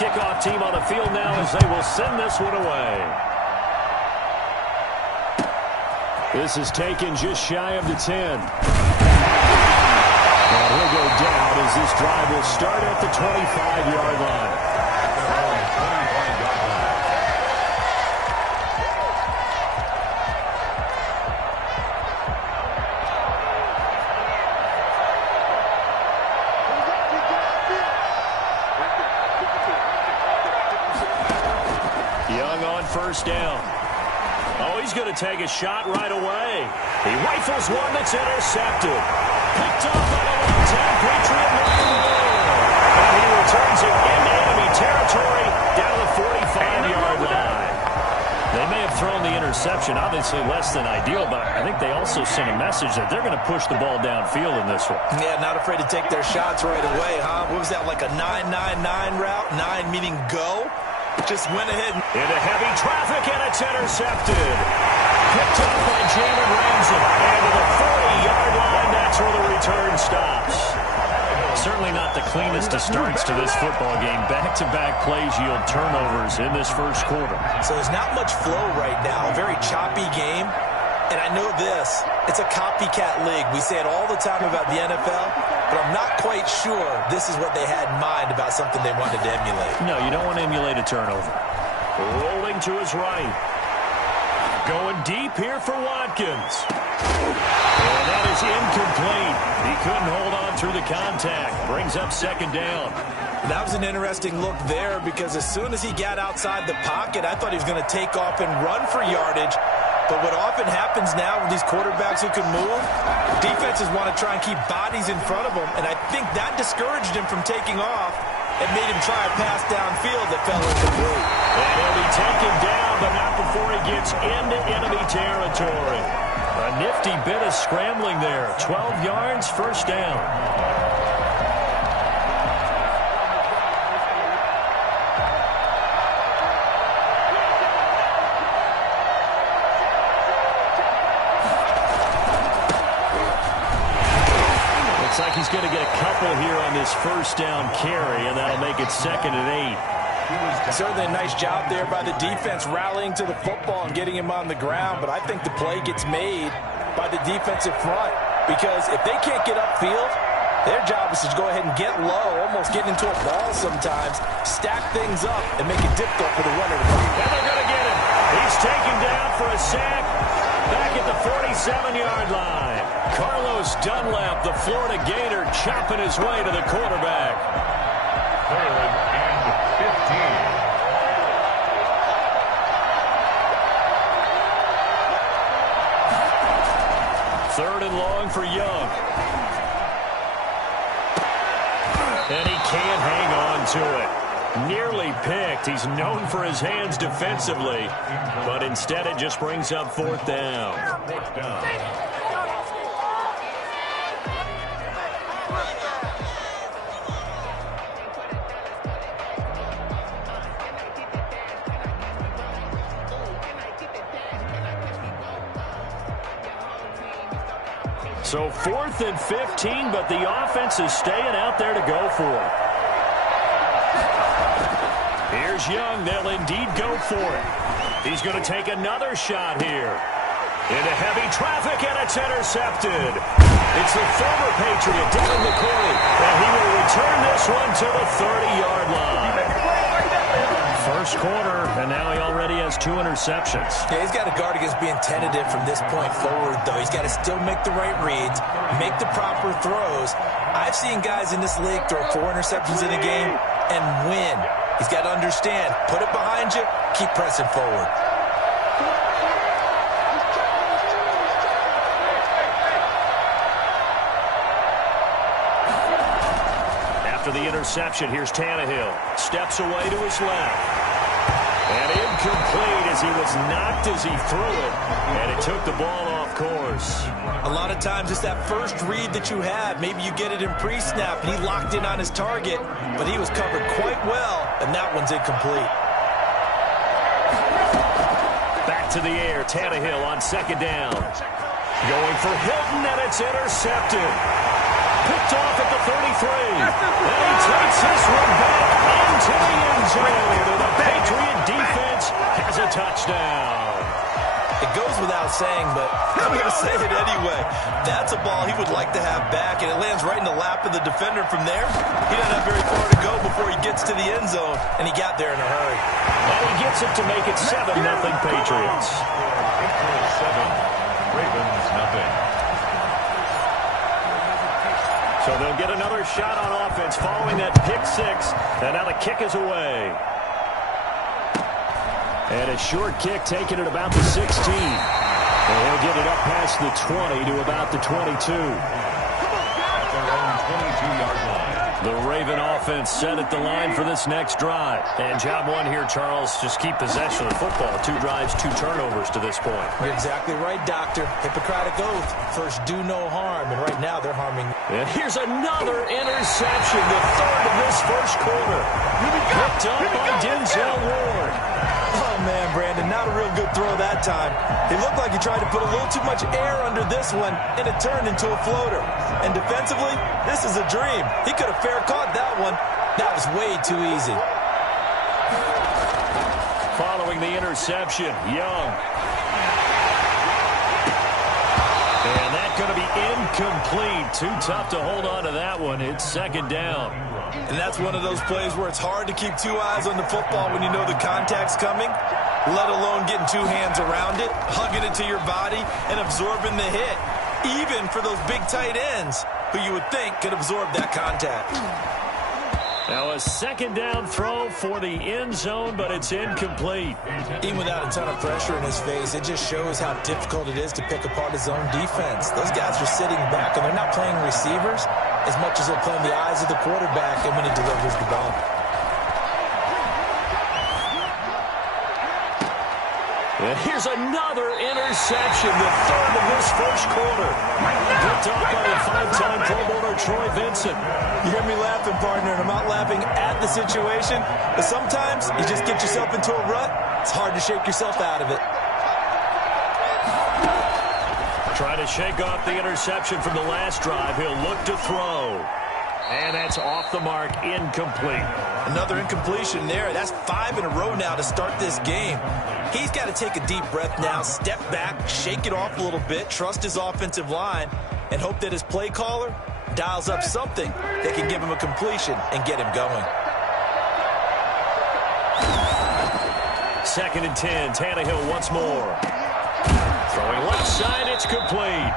kickoff team on the field now as they will send this one away. This is taken just shy of the 10. And he'll go down as this drive will start at the 25-yard line. Young on first down. Oh, he's going to take a shot right away. He rifles one that's intercepted. Picked up by the 1-10 Patriot line. And he returns it into enemy territory down to the 45-yard line. They may have thrown the interception, obviously less than ideal, but I think they also sent a message that they're going to push the ball downfield in this one. Yeah, not afraid to take their shots right away, huh? What was that, like a 9-9-9 route? 9 meaning go? Just went ahead. Into heavy traffic, and it's intercepted. Picked up by Jalen Ramsey. And to the 40-yard line, that's where the return stops. Certainly not the cleanest of starts to this football game. Back-to-back plays yield turnovers in this first quarter. So there's not much flow right now. A very choppy game. And I know this. It's a copycat league. We say it all the time about the NFL, but I'm not quite sure this is what they had in mind about something they wanted to emulate. No, you don't want to emulate a turnover. Rolling to his right. Going deep here for Watkins. And that is incomplete. He couldn't hold on through the contact. Brings up second down. That was an interesting look there because as soon as he got outside the pocket, I thought he was going to take off and run for yardage. But what often happens now with these quarterbacks who can move, defenses want to try and keep bodies in front of them, and I think that discouraged him from taking off and made him try a pass downfield that fell incomplete. And he'll be taken down, but not before he gets into enemy territory. A nifty bit of scrambling there. 12 yards, first down. Like he's going to get a couple here on this first down carry, and that'll make it 2nd and 8. Certainly a nice job there by the defense rallying to the football and getting him on the ground, but I think the play gets made by the defensive front because if they can't get upfield, their job is to go ahead and get low, almost get into a ball sometimes, stack things up, and make it difficult for the runner to run. And they're going to get him. He's taken down for a sack back at the 47-yard line. Carlos Dunlap, the Florida Gator, chopping his way to the quarterback. 3rd and 15. 3rd and long for Young. And he can't hang on to it. Nearly picked. He's known for his hands defensively, but instead it just brings up 4th down. 4th down. So 4th and 15, but the offense is staying out there to go for it. Here's Young. They'll indeed go for it. He's going to take another shot here. Into heavy traffic, and it's intercepted. It's the former Patriot, Devin McCourty, and he will return this one to the 30-yard line. First quarter, and now he already has 2 interceptions. Yeah, he's got to guard against being tentative from this point forward, though. He's got to still make the right reads, make the proper throws. I've seen guys in this league throw 4 interceptions in a game and win. He's got to understand, put it behind you, keep pressing forward. After the interception, here's Tannehill. Steps away to his left. And incomplete as he was knocked as he threw it. And it took the ball off course. A lot of times it's that first read that you have. Maybe you get it in pre-snap and he locked in on his target, but he was covered quite well, and that one's incomplete. Back to the air, Tannehill on 2nd down. Going for Hilton, and it's intercepted. picked off at the 33. And he takes this one back into the end zone. And the Patriot defense has a touchdown. It goes without saying, but I'm going to say it anyway. That's a ball he would like to have back, and it lands right in the lap of the defender from there. He doesn't have very far to go before he gets to the end zone, and he got there in a hurry. And he gets it to make it 7-0 Patriots. 7, Ravens nothing. So they'll get another shot on offense following that pick six, and now the kick is away. And a short kick taken at about the 16. And he'll get it up past the 20 to about the 22. At their own 22-yard line. The Raven offense set at the line for this next drive. And job one here, Charles, just keep possession of the football. 2 drives, 2 turnovers to this point. You're exactly right, Doctor. Hippocratic oath. First, do no harm. And right now, they're harming. And here's another interception, the third of this first quarter. Picked up by Denzel Ward. Oh, man, Brandon, not a real good throw that time. It looked like he tried to put a little too much air under this one, and it turned into a floater. And defensively, this is a dream. He could have fair caught that one. That was way too easy. Following the interception, Young. And that's going to be incomplete. Too tough to hold on to that one. It's second down. And that's one of those plays where it's hard to keep 2 eyes on the football when you know the contact's coming, let alone getting 2 hands around it, hugging it to your body, and absorbing the hit, even for those big tight ends who you would think could absorb that contact. Now a second down throw for the end zone, but it's incomplete. Even without a ton of pressure in his face, it just shows how difficult it is to pick apart his own defense. Those guys are sitting back, and they're not playing receivers as much as they're playing the eyes of the quarterback and when he delivers the ball. And here's another interception, the third of this first quarter. Picked off by the 5-time Pro Bowler Troy Vincent. You hear me laughing, partner, and I'm not laughing at the situation, but sometimes you just get yourself into a rut. It's hard to shake yourself out of it. Trying to shake off the interception from the last drive. He'll look to throw. And that's off the mark, incomplete. Another incompletion there. That's 5 in a row now to start this game. He's got to take a deep breath now, step back, shake it off a little bit, trust his offensive line, and hope that his play caller dials up something that can give him a completion and get him going. 2nd and 10, Tannehill once more. Throwing left side, it's complete.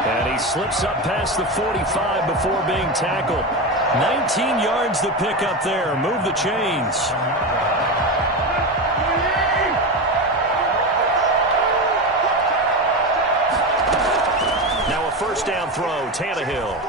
And he slips up past the 45 before being tackled. 19 yards to pick up there. Move the chains. Now a first down throw, Tannehill.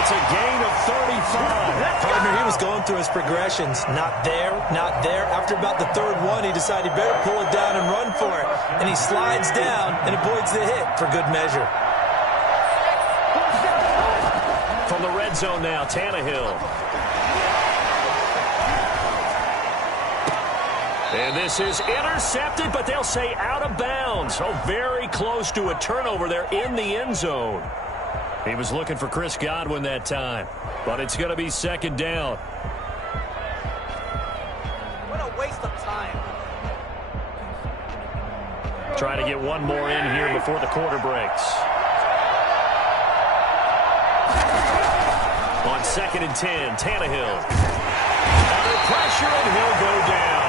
It's a gain of 35. Partner, he was going through his progressions. Not there, not there. After about the 3rd one, he decided he better pull it down and run for it. And he slides down and avoids the hit for good measure. From the red zone now, Tannehill. And this is intercepted, but they'll say out of bounds. So very close to a turnover there in the end zone. He was looking for Chris Godwin that time, but it's going to be second down. What a waste of time. Try to get one more in here before the quarter breaks. On 2nd and 10, Tannehill. Under pressure, and he'll go down.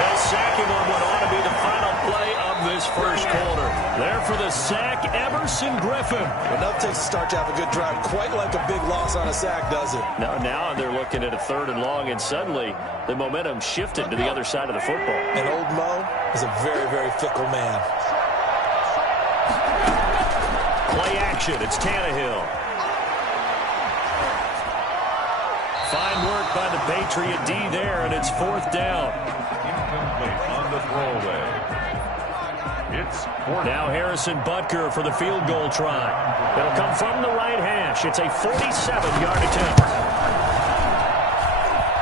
They'll sack him on what ought to be the final play of this first quarter. There for the sack, Everson Griffin. Enough takes to start to have a good drive. Quite like a big loss on a sack, does it? Now they're looking at a 3rd and long, and suddenly the momentum shifted to the other side of the football. And old Mo is a very, very fickle man. Play action, it's Tannehill. Fine work by the Patriot D there, and it's 4th down. Incomplete on the throwaway. It's now Harrison Butker for the field goal try. It'll come from the right hash. It's a 47-yard attempt.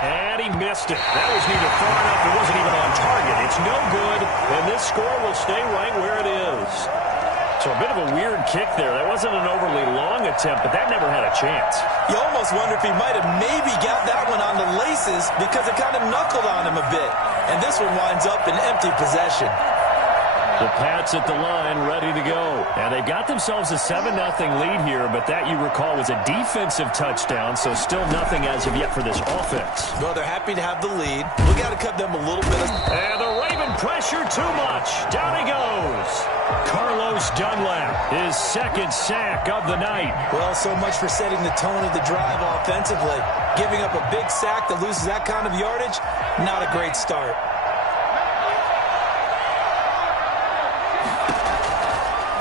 And he he missed it. That was neither far enough. It wasn't even on target. It's no good, and this score will stay right where it is. So a bit of a weird kick there. That wasn't an overly long attempt, but that never had a chance. You almost wonder if he might have maybe got that one on the laces because it kind of knuckled on him a bit. And this one winds up in empty possession. The Pats at the line, ready to go. And they've got themselves a 7-0 lead here, but that, you recall, was a defensive touchdown, so still nothing as of yet for this offense. Well, they're happy to have the lead. We got to cut them a little bit. And the Raven pressure too much. Down he goes. Carlos Dunlap, his second sack of the night. Well, so much for setting the tone of the drive offensively. Giving up a big sack that loses that kind of yardage, not a great start.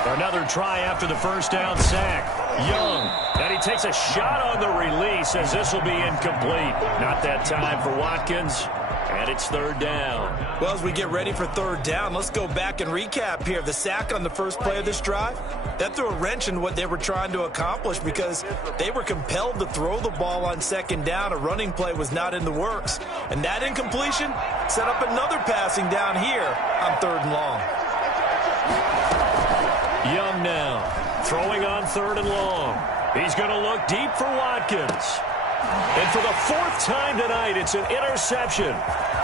Another try after the first down sack. Young, and he takes a shot on the release as this will be incomplete. Not that time for Watkins, and it's third down. Well, as we get ready for third down, let's go back and recap here. The sack on the first play of this drive, that threw a wrench in what they were trying to accomplish because they were compelled to throw the ball on second down. A running play was not in the works. And that incompletion set up another passing down here on third and long. Young now, throwing on third and long. He's going to look deep for Watkins. And for the fourth time tonight, it's an interception.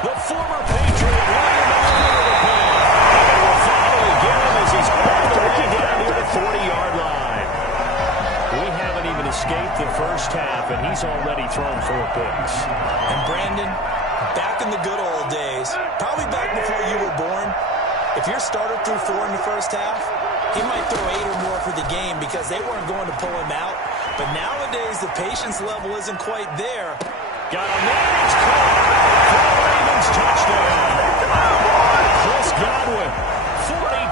The former Patriot running the play. And they will follow again as he's all the way down near the 40-yard line. We haven't even escaped the first half, and he's already thrown 4 picks. And Brandon, back in the good old days, probably back before you were born, if your starter threw 4 in the first half, he might throw 8 or more for the game because they weren't going to pull him out. But nowadays, the patience level isn't quite there. Got him there. It's caught for the Ravens touchdown. Chris Godwin,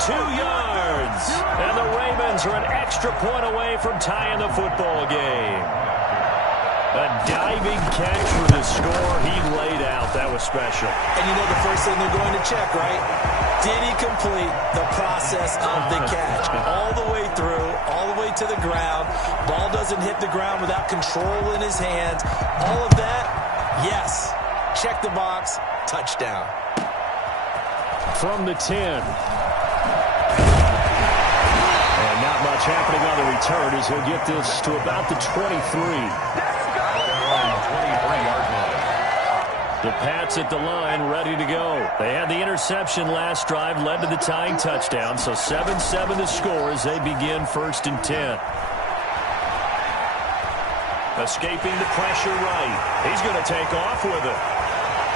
42 yards. And the Ravens are an extra point away from tying the football game. A diving catch for the score. He laid out. That was special. And you know the first thing they're going to check, right? Did he complete the process of the catch? All the way through, all the way to the ground. Ball doesn't hit the ground without control in his hands. All of that, yes. Check the box, touchdown. From the 10. And not much happening on the return as he'll get this to about the 23. The Pats at the line, ready to go. They had the interception last drive, led to the tying touchdown, so 7-7 the score as they begin first and 10. Escaping the pressure right. He's going to take off with it.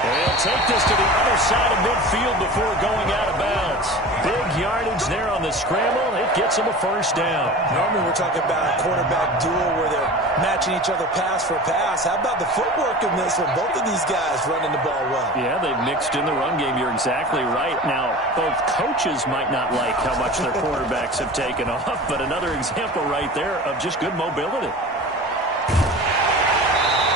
And he'll take this to the other side of midfield before going out of bounds. Big yardage there on the scramble. It gets him a first down. Normally we're talking about a quarterback duel where they're matching each other pass for pass. How about the footwork in this one? Both of these guys running the ball well. Yeah, they've mixed in the run game. You're exactly right. Now, both coaches might not like how much their quarterbacks have taken off, but another example right there of just good mobility.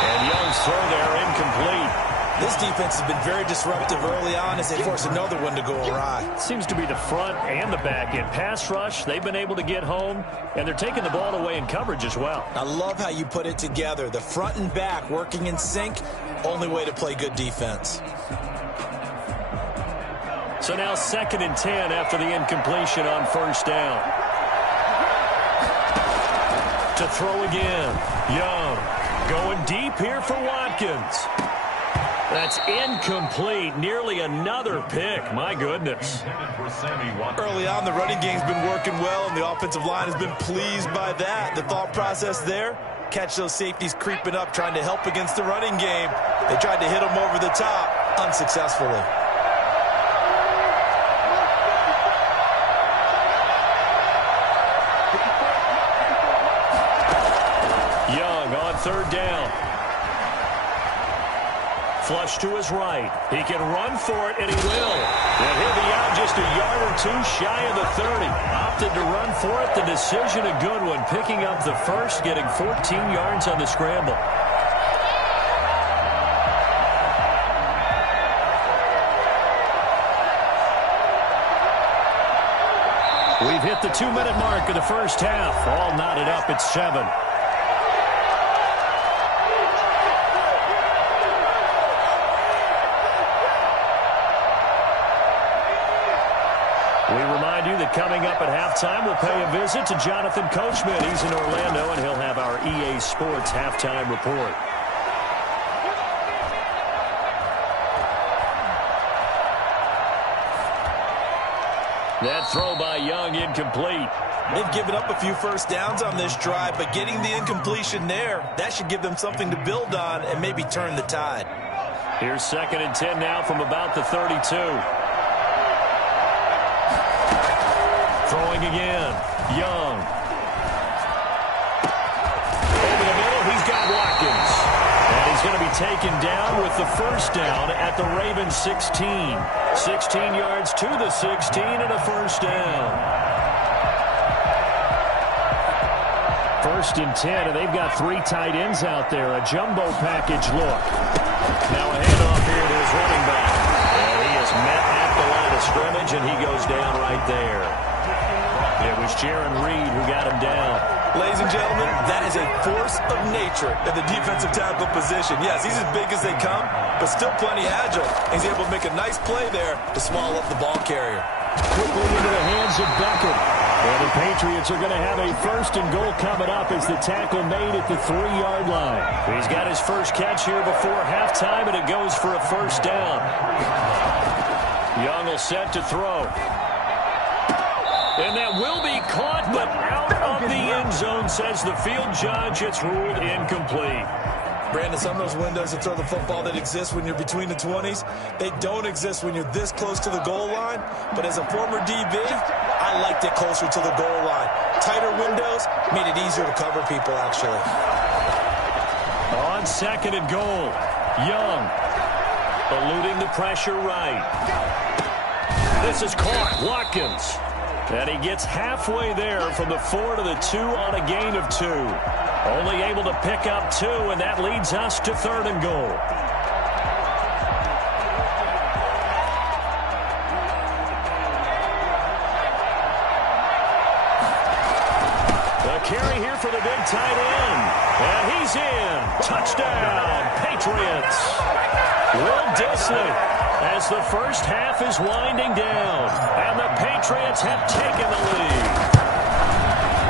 And Young's throw there incomplete. This defense has been very disruptive early on as they force another one to go awry. Seems to be the front and the back end. Pass rush, they've been able to get home, and they're taking the ball away in coverage as well. I love how you put it together. The front and back working in sync, only way to play good defense. So now 2nd and 10 after the incompletion on first down. To throw again. Young going deep here for Watkins. That's incomplete. Nearly another pick. My goodness. Early on, the running game's been working well, and the offensive line has been pleased by that. The thought process there, catch those safeties creeping up, trying to help against the running game. They tried to hit them over the top, unsuccessfully. Young on third down. Flush to his right. He can run for it, and he will. And he'll be out just a yard or two shy of the 30. Opted to run for it. The decision a good one. Picking up the first, getting 14 yards on the scramble. We've hit the 2-minute mark of the first half. All knotted up at 7. that coming up at halftime, we'll pay a visit to Jonathan Coachman. He's in Orlando, and he'll have our EA Sports halftime report. That throw by Young incomplete. They've given up a few first downs on this drive, but getting the incompletion there, that should give them something to build on and maybe turn the tide. Here's 2nd and 10 now from about the 32. Throwing again. Young. Over the middle, he's got Watkins. And he's going to be taken down with the first down at the Ravens 16. 16 yards to the 16 and a first down. 1st and 10, and they've got 3 tight ends out there. A jumbo package look. Now a handoff here to his running back. And he is met at the line of scrimmage, and he goes down right there. It was Jaron Reed who got him down. Ladies and gentlemen, that is a force of nature at the defensive tackle position. Yes, he's as big as they come, but still plenty agile. He's able to make a nice play there to swallow up the ball carrier. Quickly into the hands of Beckett. And the Patriots are going to have a 1st and goal coming up as the tackle made at the 3-yard line. He's got his first catch here before halftime, and it goes for a first down. Young will set to throw. And that will be caught, but out of the end zone, says the field judge. It's ruled incomplete. Brandon, some of those windows to throw the football that exist when you're between the 20s, they don't exist when you're this close to the goal line. But as a former DB, I liked it closer to the goal line. Tighter windows made it easier to cover people, actually. On 2nd and goal, Young eluding the pressure right. This is caught. Watkins. And he gets halfway there from the 4 to the 2 on a gain of 2. Only able to pick up 2, and that leads us to 3rd and goal. The carry here for the big tight end. And he's in. Touchdown, Patriots. Will Disley, as the first half is winding down, and the Patriots have taken the lead.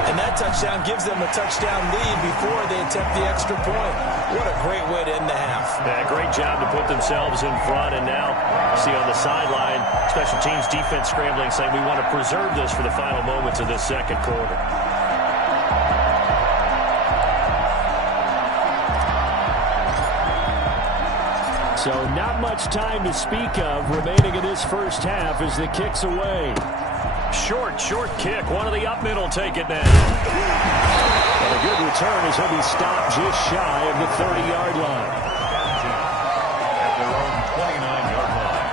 And that touchdown gives them a touchdown lead before they attempt the extra point. What a great way to end the half. Yeah, great job to put themselves in front, and now see on the sideline, special teams defense scrambling, saying we want to preserve this for the final moments of this 2nd quarter. So not much time to speak of remaining in this first half as the kick's away. Short kick. One of the up middle take it now. And a good return as he'll be stopped just shy of the 30-yard line. At their own 29-yard line.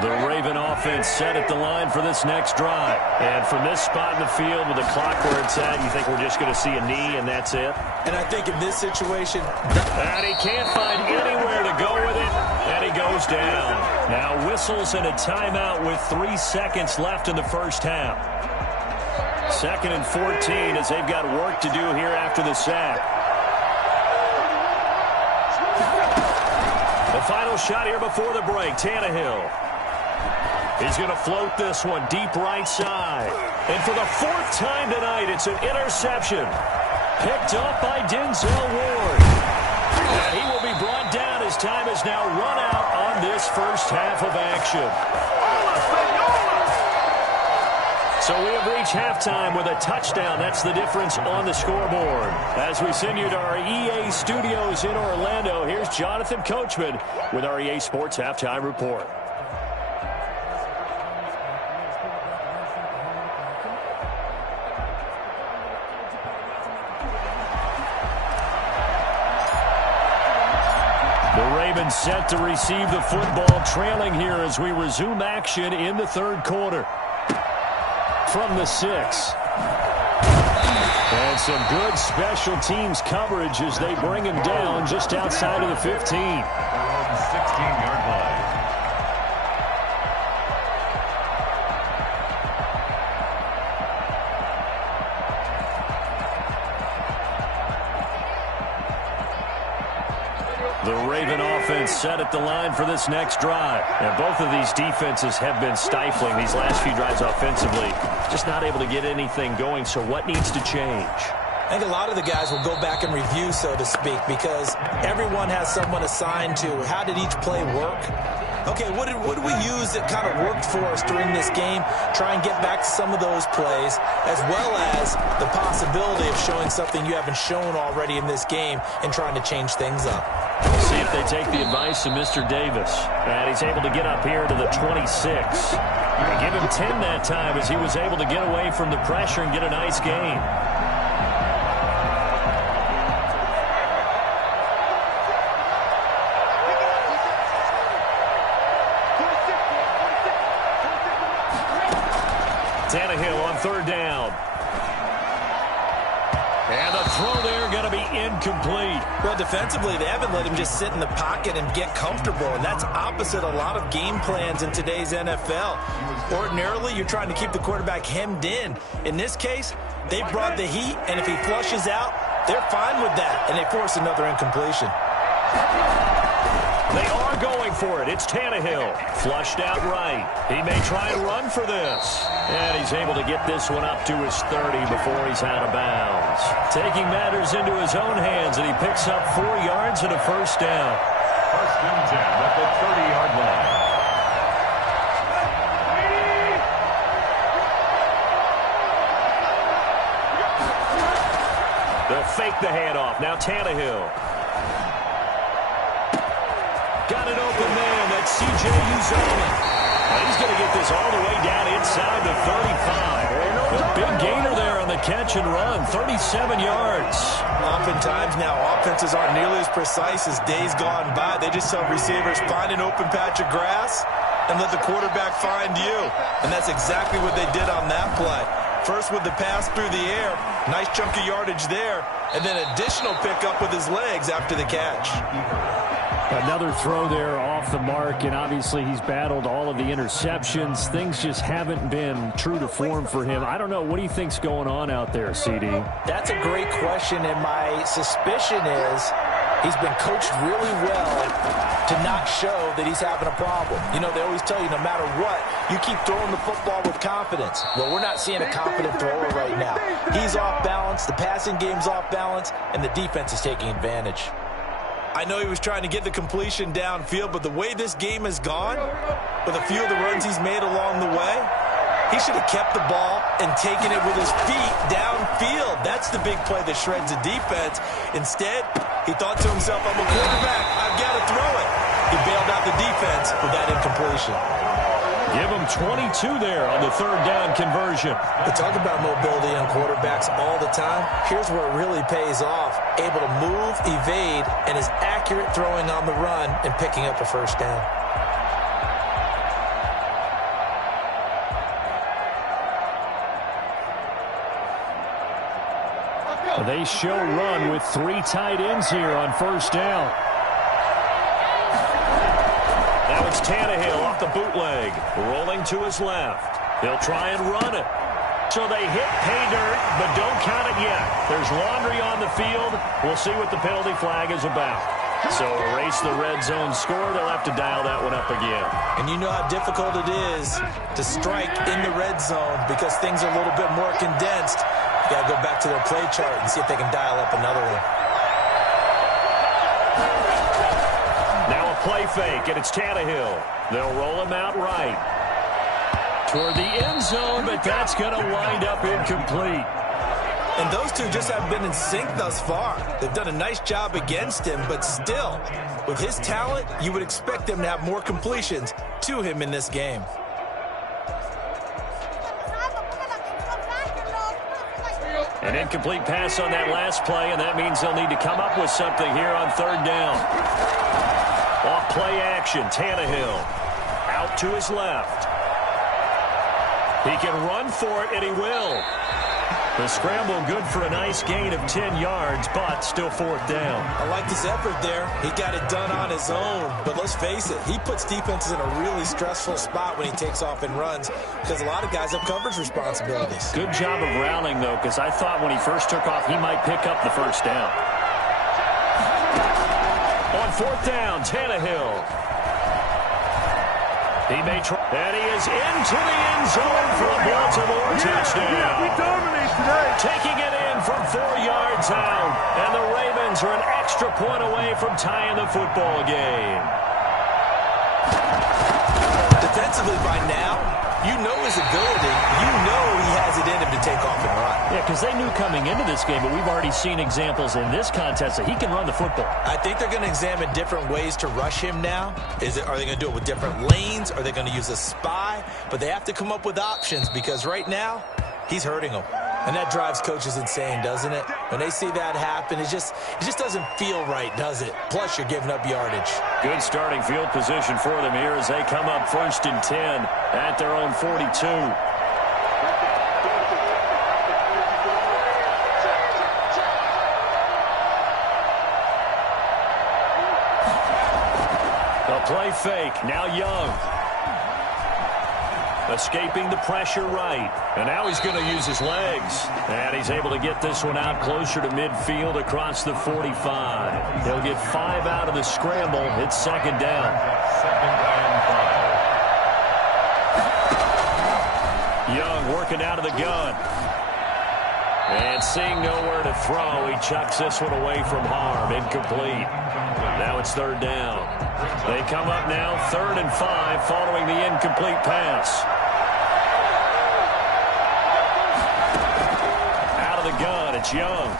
The Raven offense set at the line for this next drive. And from this spot in the field with the clock where it's at, you think we're just going to see a knee and that's it? And I think in this situation... And he can't find anywhere to go with it, and he goes down. Now whistles and a timeout with 3 seconds left in the first half. 2nd and 14 as they've got work to do here after the sack. The final shot here before the break, Tannehill. He's going to float this one deep right side. And for the 4th time tonight, it's an interception. Picked up by Denzel Ward. And he will be brought down as time has now run out on this first half of action. So we have reached halftime with a touchdown. That's the difference on the scoreboard. As we send you to our EA studios in Orlando, here's Jonathan Coachman with our EA Sports Halftime Report. The Ravens set to receive the football, trailing here as we resume action in the 3rd quarter. From the 6. And some good special teams coverage as they bring him down just outside of the 15. 16-yard line. The Raven offense set at the line for this next drive. And both of these defenses have been stifling these last few drives offensively. Just not able to get anything going, so what needs to change? I think a lot of the guys will go back and review, so to speak, because everyone has someone assigned to how did each play work. Okay, what did we use that kind of worked for us during this game? Try and get back to some of those plays, as well as the possibility of showing something you haven't shown already in this game and trying to change things up. We'll see if they take the advice of Mr. Davis. And he's able to get up here to the 26. They give him 10 that time as he was able to get away from the pressure and get a nice gain. Tannehill on third down. And the throw there going to be incomplete. Well, defensively, they haven't let him just sit in the pocket and get comfortable, and that's opposite a lot of game plans in today's NFL. Ordinarily, you're trying to keep the quarterback hemmed in. In this case, they brought the heat, and if he flushes out, they're fine with that, and they force another incompletion. They are going for it. It's Tannehill. Flushed out right. He may try and run for this. And he's able to get this one up to his 30 before he's out of bounds. Taking matters into his own hands, and he picks up 4 yards and a first down. First and 10 at the 30-yard line. They'll fake the handoff. Now Tannehill. Got an open man. That's C.J. Uzomah. He's going to get this all the way down inside the 35. A big gainer there on the catch and run. 37 yards. Oftentimes now, offenses aren't nearly as precise as days gone by. They just tell receivers, find an open patch of grass and let the quarterback find you. And that's exactly what they did on that play. First with the pass through the air. Nice chunk of yardage there. And then additional pickup with his legs after the catch. Another throw there off the mark, and obviously he's battled all of the interceptions. Things just haven't been true to form for him. I don't know. What do you think's going on out there, CD? That's a great question, and my suspicion is he's been coached really well to not show that he's having a problem. You know, they always tell you no matter what, you keep throwing the football with confidence. Well, we're not seeing a confident thrower right now. He's off balance, the passing game's off balance, and the defense is taking advantage. I know he was trying to get the completion downfield, but the way this game has gone, with a few of the runs he's made along the way, he should have kept the ball and taken it with his feet downfield. That's the big play that shreds the defense. Instead, he thought to himself, I'm a quarterback, I've got to throw it. He bailed out the defense with that incompletion. Give him 22 there on the third down conversion. We talk about mobility on quarterbacks all the time. Here's where it really pays off. Able to move, evade, and is accurate throwing on the run and picking up a first down. They show run with 3 tight ends here on first down. Now it's Tannehill off the bootleg, rolling to his left. They'll try and run it. So they hit pay dirt, but don't count it yet. There's laundry on the field. We'll see what the penalty flag is about. So erase the red zone score. They'll have to dial that one up again. And you know how difficult it is to strike in the red zone because things are a little bit more condensed. You got to go back to their play chart and see if they can dial up another one. Now a play fake, and it's Tannehill. They'll roll him out right. Toward the end zone, but that's going to wind up incomplete. And those two just haven't been in sync thus far. They've done a nice job against him, but still, with his talent, you would expect them to have more completions to him in this game. An incomplete pass on that last play, and that means they'll need to come up with something here on third down. Off play action, Tannehill out to his left. He can run for it, and he will. The scramble good for a nice gain of 10 yards, but still fourth down. I like his effort there. He got it done on his own. But let's face it, he puts defenses in a really stressful spot when he takes off and runs because a lot of guys have coverage responsibilities. Good job of rallying, though, because I thought when he first took off, he might pick up the first down. On On fourth down, Tannehill. He may try, and he is into the end zone for a Baltimore touchdown. We dominate today. Taking it in from 4 yards out, and the Ravens are an extra point away from tying the football game. Defensively by now, you know his ability. You know he has it in him to take off and run. Yeah, because they knew coming into this game, but we've already seen examples in this contest that he can run the football. I think they're going to examine different ways to rush him now. Are they going to do it with different lanes? Are they going to use a spy? But they have to come up with options because right now, he's hurting them. And that drives coaches insane, doesn't it? When they see that happen, it just doesn't feel right, does it? Plus, you're giving up yardage. Good starting field position for them here as they come up 1st and 10 at their own 42. A play fake. Now Young. Escaping the pressure right. And now he's going to use his legs. And he's able to get this one out closer to midfield across the 45. He'll get 5 out of the scramble. It's 2nd down. Young working out of the gun. And seeing nowhere to throw, he chucks this one away from harm. Incomplete. Now it's 3rd down. They come up now 3rd and 5 following the incomplete pass. Out of the gun, it's Young.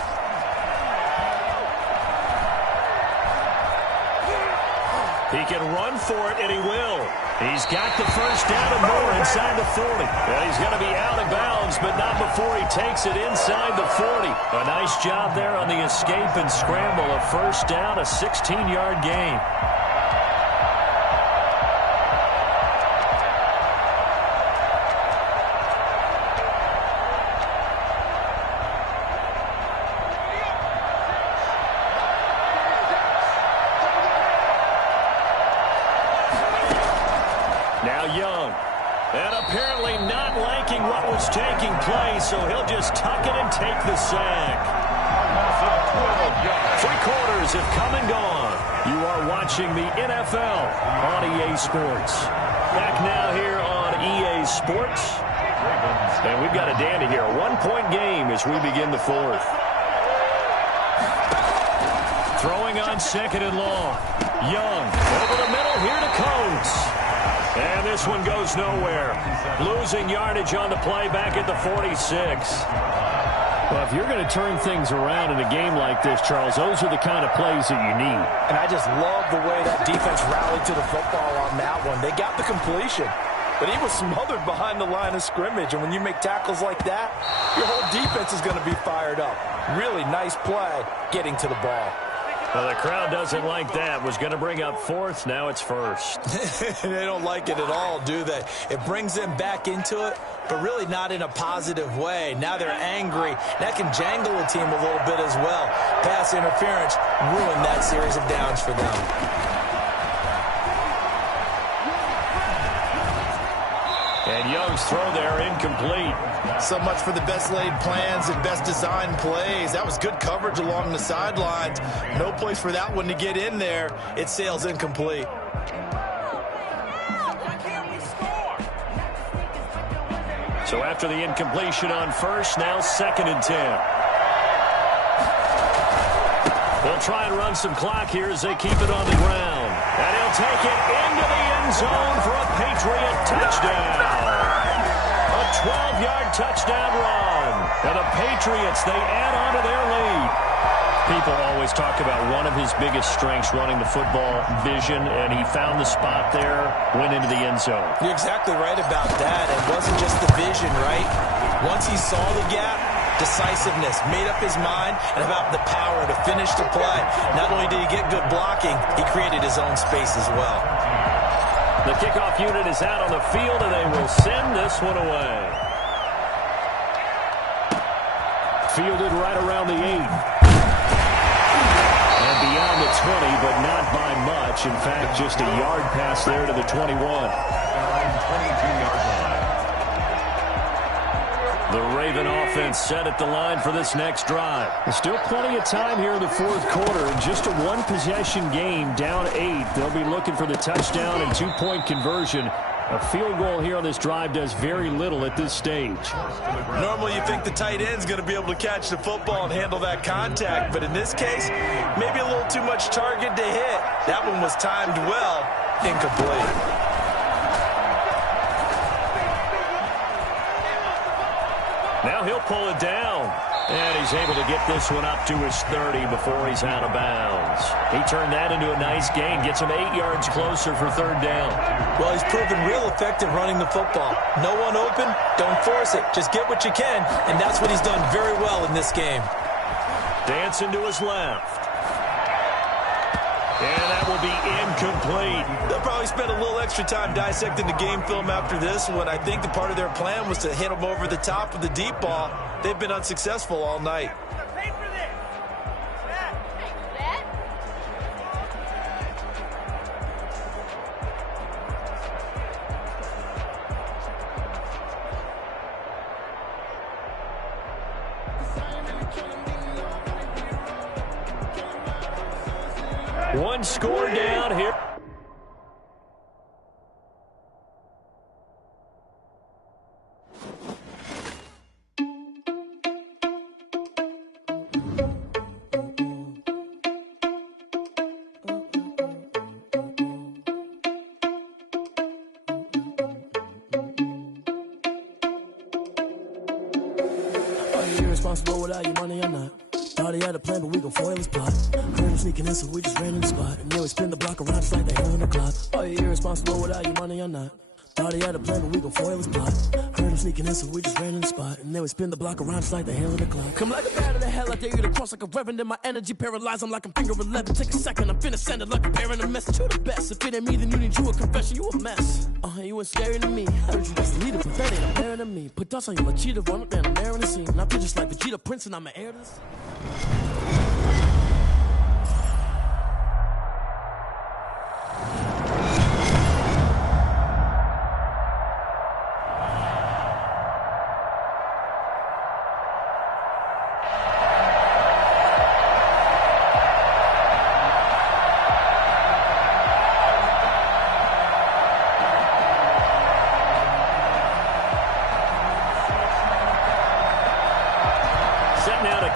He can run for it, and he will. He's got the 1st down and more inside the 40. And he's going to be out of bounds, but not before he takes it inside the 40. A nice job there on the escape and scramble. A 1st down, a 16-yard gain. Young, and apparently not liking what was taking place, so he'll just tuck it and take the sack. 3 quarters have come and gone. You are watching the NFL on EA Sports. Back now here on EA Sports. And we've got a dandy here. A 1-point game as we begin the 4th. Throwing on 2nd and long. Young over the middle here to Coates. And this one goes nowhere. Losing yardage on the play back at the 46. Well, if you're going to turn things around in a game like this, Charles, those are the kind of plays that you need. And I just love the way that defense rallied to the football on that one. They got the completion, but he was smothered behind the line of scrimmage. And when you make tackles like that, your whole defense is going to be fired up. Really nice play getting to the ball. Well, the crowd doesn't like that. Was going to bring up 4th. Now it's 1st. They don't like it at all, do they? It brings them back into it, but really not in a positive way. Now they're angry. That can jangle a team a little bit as well. Pass interference ruined that series of downs for them. And Young's throw there incomplete. So much for the best laid plans and best designed plays. That was good coverage along the sidelines. No place for that one to get in there. It sails incomplete. So after the incompletion on 1st, now 2nd and 10. They'll try and run some clock here as they keep it on the ground. And he'll take it into the end zone for a Patriot touchdown. A 12-yard touchdown run. And the Patriots, they add on to their lead. People always talk about one of his biggest strengths running the football, vision, and he found the spot there, went into the end zone. You're exactly right about that. It wasn't just the vision, right? Once he saw the gap, decisiveness, made up his mind, and about the power to finish the play. Not only did he get good blocking, he created his own space as well. The kickoff unit is out on the field, and they will send this one away. Fielded right around the 8. And beyond the 20, but not by much. In fact, just a yard pass there to the 21. The Raven offense set at the line for this next drive. There's still plenty of time here in the fourth quarter. Just a one-possession game, down 8. They'll be looking for the touchdown and two-point conversion. A field goal here on this drive does very little at this stage. Normally you think the tight end's going to be able to catch the football and handle that contact, but in this case, maybe a little too much target to hit. That one was timed well, incomplete. Now he'll pull it down. And he's able to get this one up to his 30 before he's out of bounds. He turned that into a nice gain. Gets him 8 yards closer for third down. Well, he's proven real effective running the football. No one open, don't force it. Just get what you can, and that's what he's done very well in this game. Dancing to his left. And that will be incomplete. They'll probably spend a little extra time dissecting the game film after this one. I think the part of their plan was to hit him over the top of the deep ball. They've been unsuccessful all night. One score down here. Are you irresponsible without your money or not? Thought he had a plan, but we gon' foil his plot. Heard him sneaking in, so we just ran in the spot. And then we spin the block around just like the hell in the clock. Are you irresponsible without your money or not? Thought he had a plan, but we gon' foil his plot. Heard him sneaking in, so we just ran in the spot. And then we spin the block around just like the hell in the clock. Come like a bat of the hell, I dare you to cross like a reverend. And my energy paralyzed, I'm like I'm finger 11. Take a second, I'm finna send it like a bear in a message. You the best, if it ain't me, then you need you a confession. You a mess, you ain't staring at me. Heard you just lead it, but that ain't a bearing to me. Put dust on you, a cheetah, run up and I'm there in the scene. And I feel just like Vegeta Prince, and I'm an heir to this.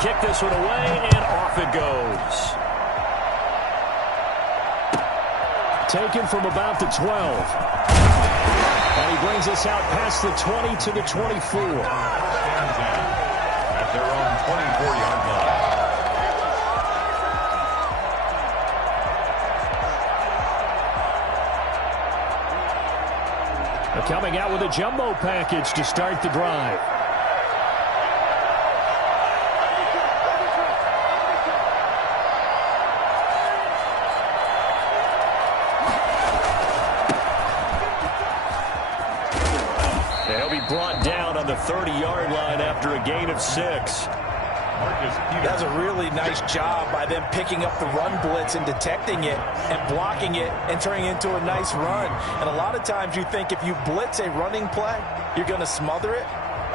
Kick this one away, and off it goes. Taken from about the 12. And he brings us out past the 20 to the 24. At their own 24-yard line. They're coming out with a jumbo package to start the drive. Brought down on the 30-yard line after a gain of 6. That's a really nice job by them picking up the run blitz and detecting it and blocking it and turning it into a nice run. And a lot of times you think if you blitz a running play, you're going to smother it.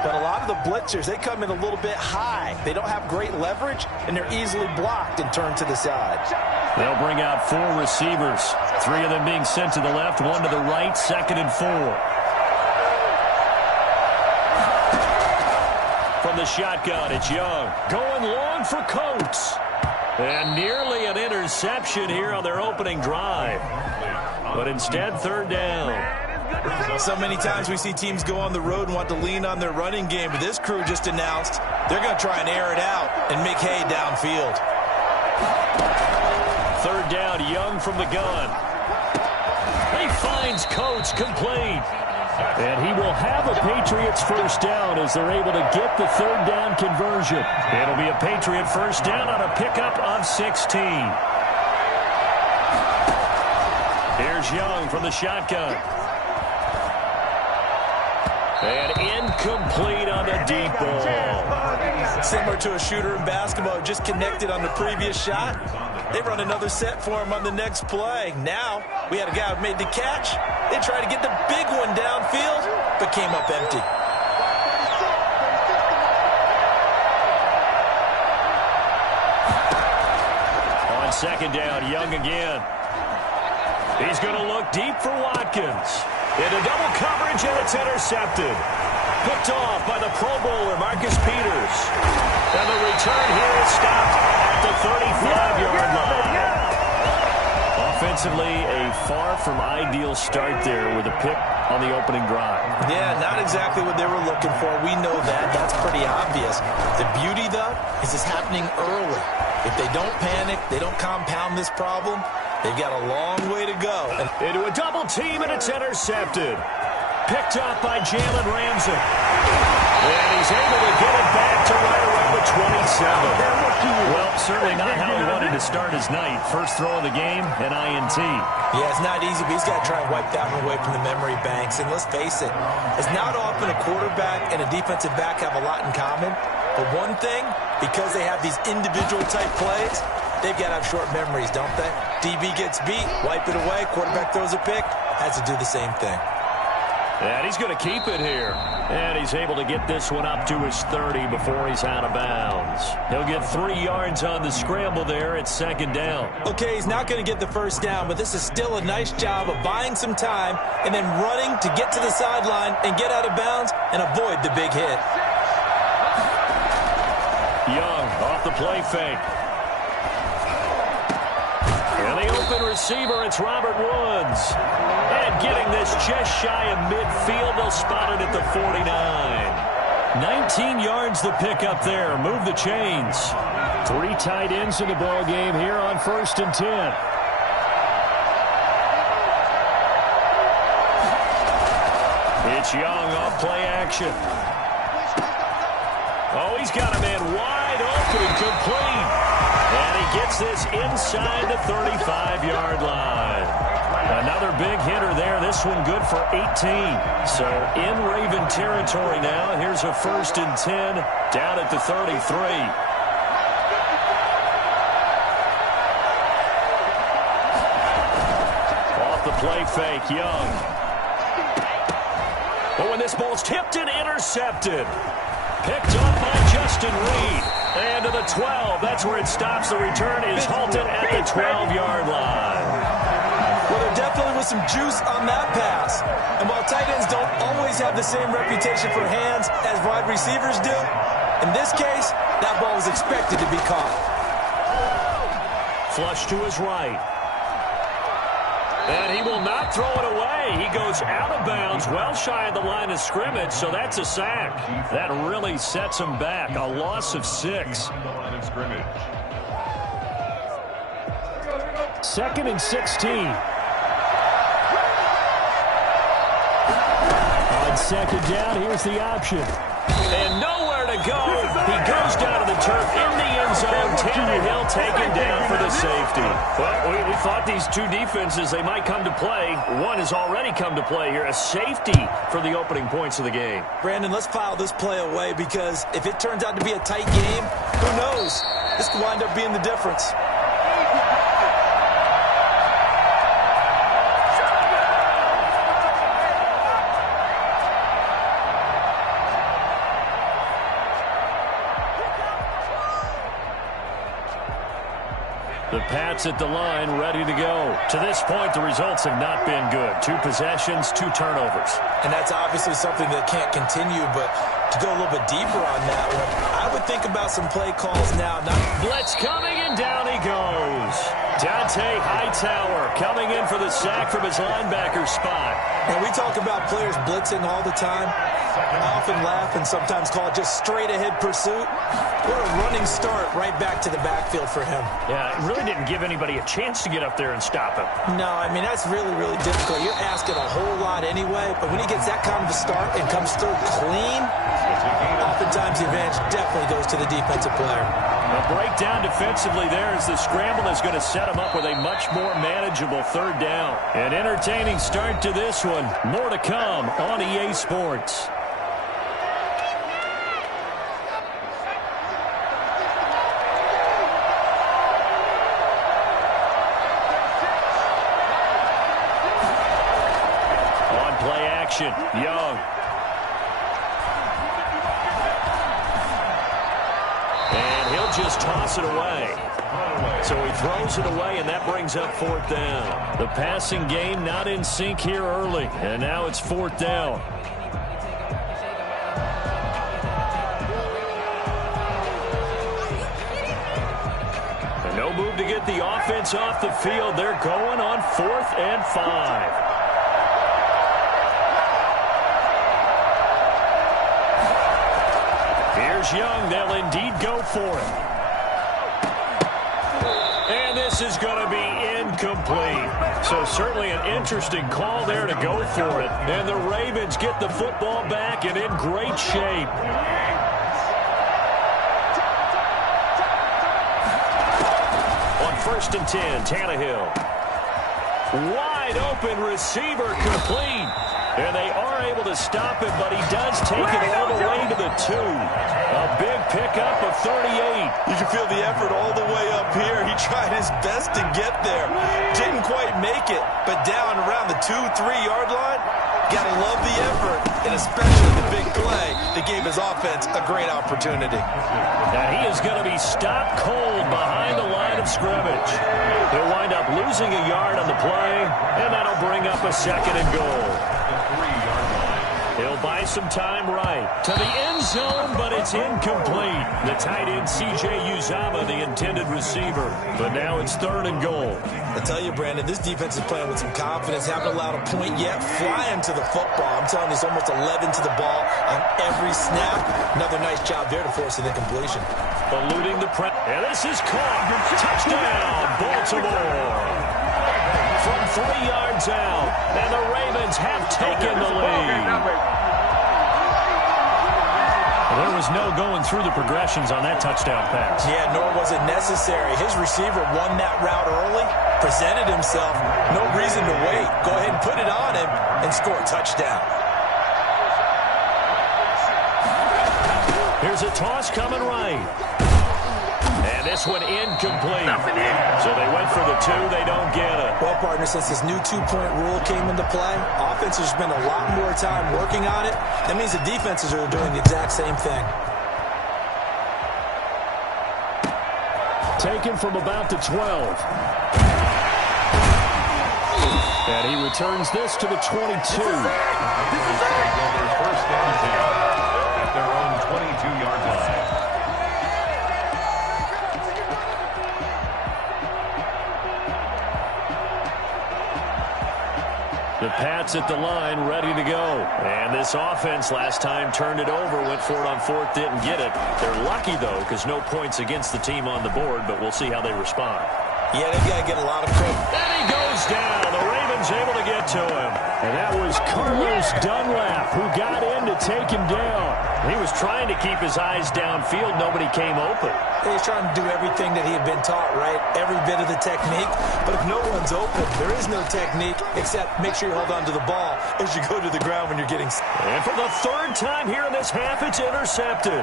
But a lot of the blitzers, they come in a little bit high. They don't have great leverage, and they're easily blocked and turned to the side. They'll bring out 4 receivers, 3 of them being sent to the left, 1 to the right, 2nd and 4. From the shotgun, it's Young. Going long for Coates. And nearly an interception here on their opening drive. But instead, third down. So many times we see teams go on the road and want to lean on their running game, but this crew just announced they're going to try and air it out and make hay downfield. Third down, Young from the gun. He finds Coates complete. And he will have a Patriots first down as they're able to get the third down conversion. It'll be a Patriot first down on a pickup of 16. Here's Young from the shotgun. And incomplete on the deep ball. Similar to a shooter in basketball, just connected on the previous shot. They run another set for him on the next play. Now, we had a guy who made the catch. They tried to get the big one downfield, but came up empty. second down, Young again. He's going to look deep for Watkins. Into double coverage, and it's intercepted. Picked off by the Pro Bowler, Marcus Peters. And the return here is stopped at the 35-yard line. Offensively, a far from ideal start there with a pick on the opening drive. Yeah, not exactly what they were looking for. We know that. That's pretty obvious. The beauty, though, is it's happening early. If they don't panic, they don't compound this problem, they've got a long way to go. Into a double team, and it's intercepted. Picked up by Jalen Ramsey. And he's able to get it back to right around the 27. Well, certainly not how he wanted to start his night. First throw of the game, an INT. Yeah, it's not easy, but he's got to try and wipe that one away from the memory banks. And let's face it, it's not often a quarterback and a defensive back have a lot in common. But one thing, because they have these individual type plays, they've got to have short memories, don't they? DB gets beat, wipe it away, quarterback throws a pick, has to do the same thing. And he's going to keep it here. And he's able to get this one up to his 30 before he's out of bounds. He'll get 3 yards on the scramble there at second down. Okay, he's not going to get the first down, but this is still a nice job of buying some time and then running to get to the sideline and get out of bounds and avoid the big hit. Young off the play fake. And the open receiver, it's Robert Woods. And getting this just shy of midfield, they'll spot it at the 49. 19 yards the pickup there. Move the chains. 3 tight ends in the ball game here on 1st and 10. It's Young off play action. Oh, he's got a man wide open and complete. And he gets this inside the 35-yard line. Another big hitter there. This one good for 18. So in Raven territory now. Here's a 1st and 10 down at the 33. Off the play fake, Young. But when this ball's tipped and intercepted. Picked up by Justin Reed. And to the 12. That's where it stops. The return is halted at the 12-yard line. Well, there definitely was some juice on that pass. And while tight ends don't always have the same reputation for hands as wide receivers do, in this case, that ball was expected to be caught. Flush to his right. And he will not throw it away. He goes out of bounds, well shy of the line of scrimmage, so that's a sack. That really sets him back. A loss of 6. 2nd and 16. On second down, here's the option. And nowhere to go. He goes down to the turf in the end zone. Tannehill taken down for the safety. Well, we thought these two defenses, they might come to play. One has already come to play here. A safety for the opening points of the game. Brandon, let's file this play away because if it turns out to be a tight game, who knows? This could wind up being the difference. The Pats at the line, ready to go. To this point, the results have not been good. 2 possessions, 2 turnovers. And that's obviously something that can't continue, but to go a little bit deeper on that one, I would think about some play calls now. Blitz coming, and down he goes. Dante Hightower coming in for the sack from his linebacker spot. And we talk about players blitzing all the time. I often laugh and sometimes call it just straight-ahead pursuit. What a running start right back to the backfield for him. Yeah, it really didn't give anybody a chance to get up there and stop him. No, I mean, that's really, really difficult. You're asking a whole lot anyway, but when he gets that kind of a start and comes through clean, oftentimes the advantage definitely goes to the defensive player. A breakdown defensively there as the scramble is going to set him up with a much more manageable 3rd down. An entertaining start to this one. More to come on EA Sports. On play action, Young. just toss it away. So he throws it away, and that brings up 4th down. The passing game not in sync here early, and now it's 4th down. And no move to get the offense off the field. They're going on 4th and 5. Here's Young. They'll indeed go for it. And this is going to be incomplete. So certainly an interesting call there to go for it. And the Ravens get the football back and in great shape. On 1st and 10, Tannehill. Wide open receiver complete. And they are able to stop him, but he does take it all the way to the 2. A big pickup of 38. You can feel the effort all the way up here. He tried his best to get there. Didn't quite make it, but down around the 2-3-yard line, gotta love the effort, and especially the big play that gave his offense a great opportunity. Now he is going to be stopped cold behind the line of scrimmage. He'll wind up losing a yard on the play, and that'll bring up a 2nd and goal. He'll buy some time right to the end zone, but it's incomplete. The tight end, C.J. Uzomah, the intended receiver. But now it's 3rd and goal. I tell you, Brandon, this defense is playing with some confidence. Haven't allowed a point yet. Flying to the football. I'm telling you, it's almost 11 to the ball on every snap. Another nice job there to force an incompletion. Eluding the press. And this is caught. Touchdown, Baltimore. From 3 yards out. And the Ravens have taken the lead. There was no going through the progressions on that touchdown pass. Yeah, nor was it necessary. His receiver won that route early, presented himself. No reason to wait. Go ahead and put it on him and score a touchdown. Here's a toss coming right. And this one incomplete. So they went for the 2. They don't get it. Well, partner, since this new 2-point rule came into play, offenses spend a lot more time working on it. That means the defenses are doing the exact same thing. Taken from about the 12. And he returns this to the 22. This is first down 10 at their own 22-yard line. The Pats at the line, ready to go. And this offense last time turned it over, went for it on 4th, didn't get it. They're lucky, though, because no points against the team on the board, but we'll see how they respond. Yeah, they've got to get a lot of credit. And he goes down. The Ravens able to get to him. And that was Carlos Dunlap who got in to take him down. He was trying to keep his eyes downfield. Nobody came open. He's trying to do everything that he had been taught, right? Every bit of the technique. But if no one's open, there is no technique except make sure you hold on to the ball as you go to the ground when you're getting... And for the 3rd time here in this half, it's intercepted.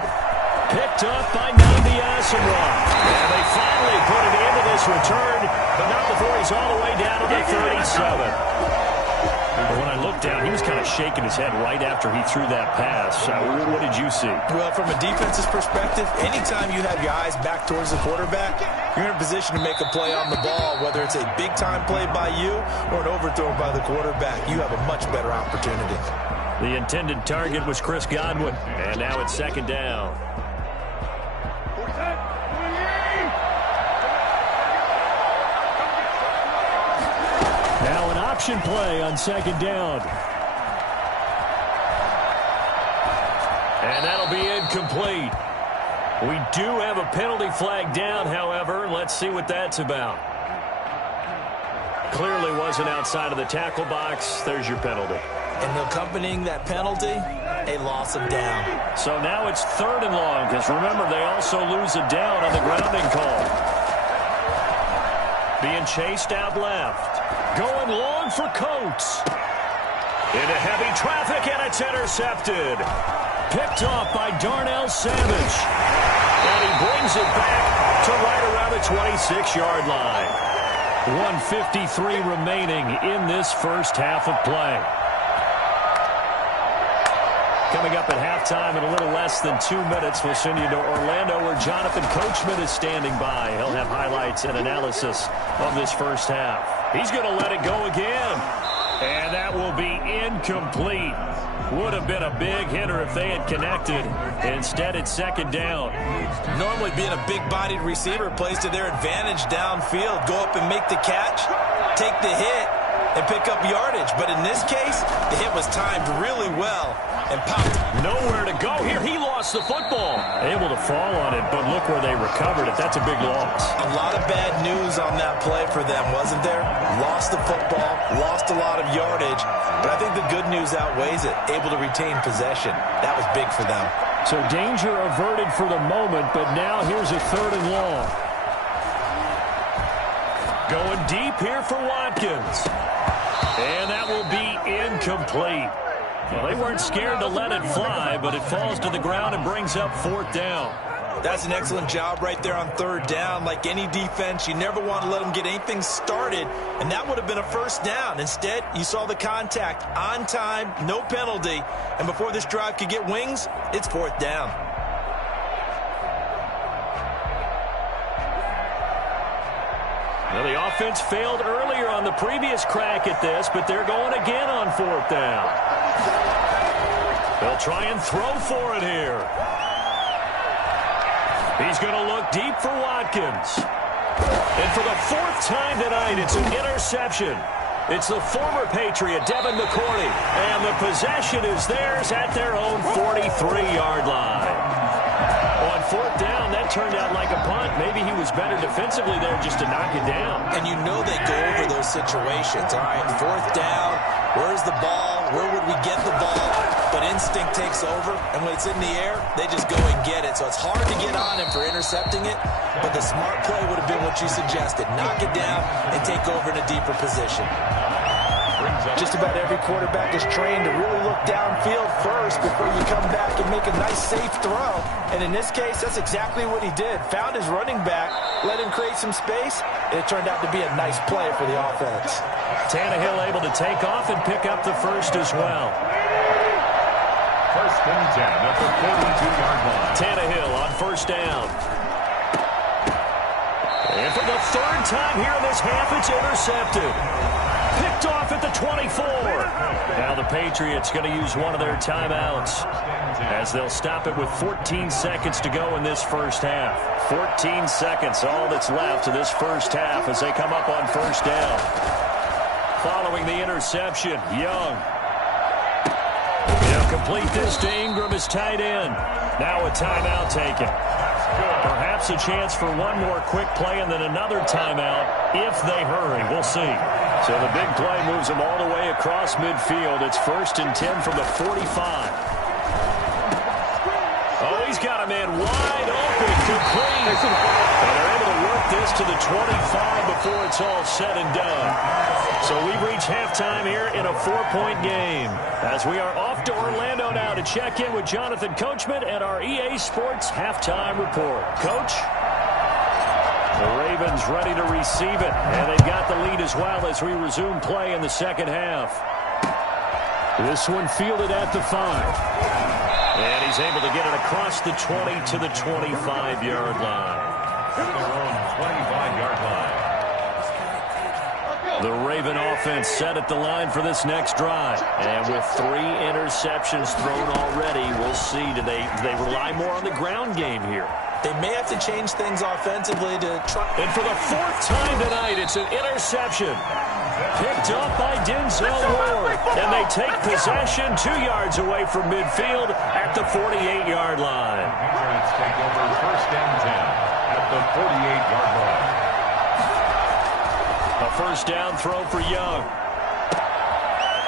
Picked up by Nnamdi Asomugha. And they finally put it into this return, but not before he's all the way down to the 37. But when I looked down, he was kind of shaking his head right after he threw that pass. What did you see? Well, from a defense's perspective, anytime you have your eyes back towards the quarterback, you're in a position to make a play on the ball, whether it's a big-time play by you or an overthrow by the quarterback. You have a much better opportunity. The intended target was Chris Godwin, and now it's 2nd down. Now an option play on 2nd down. And that'll be incomplete. We do have a penalty flag down, however. Let's see what that's about. Clearly wasn't outside of the tackle box. There's your penalty. And accompanying that penalty, a loss of down. So now it's 3rd and long, because remember, they also lose a down on the grounding call. Being chased out left. Going long for Coates. Into heavy traffic, and it's intercepted. Picked off by Darnell Savage. And he brings it back to right around the 26-yard line. 1:53 remaining in this first half of play. Coming up at halftime in a little less than 2 minutes, we'll send you to Orlando where Jonathan Coachman is standing by. He'll have highlights and analysis of this first half. He's going to let it go again. And that will be incomplete. Would have been a big hitter if they had connected. Instead, it's second down. Normally being a big-bodied receiver plays to their advantage downfield. Go up and make the catch, take the hit, and pick up yardage. But in this case, the hit was timed really well and popped. Nowhere to go here. He lost the football. Able to fall on it, but look where they recovered it. That's a big loss. A lot of bad news on that play for them, wasn't there? Lost the football, lost a lot of yardage, but I think the good news outweighs it. Able to retain possession. That was big for them. So danger averted for the moment, but now here's a 3rd and long. Going deep here for Watkins. And that will be incomplete. Well, they weren't scared to let it fly, but it falls to the ground and brings up 4th down. That's an excellent job right there on 3rd down. Like any defense, you never want to let them get anything started, and that would have been a 1st down. Instead, you saw the contact on time, no penalty, and before this drive could get wings, it's 4th down. Well, the offense failed earlier on the previous crack at this, but they're going again on 4th down. They'll try and throw for it here. He's going to look deep for Watkins. And for the 4th time tonight, it's an interception. It's the former Patriot, Devin McCourty. And the possession is theirs at their own 43-yard line. On 4th down, that turned out like a punt. Maybe he was better defensively there just to knock it down. And you know they go over those situations. All right, 4th down, where's the ball? Where would we get the ball? But instinct takes over, and when it's in the air, they just go and get it. So it's hard to get on him for intercepting it, but the smart play would have been what you suggested. Knock it down and take over in a deeper position. Just about every quarterback is trained to really look downfield first before you come back and make a nice, safe throw. And in this case, that's exactly what he did. Found his running back, let him create some space, and it turned out to be a nice play for the offense. Tannehill able to take off and pick up the 1st as well. 1st and 10 at the 42-yard line. Tannehill on 1st down. And for the 3rd time here in this half, it's intercepted. Picked off at the 24. Now the Patriots going to use one of their timeouts as they'll stop it with 14 seconds to go in this first half. 14 seconds, all that's left of this first half as they come up on 1st down. Following the interception, Young. He'll complete this to Ingram as tight end. Now a timeout taken. Perhaps a chance for one more quick play and then another timeout if they hurry. We'll see. So the big play moves them all the way across midfield. It's 1st and 10 from the 45. Oh, he's got a man wide open, complete. And they're able to work this to the 25 before it's all said and done. So we've reached halftime here in a 4-point game. As we are off to Orlando now to check in with Jonathan Coachman and our EA Sports Halftime Report. Coach? The Ravens ready to receive it, and they've got the lead as well as we resume play in the second half. This one fielded at the 5. And he's able to get it across the 20 to the 25-yard line. Their own 25-yard line. The Raven offense set at the line for this next drive. And with 3 interceptions thrown already, we'll see. Do they rely more on the ground game here? They may have to change things offensively to try. And for the 4th time tonight, it's an interception. Picked up by Denzel Ward. And they take possession 2 yards away from midfield at the 48-yard line. Patriots take over 1st and 10 at the 48-yard line. A 1st down throw for Young.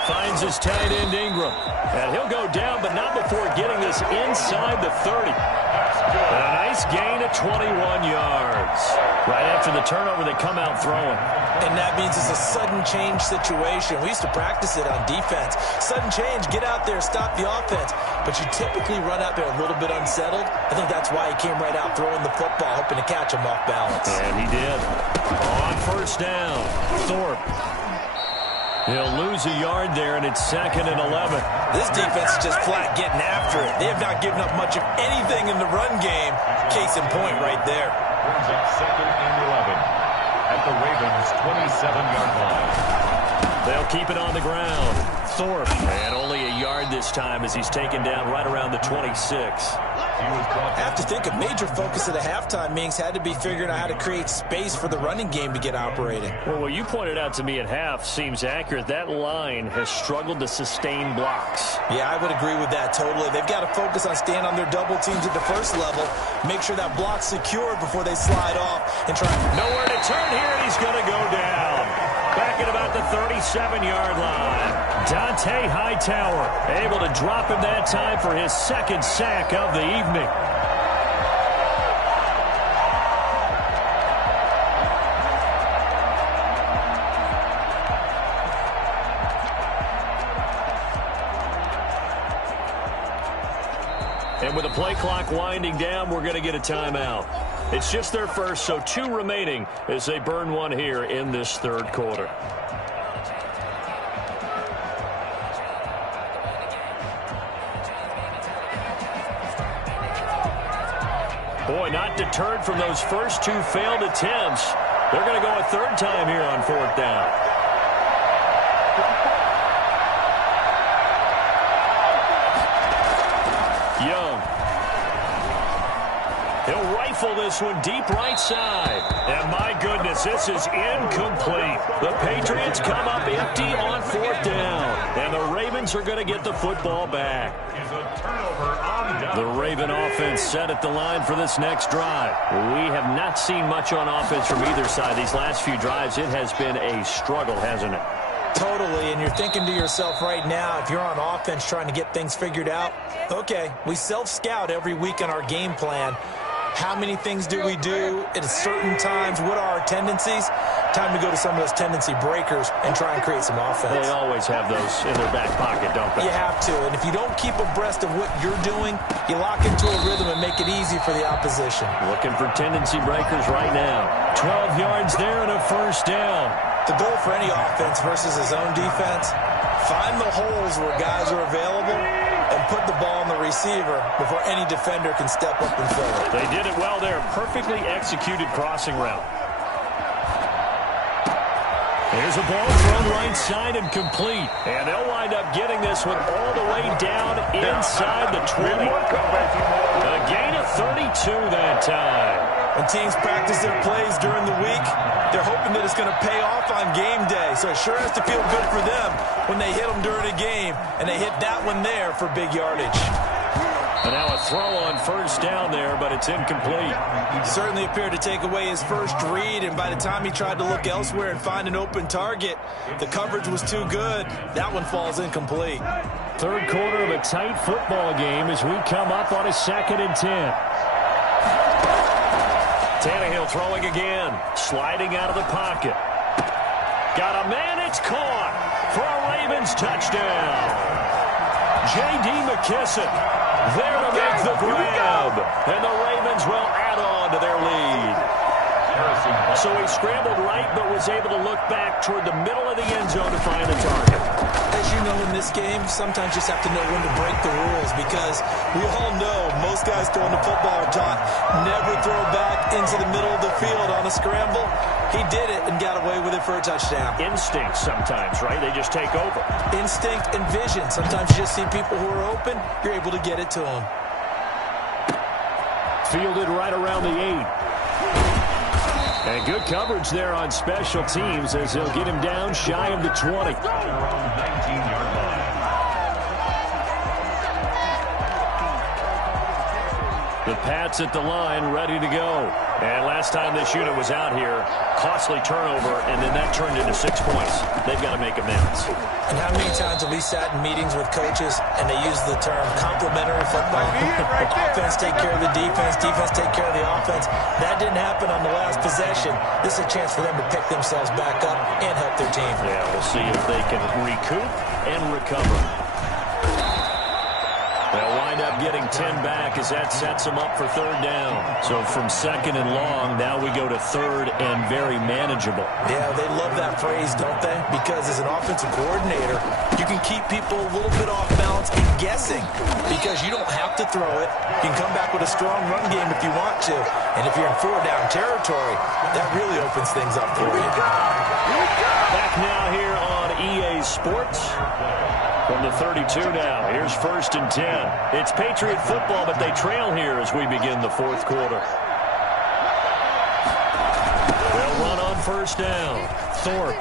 Finds his tight end Ingram. And he'll go down, but not before getting this inside the 30. And a nice gain of 21 yards. Right after the turnover, they come out throwing. And that means it's a sudden change situation. We used to practice it on defense. Sudden change, get out there, stop the offense. But you typically run out there a little bit unsettled. I think that's why he came right out throwing the football, hoping to catch him off balance. And he did. On 1st down, Thorpe. He'll lose a yard there, and it's 2nd and 11. This defense is just flat getting after it. They have not given up much of anything in the run game. Case in point right there. Brings up 2nd and 11 at the Ravens' 27-yard line. They'll keep it on the ground. Thorpe, and only a yard this time as he's taken down right around the 26. I have to think a major focus at the halftime meetings had to be figuring out how to create space for the running game to get operating. Well, what you pointed out to me at half seems accurate. That line has struggled to sustain blocks. Yeah, I would agree with that totally. They've got to focus on staying on their double teams at the first level, make sure that block's secured before they slide off, and try. Nowhere to turn here, and he's going to go down. Back at about the 37-yard line. Dante Hightower able to drop him that time for his 2nd sack of the evening. And with the play clock winding down, we're going to get a timeout. It's just their first, so 2 remaining as they burn one here in this 3rd quarter. Boy, not deterred from those first 2 failed attempts. They're going to go a 3rd time here on 4th down. Young. He'll rifle this one deep right side. And my goodness, this is incomplete. The Patriots come up empty on 4th down. And the Ravens are going to get the football back. The Raven offense set at the line for this next drive. We have not seen much on offense from either side. These last few drives, it has been a struggle, hasn't it? Totally, and you're thinking to yourself right now, if you're on offense trying to get things figured out, okay, we self-scout every week on our game plan. How many things do we do at certain times? What are our tendencies? Time to go to some of those tendency breakers and try and create some offense. They always have those in their back pocket, don't they? You have to, and if you don't keep abreast of what you're doing, you lock into a rhythm and make it easy for the opposition. Looking for tendency breakers right now. 12 yards there and a 1st down. The goal for any offense versus his own defense, find the holes where guys are available and put the ball on the receiver before any defender can step up and fill it. They did it well there. Perfectly executed crossing route. Here's a ball thrown right side and complete. And they'll wind up getting this one all the way down inside the 20. A gain of 32 that time. When teams practice their plays during the week, they're hoping that it's going to pay off on game day. So it sure has to feel good for them when they hit them during a game, and they hit that one there for big yardage. And now a throw on 1st down there, but it's incomplete. Certainly appeared to take away his first read, and by the time he tried to look elsewhere and find an open target, the coverage was too good. That one falls incomplete. 3rd quarter of a tight football game as we come up on a 2nd and 10. Tannehill throwing again, sliding out of the pocket. Got a man, it's caught for a Ravens touchdown. J.D. McKissick there to make the grab, and the Ravens will add on to their lead. So he scrambled right, but was able to look back toward the middle of the end zone to find a target. As you know, in this game, sometimes you just have to know when to break the rules, because we all know most guys throwing the football are taught never throw back into the middle of the field on a scramble. He did it and got away with it for a touchdown. Instinct sometimes, right? They just take over. Instinct and vision. Sometimes you just see people who are open, you're able to get it to them. Fielded right around the 8. And good coverage there on special teams as they'll get him down shy of the 20. The Pats at the line, ready to go. And last time this unit was out here, costly turnover, and then that turned into 6 points. They've got to make amends. And how many times have we sat in meetings with coaches and they use the term complementary football? Offense take care of the defense, defense take care of the offense. That didn't happen on the last possession. This is a chance for them to pick themselves back up and help their team. Yeah, we'll see if they can recoup and recover. They'll wind up getting 10 back as that sets them up for third down. So from second and long, now we go to third and very manageable. Yeah, they love that phrase, don't they? Because as an offensive coordinator, you can keep people a little bit off balance and guessing because you don't have to throw it. You can come back with a strong run game if you want to. And if you're in four-down territory, that really opens things up for you. Back now here on EA Sports. From the 32 now, here's first and 10. It's Patriot football, but they trail here as we begin the fourth quarter. They'll run on first down. Thorpe.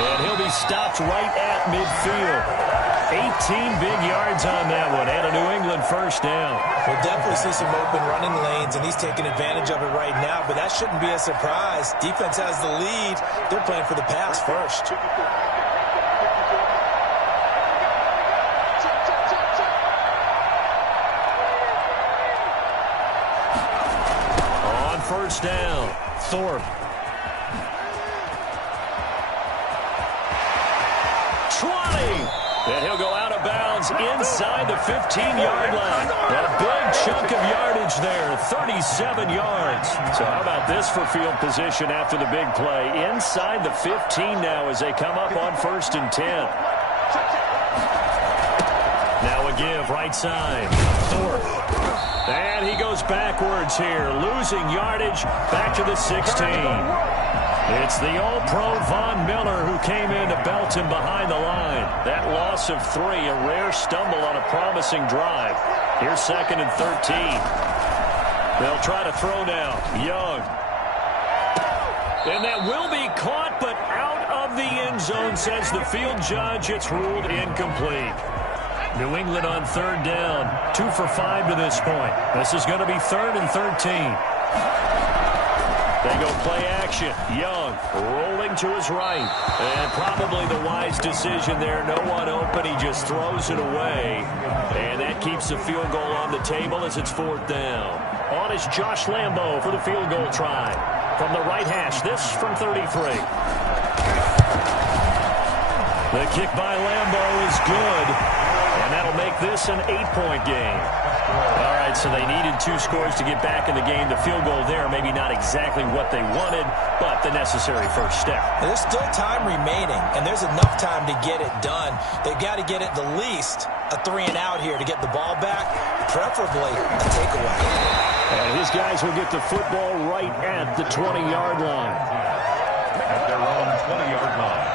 And he'll be stopped right at midfield. 18 big yards on that one, and a New England first down. We'll definitely see some open running lanes, and he's taking advantage of it right now, but that shouldn't be a surprise. Defense has the lead. They're playing for the pass first. On first down, Thorpe. And he'll go out of bounds inside the 15-yard line. A big chunk of yardage there, 37 yards. So how about this for field position after the big play? Inside the 15 now as they come up on first and 10. Now a give, right side. Thorpe. And he goes backwards here, losing yardage back to the 16. It's the All-Pro Von Miller who came in to belt him behind the line. That loss of 3, a rare stumble on a promising drive. Here's second and 13. They'll try to throw now. Young. And that will be caught, but out of the end zone, says the field judge. It's ruled incomplete. New England on third down. 2 for 5 to this point. This is going to be third and 13. They go play action. Young rolling to his right. And probably the wise decision there. No one open. He just throws it away. And that keeps the field goal on the table as it's fourth down. On is Josh Lambo for the field goal try. From the right hash. This from 33. The kick by Lambo is good. And that'll make this an 8-point game. All right, so they needed 2 scores to get back in the game. The field goal there, maybe not exactly what they wanted, but the necessary first step. There's still time remaining, and there's enough time to get it done. They've got to get at the least a 3-and-out here to get the ball back, preferably a takeaway. And his guys will get the football right at the 20-yard line. At their own 20-yard line.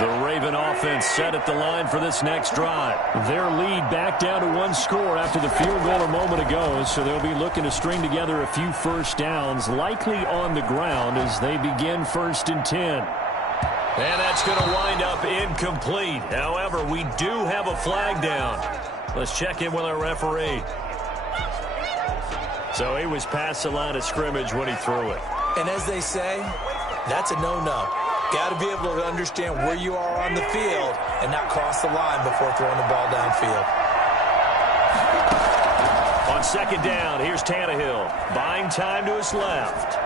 The Raven offense set at the line for this next drive. Their lead back down to 1 score after the field goal a moment ago, so they'll be looking to string together a few first downs, likely on the ground as they begin first and 10. And that's going to wind up incomplete. However, we do have a flag down. Let's check in with our referee. So he was past the line of scrimmage when he threw it. And as they say, that's a no-no. Got to be able to understand where you are on the field and not cross the line before throwing the ball downfield. On second down, here's Tannehill. Buying time to his left.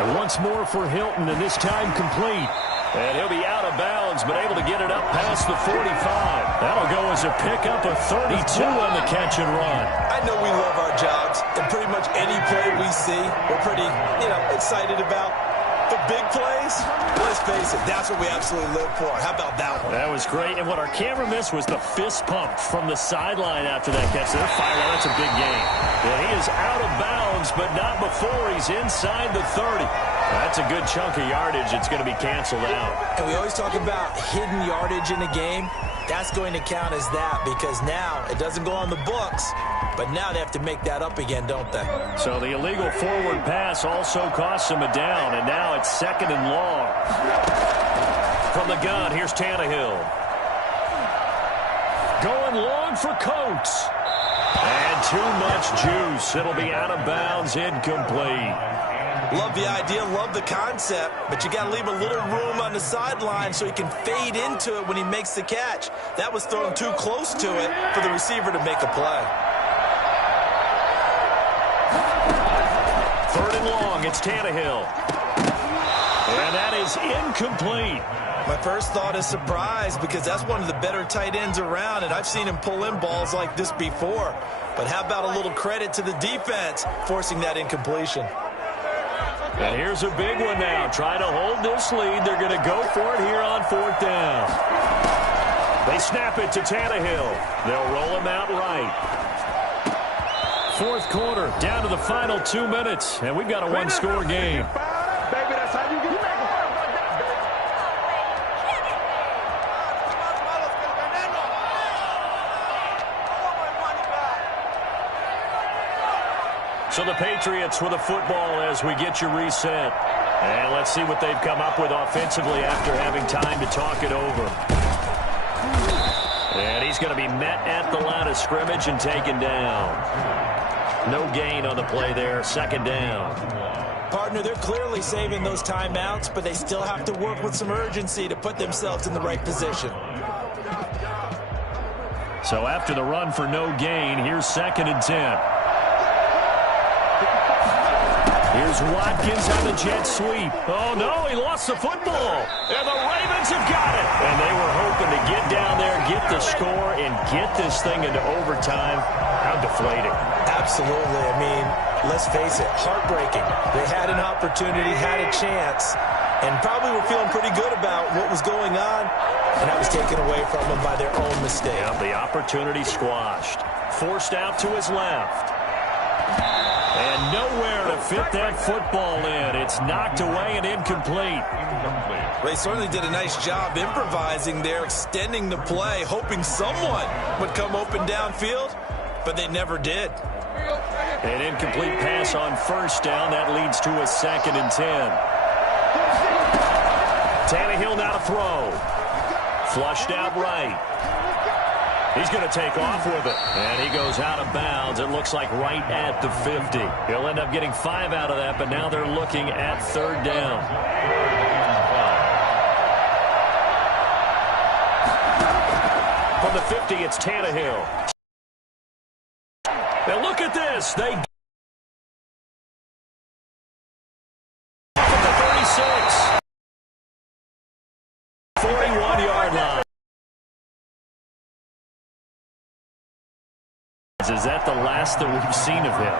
And once more for Hilton, and this time complete. And he'll be out of bounds, but able to get it up past the 45. That'll go as a pickup of 32 on the catch and run. I know we love our jobs, and pretty much any play we see, we're pretty, excited about. The big plays, let's face it, that's what we absolutely live for. How about that one? That was great. And what our camera missed was the fist pump from the sideline after that catch. They're fired out. That's a big game. Well, he is out of bounds, but not before he's inside the 30. That's a good chunk of yardage. It's going to be canceled out. And we always talk about hidden yardage in a game. That's going to count as that because now it doesn't go on the books, but now they have to make that up again, don't they? So the illegal forward pass also costs them a down, and now it's second and long. From the gun, here's Tannehill. Going long for Coates. And too much juice. It'll be out of bounds, incomplete. Love the idea, love the concept, but you got to leave a little room on the sideline so he can fade into it when he makes the catch. That was thrown too close to it for the receiver to make a play. Third and long. It's Tannehill. And that is incomplete. My first thought is surprise because that's one of the better tight ends around, and I've seen him pull in balls like this before. But how about a little credit to the defense forcing that incompletion? And here's a big one now. Trying to hold this lead. They're going to go for it here on 4th down. They snap it to Tannehill. They'll roll him out right. 4th quarter, down to the final 2 minutes, and we've got a one-score game. Baby, that's how you get it. So the Patriots with a football as we get you reset. And let's see what they've come up with offensively after having time to talk it over. And he's going to be met at the line of scrimmage and taken down. No gain on the play there. 2nd down. Partner, they're clearly saving those timeouts, but they still have to work with some urgency to put themselves in the right position. So after the run for no gain, here's 2nd and 10. Here's Watkins on the jet sweep. Oh, no, he lost the football. And the Ravens have got it. And they were hoping to get down there, get the score, and get this thing into overtime. How deflating. Absolutely. I mean, let's face it, heartbreaking. They had an opportunity, had a chance, and probably were feeling pretty good about what was going on, and that was taken away from them by their own mistake. Yeah, the opportunity squashed. Forced out to his left. And nowhere to fit that football in. It's knocked away and incomplete. They certainly did a nice job improvising there, extending the play, hoping someone would come open downfield, but they never did. An incomplete pass on 1st down. That leads to a 2nd and 10. Tannehill now to throw. Flushed out right. He's going to take off with it. And he goes out of bounds. It looks like right at the 50. He'll end up getting 5 out of that, but now they're looking at 3rd down. From the 50, it's Tannehill. And look at this. They from the 36. 41-yard line. Is that the last that we've seen of him?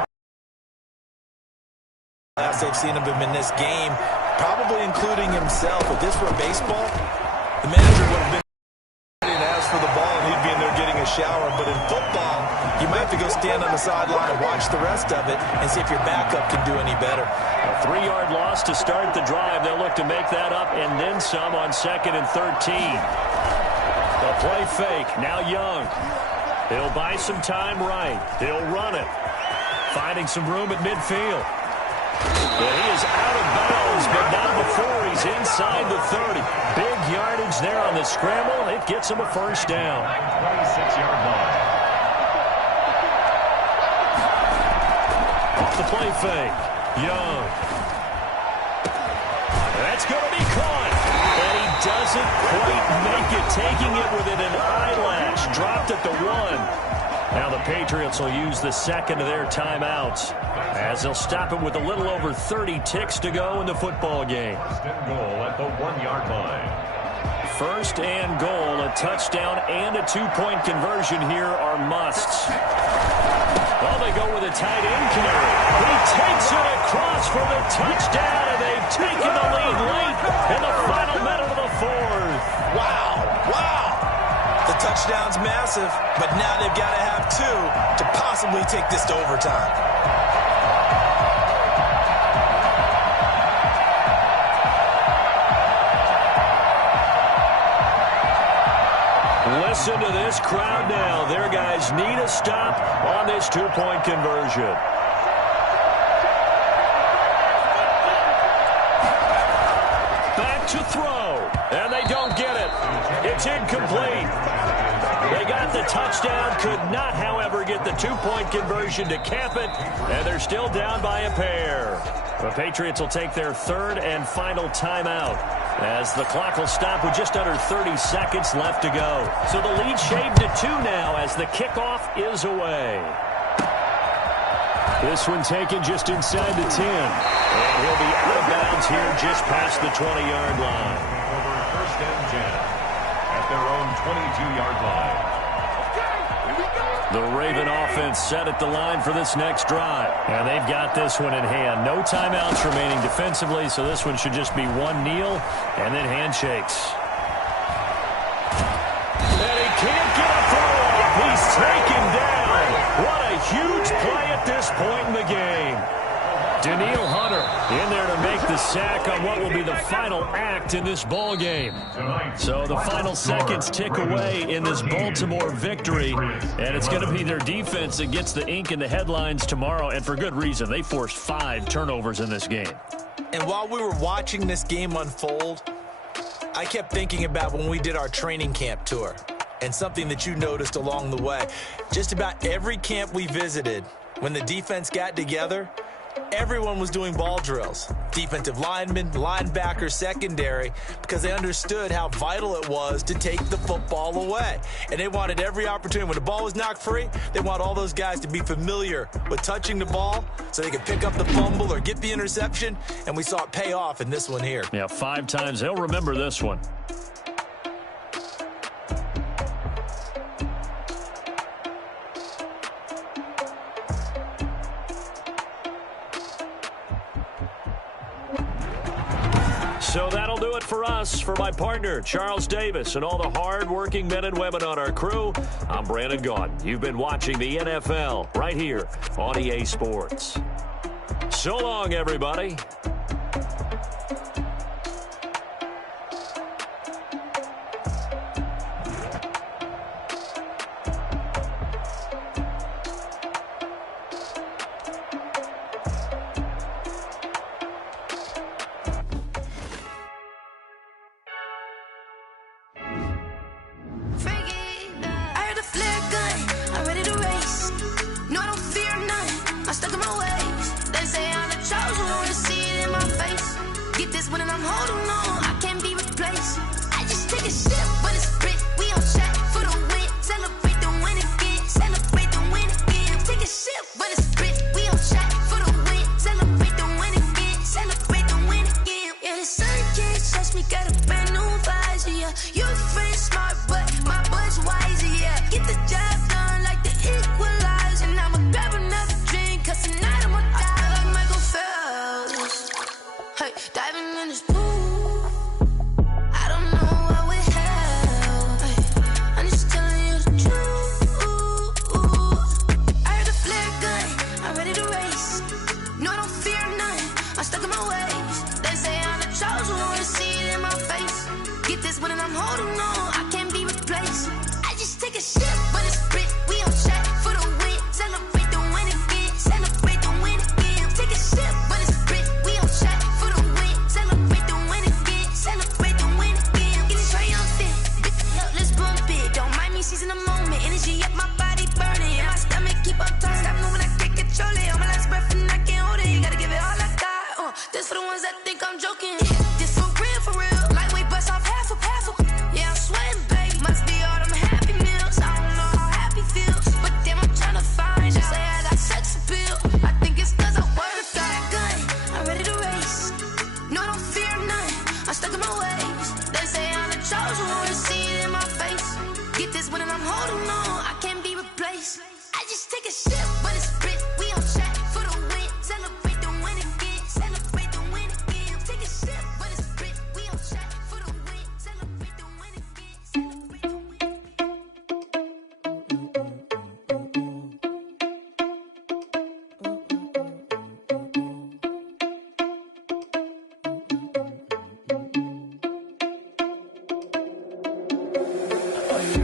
Last they've seen of him in this game, probably including himself. If this were baseball, the manager would have been and asked for the ball, and he'd be in there getting a shower. But in football, you might have to go stand on the sideline and watch the rest of it and see if your backup can do any better. A 3-yard loss to start the drive. They'll look to make that up and then some on 2nd and 13. The play fake. Now Young. He'll buy some time right. He'll run it. Finding some room at midfield. But he is out of bounds, but not before he's inside the 30. Big yardage there on the scramble. It gets him a 1st down. 26-yard line. Off the play fake. Young. That's going to be caught. And he doesn't quite make it. Taking it within an eyelash. Dropped at the 1. Now the Patriots will use the 2nd of their timeouts as they'll stop it with a little over 30 ticks to go in the football game. First and goal at the 1-yard line. 1st and goal, a touchdown and a 2-point conversion here are musts. Well, they go with a tight end carry. He takes it across for the touchdown, and they've taken the lead late in the final minute of the 4th. Wow, wow. The touchdown's massive, but now they've got to have 2 to possibly take this to overtime. Listen to this crowd now. Their guys need a stop on this 2-point conversion. Back to throw, and they don't get it. It's incomplete. They got the touchdown, could not, however, get the 2-point conversion to cap it, and they're still down by a pair. The Patriots will take their 3rd and final timeout as the clock will stop with just under 30 seconds left to go. So the lead shaved to 2 now as the kickoff is away. This one taken just inside the 10. And he'll be out of bounds here just past the 20-yard line. Over first and 10 at their own 22-yard line. The Raven offense set at the line for this next drive. And they've got this one in hand. No timeouts remaining defensively, so this one should just be one kneel and then handshakes. And he can't get a throw off. He's taken down. What a huge play at this point in the game. Daniil Hunter in there to make the sack on what will be the final act in this ball game. So the final seconds tick away in this Baltimore victory, and it's going to be their defense that gets the ink in the headlines tomorrow, and for good reason. They forced 5 turnovers in this game. And while we were watching this game unfold, I kept thinking about when we did our training camp tour and something that you noticed along the way. Just about every camp we visited, when the defense got together, everyone was doing ball drills. Defensive linemen, linebackers, secondary, because they understood how vital it was to take the football away. And they wanted every opportunity. When the ball was knocked free, they want all those guys to be familiar with touching the ball so they could pick up the fumble or get the interception. And we saw it pay off in this one here. Yeah, 5 times. They'll remember this one. So that'll do it for us. For my partner, Charles Davis, and all the hard-working men and women on our crew, I'm Brandon Gaudin. You've been watching the NFL right here on EA Sports. So long, everybody.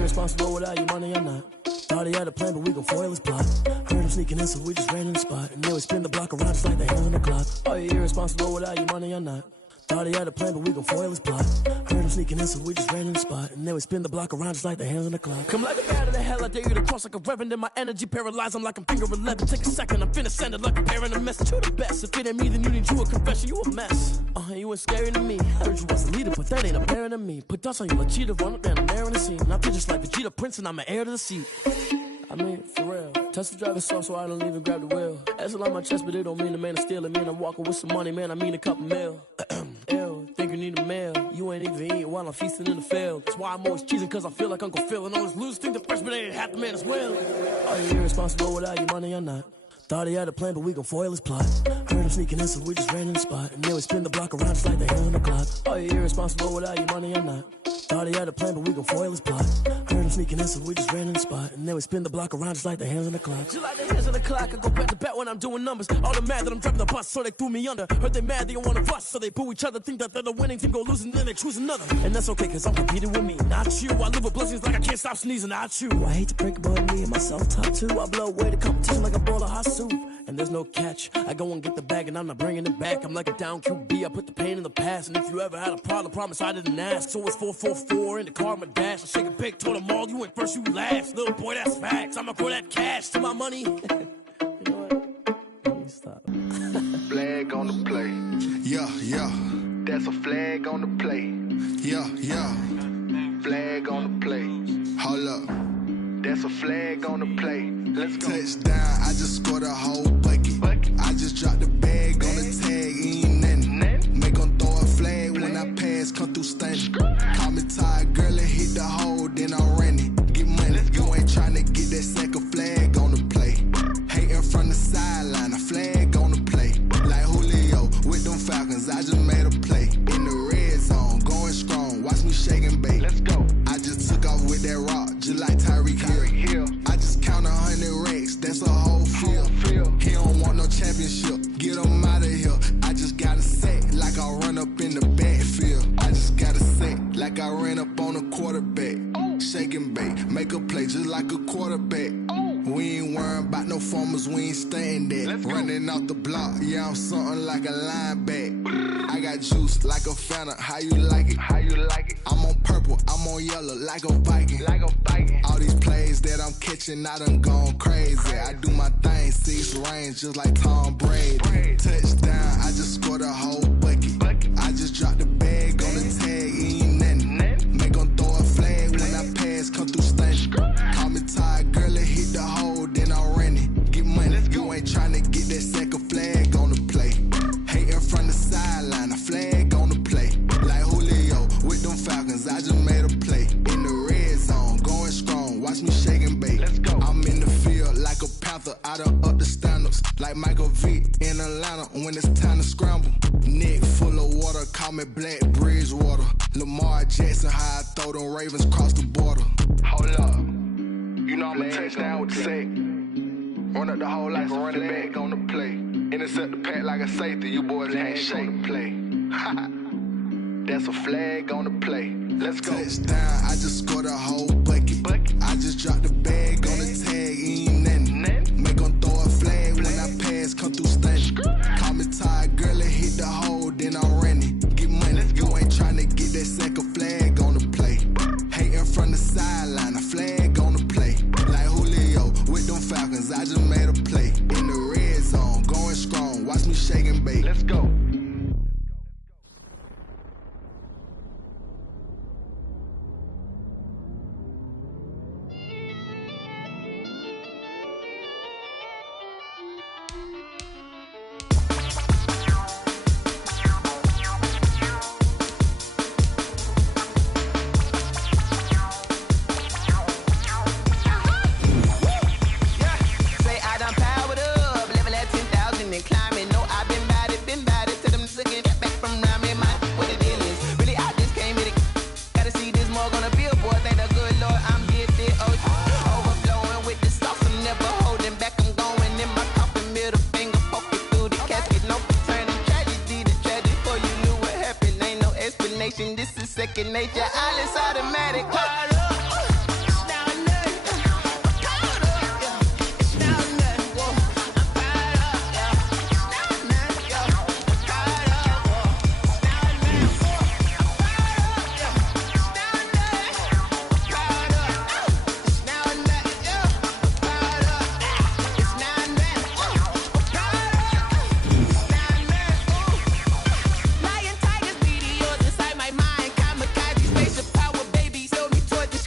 Irresponsible without your money or not. Thought he had a plan, but we gon' foil his plot. Heard him sneaking in, so we just ran in the spot. And then we spin the block around just like the hands on the clock. Are you irresponsible without your money or not? Thought he had a plan, but we gon' foil his plot. Heard him sneaking in, so we just ran in the spot. And then we spin the block around just like the hands on the clock. Come like a bat of the hell, I dare you to cross like a reverend. In my energy paralyzed, I'm like I'm finger 11. Take a second, I'm finna send it like a parent a message to the best. If it ain't me, then you need you a confession, you a mess. You ain't scary to me. Heard you was a leader, but that ain't apparent to me. Put dust on you, a cheetah, run up down, I'm there in the scene. I feel just like Vegeta Prince, and I'm an heir to the seat. I mean, for real. Touch the driver's soft so I don't even grab the wheel. That's on my chest, but it don't mean the man is stealing. Man, I'm walking with some money, man, I mean a couple mil. Ew, think you need a meal. You ain't even eating while I'm feasting in the field. That's why I'm always cheesing, cause I feel like Uncle Phil. And all those losers think the freshman ain't half the man as well. Are you irresponsible without your money or not? Thought he had a plan, but we gon' foil his plot. Heard him sneaking in, so we just ran in the spot. And then we spin the block around just like the hell in the clock. Are you irresponsible without your money or not? Thought he had a plan, but we gon' foil his plot. Heard him sneaking in, so we just ran in the spot. And then we spin the block around just like the hands on the clock. Just like the hands on the clock, I go back to back when I'm doing numbers. All the mad that I'm driving the bus, so they threw me under. Heard they mad, they don't wanna bust, so they boo each other. Think that they're the winning team, go losing, then they choose another. And that's okay, cause I'm competing with me, not you. I live with blessings like I can't stop sneezing, not you. I hate to break it, but me and myself top two. I blow away the competition like a bowl of hot soup. And there's no catch. I go and get the bag and I'm not bringing it back. I'm like a down QB, I put the pain in the past. And if you ever had a problem, promise I didn't ask. So it's 4-4-4 in the car, my dash. I shake a big, told them all, you went first, you last. Little boy, that's facts. I'ma throw that cash to my money. You know what? Let me stop. Flag on the play. Yeah, yeah. That's a flag on the play. Yeah, yeah. Flag on the play. Hold up. That's a flag on the play. Let's go. Touchdown, I just scored a whole bucket. I just dropped the bag on the tag, ain't nothing. Make 'em throw a flag when I pass, come through stunning. Call me tired, girl, and hit the hole, then I ran it. Get money, you ain't tryna get that second flag on the play. Hating from the sideline, a flag on the play. Like Julio with them Falcons, I just made a play. In the red zone, going strong, watch me shake and bake. Let's go. I just took off with that rock, just like Tyreek Hill. I just count 100 racks, that's a whole field. He don't want no championship, get him out of here. I just got a set, like I run up in the backfield. I just got a set, like I ran up on a quarterback. Shake and bake, make a play just like a quarterback. We ain't worrying about no formers, we ain't staying there. Running off the block, yeah, I'm something like a lineback. I got juice like a Fanta, how you like it? How you like it? I'm on purple, I'm on yellow, like a Viking. Like a Viking. All these plays that I'm catching, I done gone crazy. I do my thing, 6 range, just like Tom Brady. Touchdown, I just scored a whole bucket. I just dropped the bag on the tag, ain't nothing. Make 'em throw a flag when I pass, come through stunning. Call me tired, girl, and hit the hole, then I ran it. Get money, you ain't tryna get that second flag on the play. Hating from the sideline, a flag on the play. Like Julio with them Falcons, I just made a play. In the red zone, going strong, watch me shake and bake. Let's go. I'm in the field like a Panther, I done up the standards. Like Michael Vick in Atlanta when it's time to scramble. Neck full of water, call me Black Bridgewater. Lamar Jackson, how I throw them Ravens cross the border. Hold up. You know I'm a touchdown with the sack. Run up the hole like a running back on the play. Intercept the pack like a safety. You boys can't shake the play. That's a flag on the play. Let's go. Touchdown, I just scored a whole bucket. I just dropped the bag on the tag, ain't nothing. Make 'em throw a flag when I pass, come through stunning. Call me tired, girl, and hit the hole, then I ran it. Get money, you ain't tryna get that second flag on the play. Hating from the sideline, a flag on the play. Like Julio with them Falcons, I just made a play. In the red zone, going strong, watch me shake and bake. Let's go. This is second nature. All is automatic. Lion, tigers, meteors inside my mind. Kamikaze, spaceship power, baby. Sold me toward the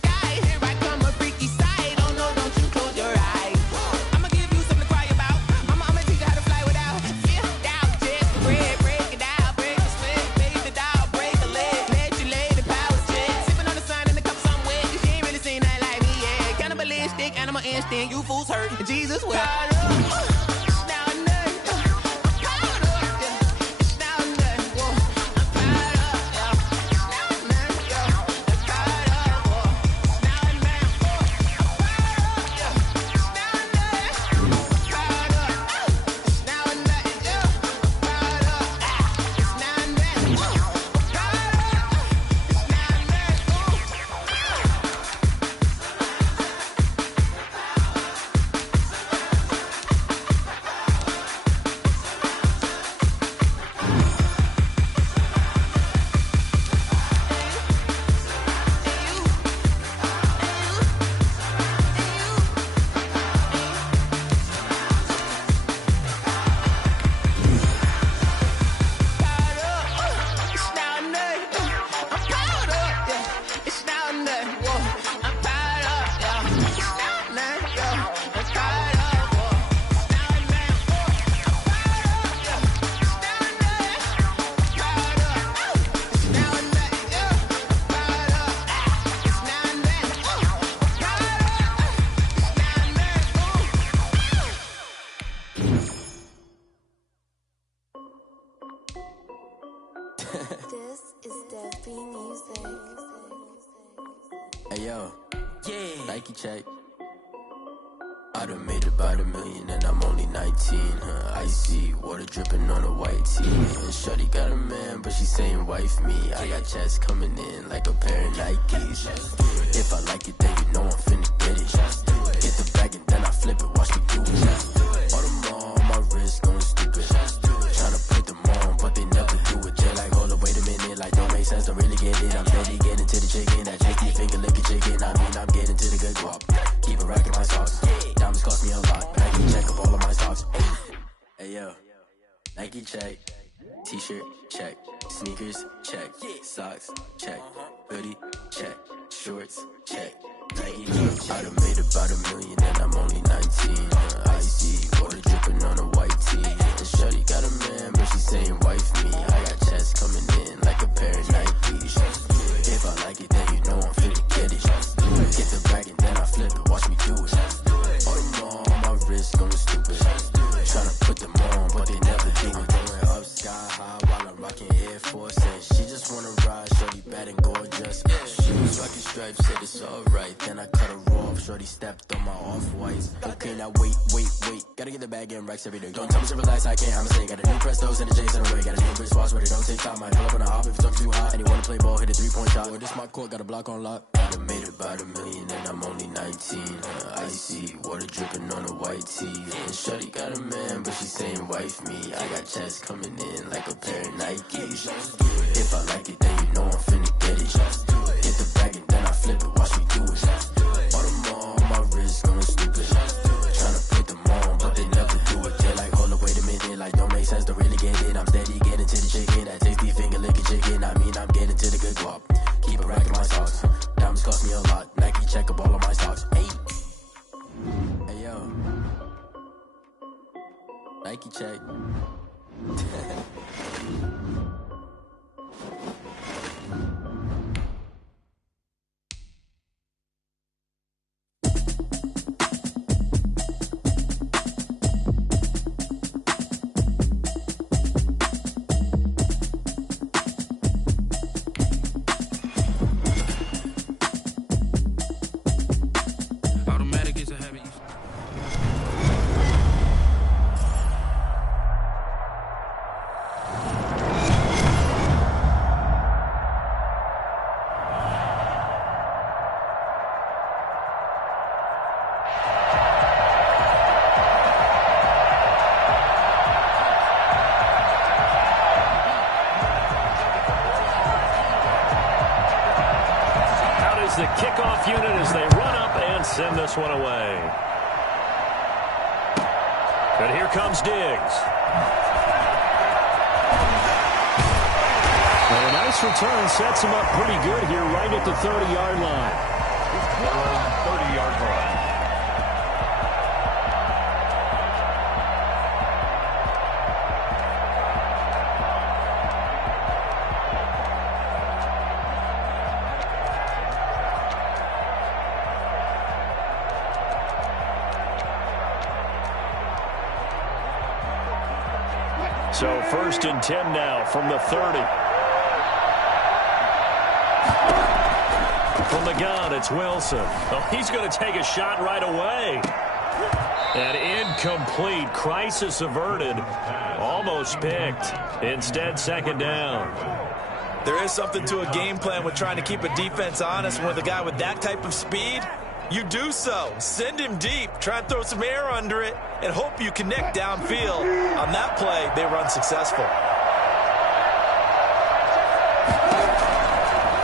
Hey yo, Nike check. I done made about $1 million and I'm only 19. Icy water dripping on a white tee. And shorty got a man, but she saying wife me. I got checks coming in like a pair of Nikes. If I like it, then you know I'm finna get it. Get the bag and then I flip it, watch me do it. All them all on my wrist going stupid. Tryna put them on, but they never do it. They're like, hold up, wait a minute, like don't make sense, don't really get it. I'm steady getting to the chicken, that chicky finger licking chicken. I mean, I'm getting to the good guap. Keep a rack in my socks. Diamonds cost me a lot. Nike check up all of my stocks. Hey yo, Nike check. T-shirt check. Sneakers check. Socks check. Hoodie check. Shorts check. Nike check. I done made about $1 million and I'm only 19. Icy water dripping on a white tee. And shorty got a man, but she saying wife me. I got checks coming in like a pair of Nikes. If I like it, then you know I'm finna get it. Get the bag and then I flip it, watch me do it. All them all on my wrist going stupid. Tryna put them on, but they never do it. Going up sky high while I'm rocking Air Force. And she just wanna ride, shorty bad and gorgeous. She was rocking stripes, said it's alright. Then I cut her off, shorty stepped on my off-whites. Okay, now wait. Gotta get the bag and racks every day. Don't tell me to relax, I can't, I'ma say. Got a new Prestos and a J's in a way. Got a new British watch, but it don't take time. I pull up on a hop if it's up too hot. And you wanna play ball, hit a 3-point shot. Or this my court, got a block on lock. I done made about $1 million and I'm only 19. Icy water dripping on a white tee. And shorty got a man, but she saying wife me. I got checks coming in like a pair of Nikes. If I like it, then you know I'm finna get it. Get the bag and then I flip it, watch me do it. All them all on my wrist going stupid. Tryna put them on, but they never do it. They're like, hold up, wait a minute, like don't make sense, don't really get it. I'm steady getting to the chicken, that tasty finger licking chicken. I mean, I'm getting to the good guap. Keep a rack in my socks. Diamonds cost me a lot. Nike check up all of my stocks. Hey yo, Nike check. The kickoff unit as they run up and send this one away. But here comes Diggs. Well, a nice return sets him up pretty good here right at the 30-yard line. 30-yard line. So 1st and 10 now from the 30. From the gun, it's Wilson. Oh, he's going to take a shot right away. And incomplete. Crisis averted. Almost picked. Instead, 2nd down. There is something to a game plan with trying to keep a defense honest. With a guy with that type of speed, you do so. Send him deep. Try and throw some air under it and hope you connect downfield. On that play, they were unsuccessful.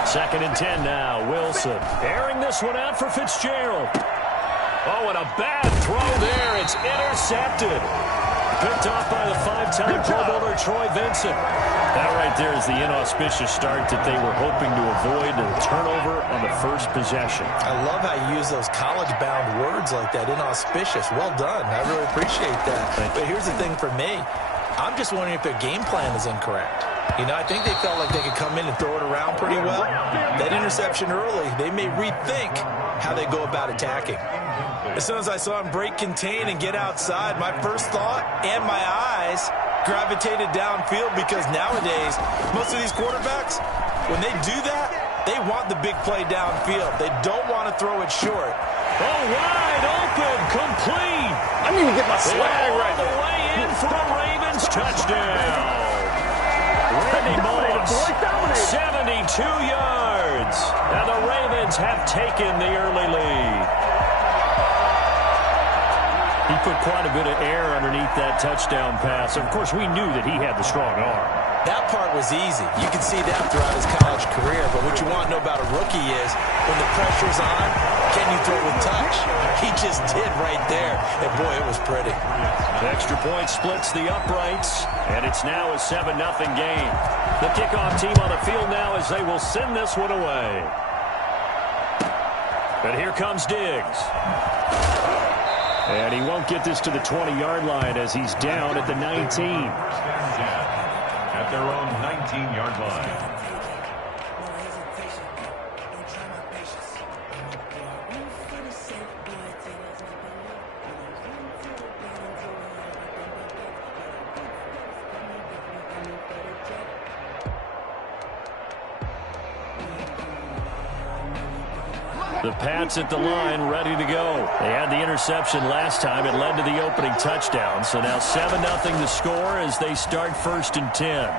2nd and 10 now. Wilson airing this one out for Fitzgerald. Oh, and a bad throw there. It's intercepted. Picked off by the 5-time Pro Bowler Troy Vincent. That right there is the inauspicious start that they were hoping to avoid, a turnover on the first possession. I love how you use those college-bound words like that, inauspicious. Well done. I really appreciate that. But here's the thing for me. I'm just wondering if their game plan is incorrect. You know, I think they felt like they could come in and throw it around pretty well. That interception early, they may rethink how they go about attacking. As soon as I saw him break contain and get outside, my first thought and my eyes gravitated downfield, because nowadays, most of these quarterbacks, when they do that, They want the big play downfield. They don't want to throw it short. Oh, wide open, complete. I need to get my swag right all the way in for a Ravens touchdown. Randy Moss, 72 yards. And the Ravens have taken the early lead. He put quite a bit of air underneath that touchdown pass. Of course, we knew that he had the strong arm. That part was easy. You can see that throughout his college career. But what you want to know about a rookie is when the pressure's on, can you throw with touch? He just did right there. And, boy, it was pretty. The extra point splits the uprights, and it's now a 7-0 game. The kickoff team on the field now as they will send this one away. But here comes Diggs. And he won't get this to the 20-yard line as he's down at the 19. At their own 19-yard line. The Pats at the line, ready to go. They had the interception last time. It led to the opening touchdown. So now 7-0 the score as they start 1st and 10.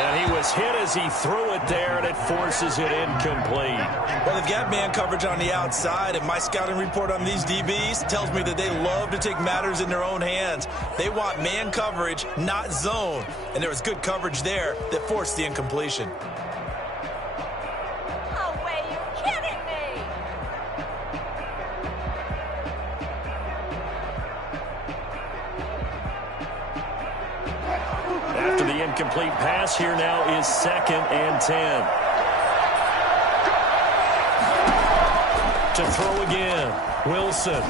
And he was hit as he threw it there, and it forces it incomplete. Well, they've got man coverage on the outside, and my scouting report on these DBs tells me that they love to take matters in their own hands. They want man coverage, not zone. And there was good coverage there that forced the incompletion. Complete pass here now is 2nd and 10. To throw again, Wilson.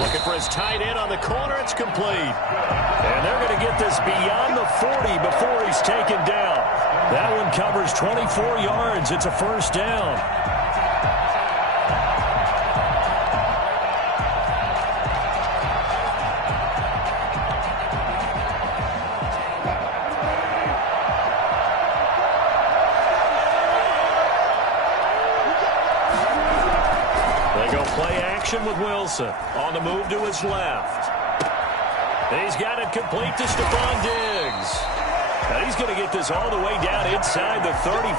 Looking for his tight end on the corner. It's complete. And they're going to get this beyond the 40 before he's taken down. That one covers 24 yards. It's a 1st down. With Wilson on the move to his left. He's got it complete to Stephon Diggs. And he's going to get this all the way down inside the 35.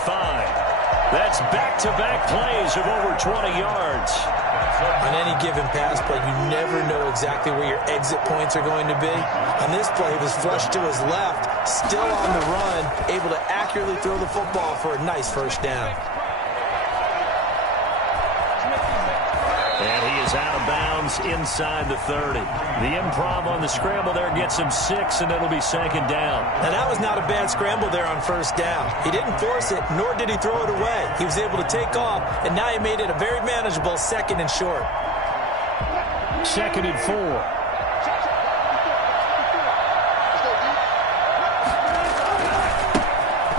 That's back-to-back plays of over 20 yards. On any given pass play, you never know exactly where your exit points are going to be. On this play, he was flushed to his left, still on the run, able to accurately throw the football for a nice 1st down. And he is out of bounds inside the 30. The improv on the scramble there gets him 6, and it'll be 2nd down. Now, that was not a bad scramble there on 1st down. He didn't force it, nor did he throw it away. He was able to take off, and now he made it a very manageable 2nd and short. 2nd and 4.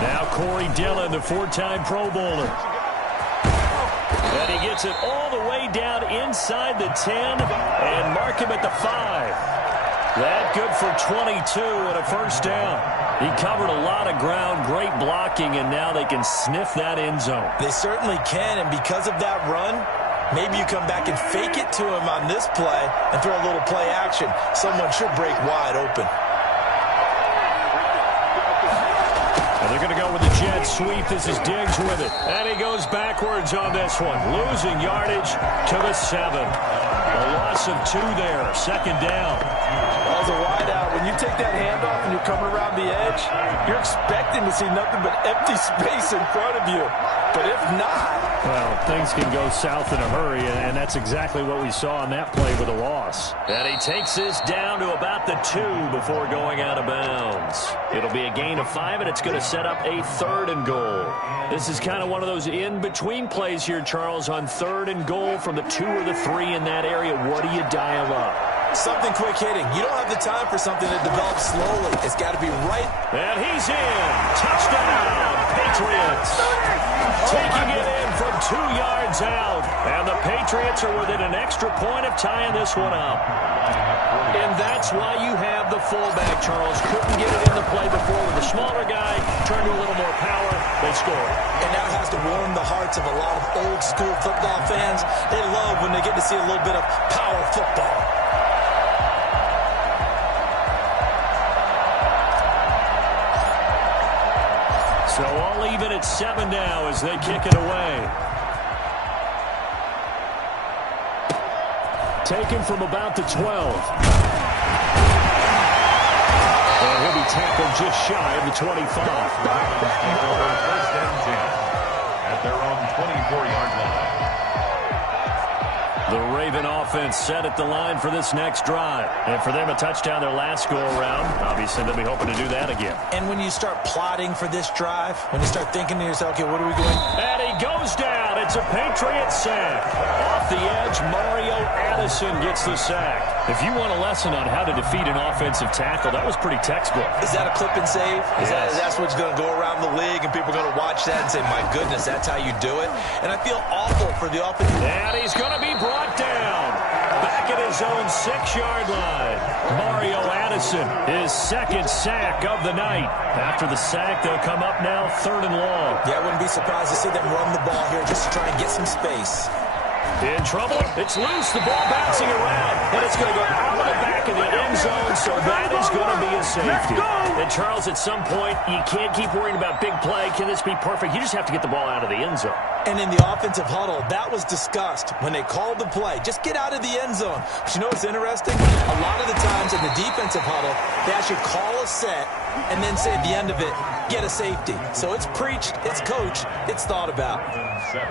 Now Corey Dillon, the 4-time Pro Bowler. And he gets it all the way down inside the 10 and mark him at the 5. That good for 22 and a 1st down. He covered a lot of ground, great blocking, and now they can sniff that end zone. They certainly can, and because of that run, maybe you come back and fake it to him on this play and throw a little play action. Someone should break wide open. And they're going to go with the jet sweep. This is Diggs with it. And he goes backwards on this one. Losing yardage to the 7. A loss of 2 there. 2nd down. Well, as a wideout, when you take that handoff and you're coming around the edge, you're expecting to see nothing but empty space in front of you. But if not... Well, things can go south in a hurry, and that's exactly what we saw on that play with a loss. And he takes this down to about the 2 before going out of bounds. It'll be a gain of 5, and it's going to set up a 3rd and goal. This is kind of one of those in-between plays here, Charles, on 3rd and goal from the 2 or the 3 in that area. What do you dial up? Something quick hitting. You don't have the time for something that develops slowly. It's got to be right. And he's in. Touchdown. Patriots taking it in from 2 yards out. And the Patriots are within an extra point of tying this one up. And that's why you have the fullback, Charles. Couldn't get it in the play before with a smaller guy. Turned to a little more power. They score. And that has to warm the hearts of a lot of old-school football fans. They love when they get to see a little bit of power football. So all even at 7 now as they kick it away. Taken from about the 12. And he'll be tackled just shy of the 25. First and 10 at their own 24-yard line. The Raven offense set at the line for this next drive. And for them, a touchdown their last go-around. Obviously, they'll be hoping to do that again. And when you start plotting for this drive, when you start thinking to yourself, okay, what are we doing? And he goes down. It's a Patriot sack. Off the edge, Mario Addison gets the sack. If you want a lesson on how to defeat an offensive tackle, that was pretty textbook. Is that a clip and save? That's what's going to go around the league, and people are going to watch that and say, my goodness, that's how you do it? And I feel awful for the offense. And he's going to be brought down. Back at his own 6-yard line. Mario Addison, his second sack of the night. After the sack, they'll come up now 3rd and long. Yeah, I wouldn't be surprised to see them run the ball here just to try and get some space. In trouble. It's loose. The ball bouncing around. And it's going to go out of the back of the end zone, so that is going to be a safety. And, Charles, at some point, you can't keep worrying about big play. Can this be perfect? You just have to get the ball out of the end zone. And in the offensive huddle, that was discussed when they called the play. Just get out of the end zone. But you know what's interesting? A lot of the times in the defensive huddle, they actually call a set and then say at the end of it, get a safety. So it's preached, it's coached, it's thought about. 7.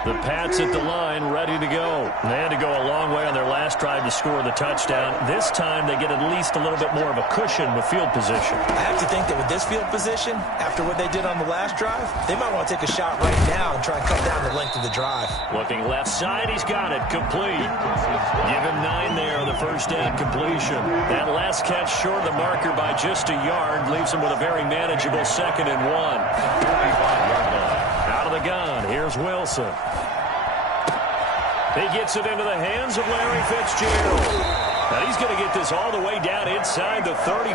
The Pats at the line, ready to go. They had to go a long way on their last drive to score the touchdown. This time, they get at least a little bit more of a cushion with field position. I have to think that with this field position, after what they did on the last drive, they might want to take a shot right now and try and cut down the length of the drive. Looking left side, he's got it. Complete. Give him 9 there on the first down completion. That last catch short of the marker by just a yard leaves him with a very manageable 2nd and 1. 45-yard line. Out of the gun, here's Wilson. He gets it into the hands of Larry Fitzgerald. Now he's going to get this all the way down inside the 35.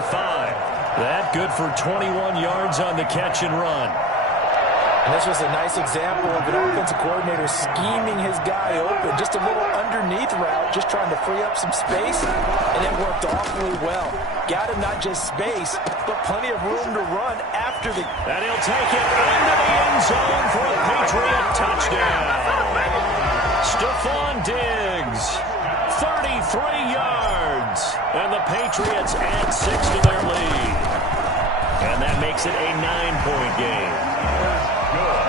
That good for 21 yards on the catch and run. And this was a nice example of an offensive coordinator scheming his guy open. Just a little underneath route, just trying to free up some space, and it worked awfully well. Got him not just space, but plenty of room to run after the... And he'll take it into the end zone for a Patriot touchdown. Stephon Diggs, 33 yards. And the Patriots add 6 to their lead. And that makes it a 9-point game. Good.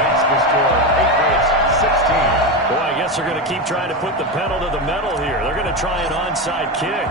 Makes the score Patriots 16. Boy, I guess they're going to keep trying to put the pedal to the metal here. They're going to try an onside kick.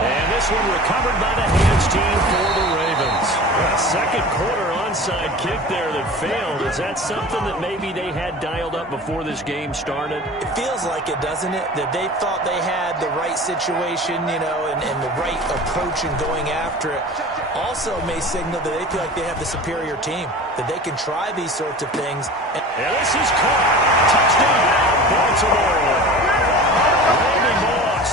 And this one recovered by the hands team for the Ravens. A second quarter onside kick there that failed. Is that something that maybe they had dialed up before this game started? It feels like it, doesn't it? That they thought they had the right situation, you know, and the right approach in going after it. Also may signal that they feel like they have the superior team, that they can try these sorts of things. And this is caught. Touchdown, Baltimore. Randy Moss.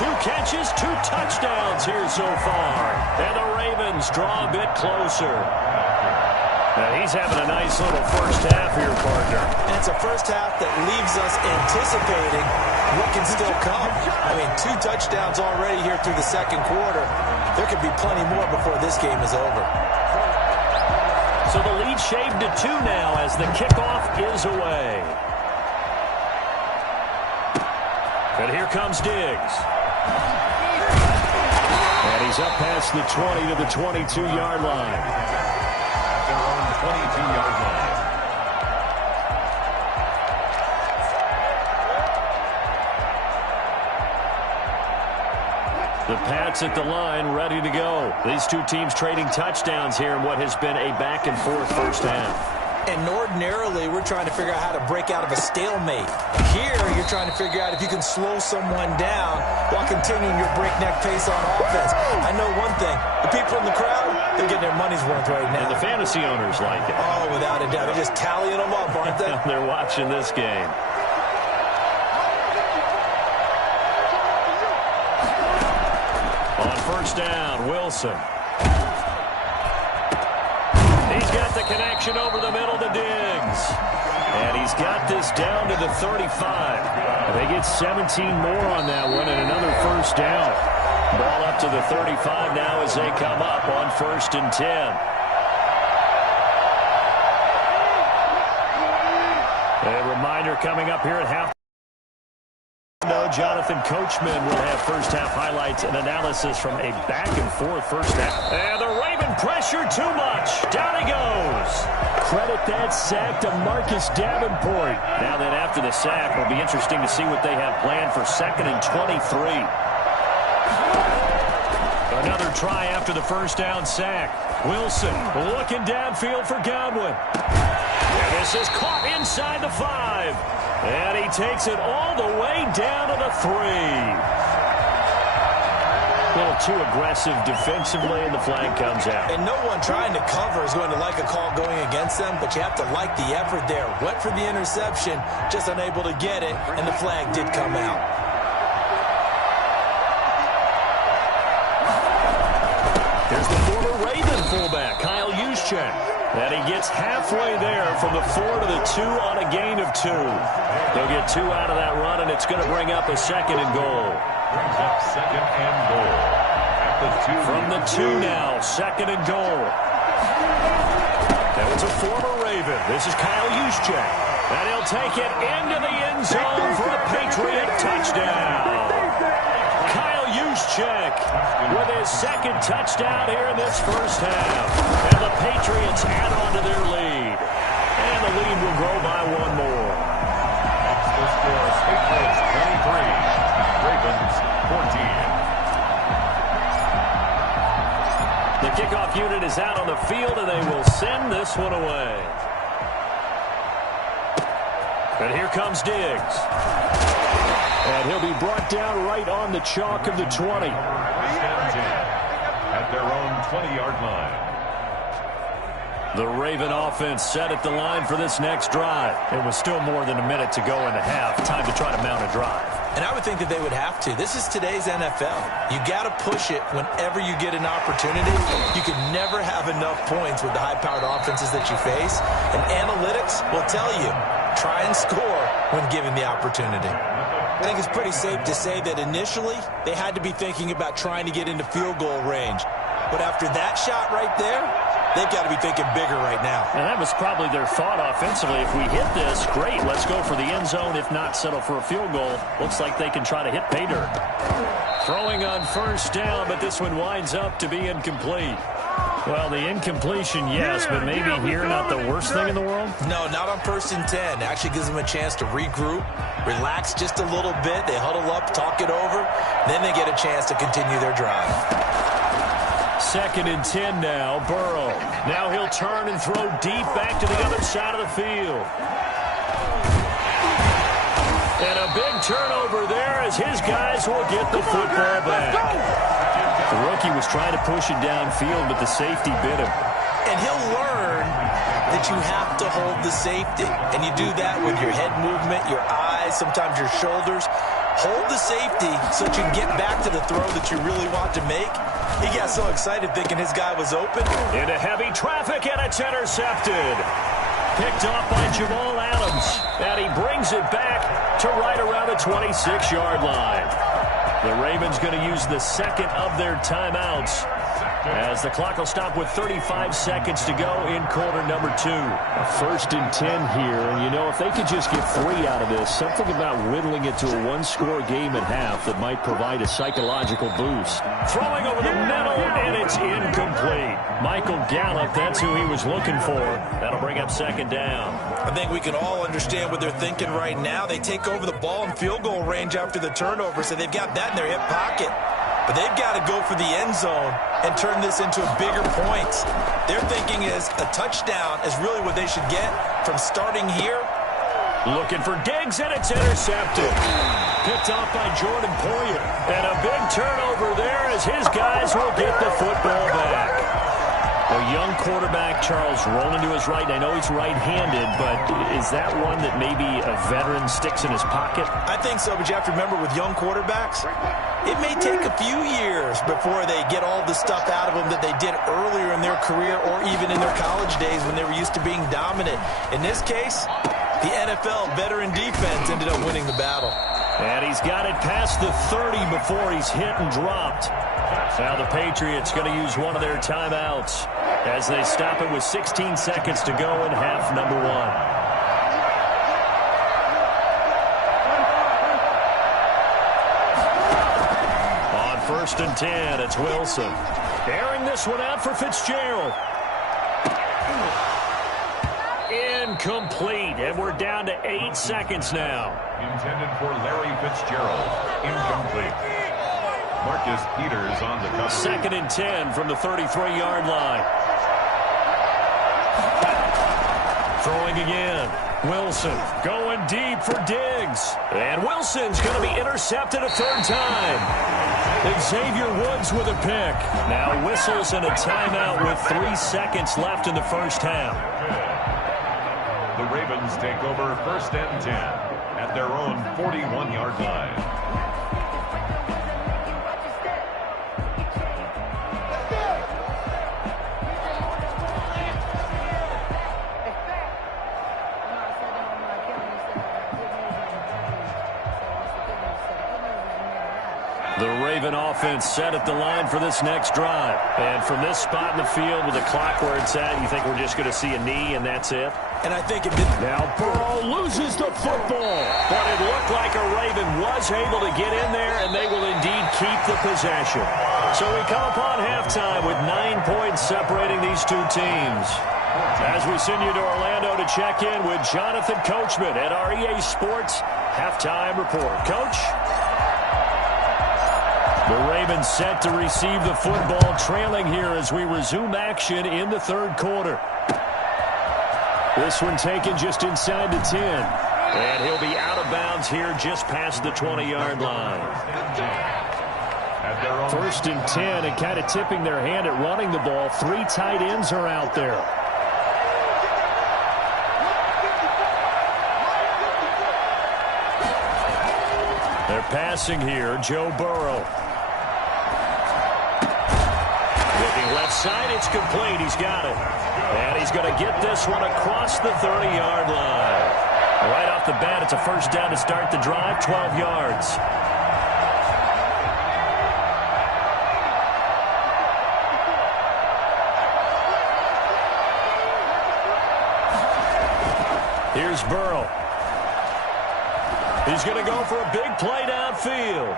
2 catches, 2 touchdowns here so far. And the Ravens draw a bit closer. Now he's having a nice little first half here, partner. And it's a first half that leaves us anticipating what can still come. I mean, 2 touchdowns already here through the second quarter. There could be plenty more before this game is over. So the lead shaved to 2 now as the kickoff is away. And here comes Diggs. And he's up past the 20 to the 22-yard line. At their own 22-yard line. The Pats at the line, ready to go. These two teams trading touchdowns here in what has been a back-and-forth first half. And ordinarily, we're trying to figure out how to break out of a stalemate. Here, you're trying to figure out if you can slow someone down while continuing your breakneck pace on offense. I know one thing. The people in the crowd, they're getting their money's worth right now. And the fantasy owners like it. Oh, without a doubt. They're just tallying them up, aren't they? They're watching this game. On first down, Wilson. He's got the connection over the middle to Diggs. And he's got this down to the 35. They get 17 more on that one and another first down. Ball up to the 35 now as they come up on 1st and 10. A reminder coming up here at half. Jonathan Coachman will have first-half highlights and analysis from a back-and-forth first half. And the Raven pressure too much. Down he goes. Credit that sack to Marcus Davenport. Now then, after the sack, it'll be interesting to see what they have planned for 2nd and 23. Another try after the first down sack. Wilson looking downfield for Godwin. And this is caught inside the 5. And he takes it all the way down to the 3. A little too aggressive defensively, and the flag comes out. And no one trying to cover is going to like a call going against them, but you have to like the effort there. Went for the interception, just unable to get it, and the flag did come out. Here's the former Raven fullback, Kyle Juszczyk. And he gets halfway there from the 4 to the 2 on a gain of 2. They'll get 2 out of that run, and it's going to bring up a 2nd and goal. Brings up 2nd and goal. At the 2. From the 2 now, 2nd and goal. Now it's a former Raven. This is Kyle Juszczyk. And he'll take it into the end zone for a Patriot touchdown. Kyle Juszczyk with his 2nd touchdown here in this first half. And the Patriots add on to their lead. And the lead will grow by 1 more. That's the score. Patriots 23, Ravens 14. The kickoff unit is out on the field, and they will send this one away. And here comes Diggs. And he'll be brought down right on the chalk of the 20. At their own 20-yard line. The Raven offense set at the line for this next drive. It was still more than a minute to go in the half. Time to try to mount a drive. And I would think that they would have to. This is today's NFL. You got to push it whenever you get an opportunity. You can never have enough points with the high-powered offenses that you face. And analytics will tell you, try and score when given the opportunity. I think it's pretty safe to say that initially they had to be thinking about trying to get into field goal range. But after that shot right there, they've got to be thinking bigger right now. And that was probably their thought offensively. If we hit this, great, let's go for the end zone. If not, settle for a field goal. Looks like they can try to hit pay dirt. Throwing on first down, but this one winds up to be incomplete. Well, the incompletion, yes, but maybe here not the worst thing in the world? No, not on 1st and 10. Actually gives them a chance to regroup, relax just a little bit. They huddle up, talk it over. Then they get a chance to continue their drive. 2nd and 10 now, Burrow. Now he'll turn and throw deep back to the other side of the field. And a big turnover there as his guys will get the football back. The rookie was trying to push it downfield, but the safety bit him. And he'll learn that you have to hold the safety. And you do that with your head movement, your eyes, sometimes your shoulders. Hold the safety so that you can get back to the throw that you really want to make. He got so excited thinking his guy was open. Into heavy traffic, and it's intercepted. Picked off by Jamal Adams. And he brings it back to right around the 26-yard line. The Ravens going to use the 2nd of their timeouts as the clock will stop with 35 seconds to go in quarter number 2. A 1st and 10 here, and you know, if they could just get 3 out of this, something about whittling it to a 1-score game at half that might provide a psychological boost. Throwing over the middle, and it's incomplete. Michael Gallup, that's who he was looking for. That'll bring up 2nd down. I think we can all understand what they're thinking right now. They take over the ball in field goal range after the turnover, so they've got that in their hip pocket. but they've got to go for the end zone and turn this into bigger points. Their thinking is a touchdown is really what they should get from starting here. Looking for Diggs, and it's intercepted. Picked off by Jordan Poyer. And a big turnover there as his guys will get the football back. A young quarterback, Charles, rolling to his right. I know he's right-handed, but is that one that maybe a veteran sticks in his pocket? I think so, but you have to remember with young quarterbacks, it may take a few years before they get all the stuff out of them that they did earlier in their career or even in their college days when they were used to being dominant. In this case, the NFL veteran defense ended up winning the battle. And he's got it past the 30 before he's hit and dropped. Now the Patriots going to use one of their timeouts as they stop it with 16 seconds to go in half number one. On 1st and 10, it's Wilson. Airing this one out for Fitzgerald. Incomplete, and we're down to 8 seconds now. Intended for Larry Fitzgerald. Incomplete. Marcus Peters on the cover. 2nd and 10 from the 33-yard line. Throwing again. Wilson going deep for Diggs. And Wilson's going to be intercepted a 3rd time. Xavier Woods with a pick. Now whistles and a timeout with 3 seconds left in the first half. The Ravens take over 1st and 10 at their own 41-yard line. The Raven offense set at the line for this next drive. And from this spot in the field with the clock where it's at, you think we're just going to see a knee and that's it? And I think now Burrow loses the football. But it looked like a Raven was able to get in there, and they will indeed keep the possession. So we come upon halftime with 9 points separating these two teams. As we send you to Orlando to check in with Jonathan Coachman at our EA Sports Halftime Report. Coach? The Ravens set to receive the football, trailing here as we resume action in the 3rd quarter. This one taken just inside the 10. And he'll be out of bounds here just past the 20-yard line. 1st and 10, and kind of tipping their hand at running the ball. 3 tight ends are out there. They're passing here. Joe Burrow. Looking left side, it's complete. He's got it. And he's going to get this one across the 30-yard line. Right off the bat, it's a 1st down to start the drive, 12 yards. Here's Burrow. He's going to go for a big play downfield.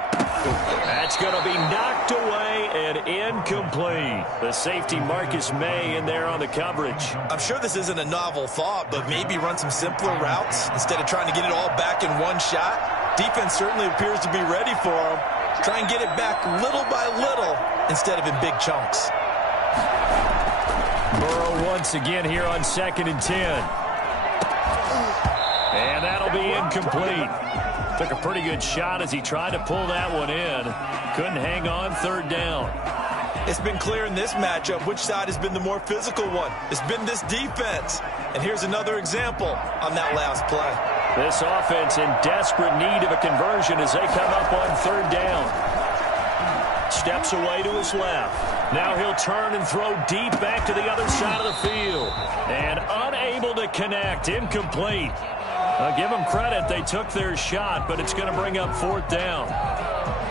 That's going to be knocked away and incomplete. The safety Marcus May in there on the coverage. I'm sure this isn't a novel thought, but maybe run some simpler routes instead of trying to get it all back in one shot. Defense certainly appears to be ready for him. Try and get it back little by little instead of in big chunks. Burrow once again here on 2nd and 10. And that'll be incomplete. Took a pretty good shot as he tried to pull that one in. Couldn't hang on, 3rd down. It's been clear in this matchup which side has been the more physical one. It's been this defense. And here's another example on that last play. This offense in desperate need of a conversion as they come up on 3rd down. Steps away to his left. Now he'll turn and throw deep back to the other side of the field. And unable to connect. Incomplete. Give them credit. They took their shot, but it's going to bring up 4th down.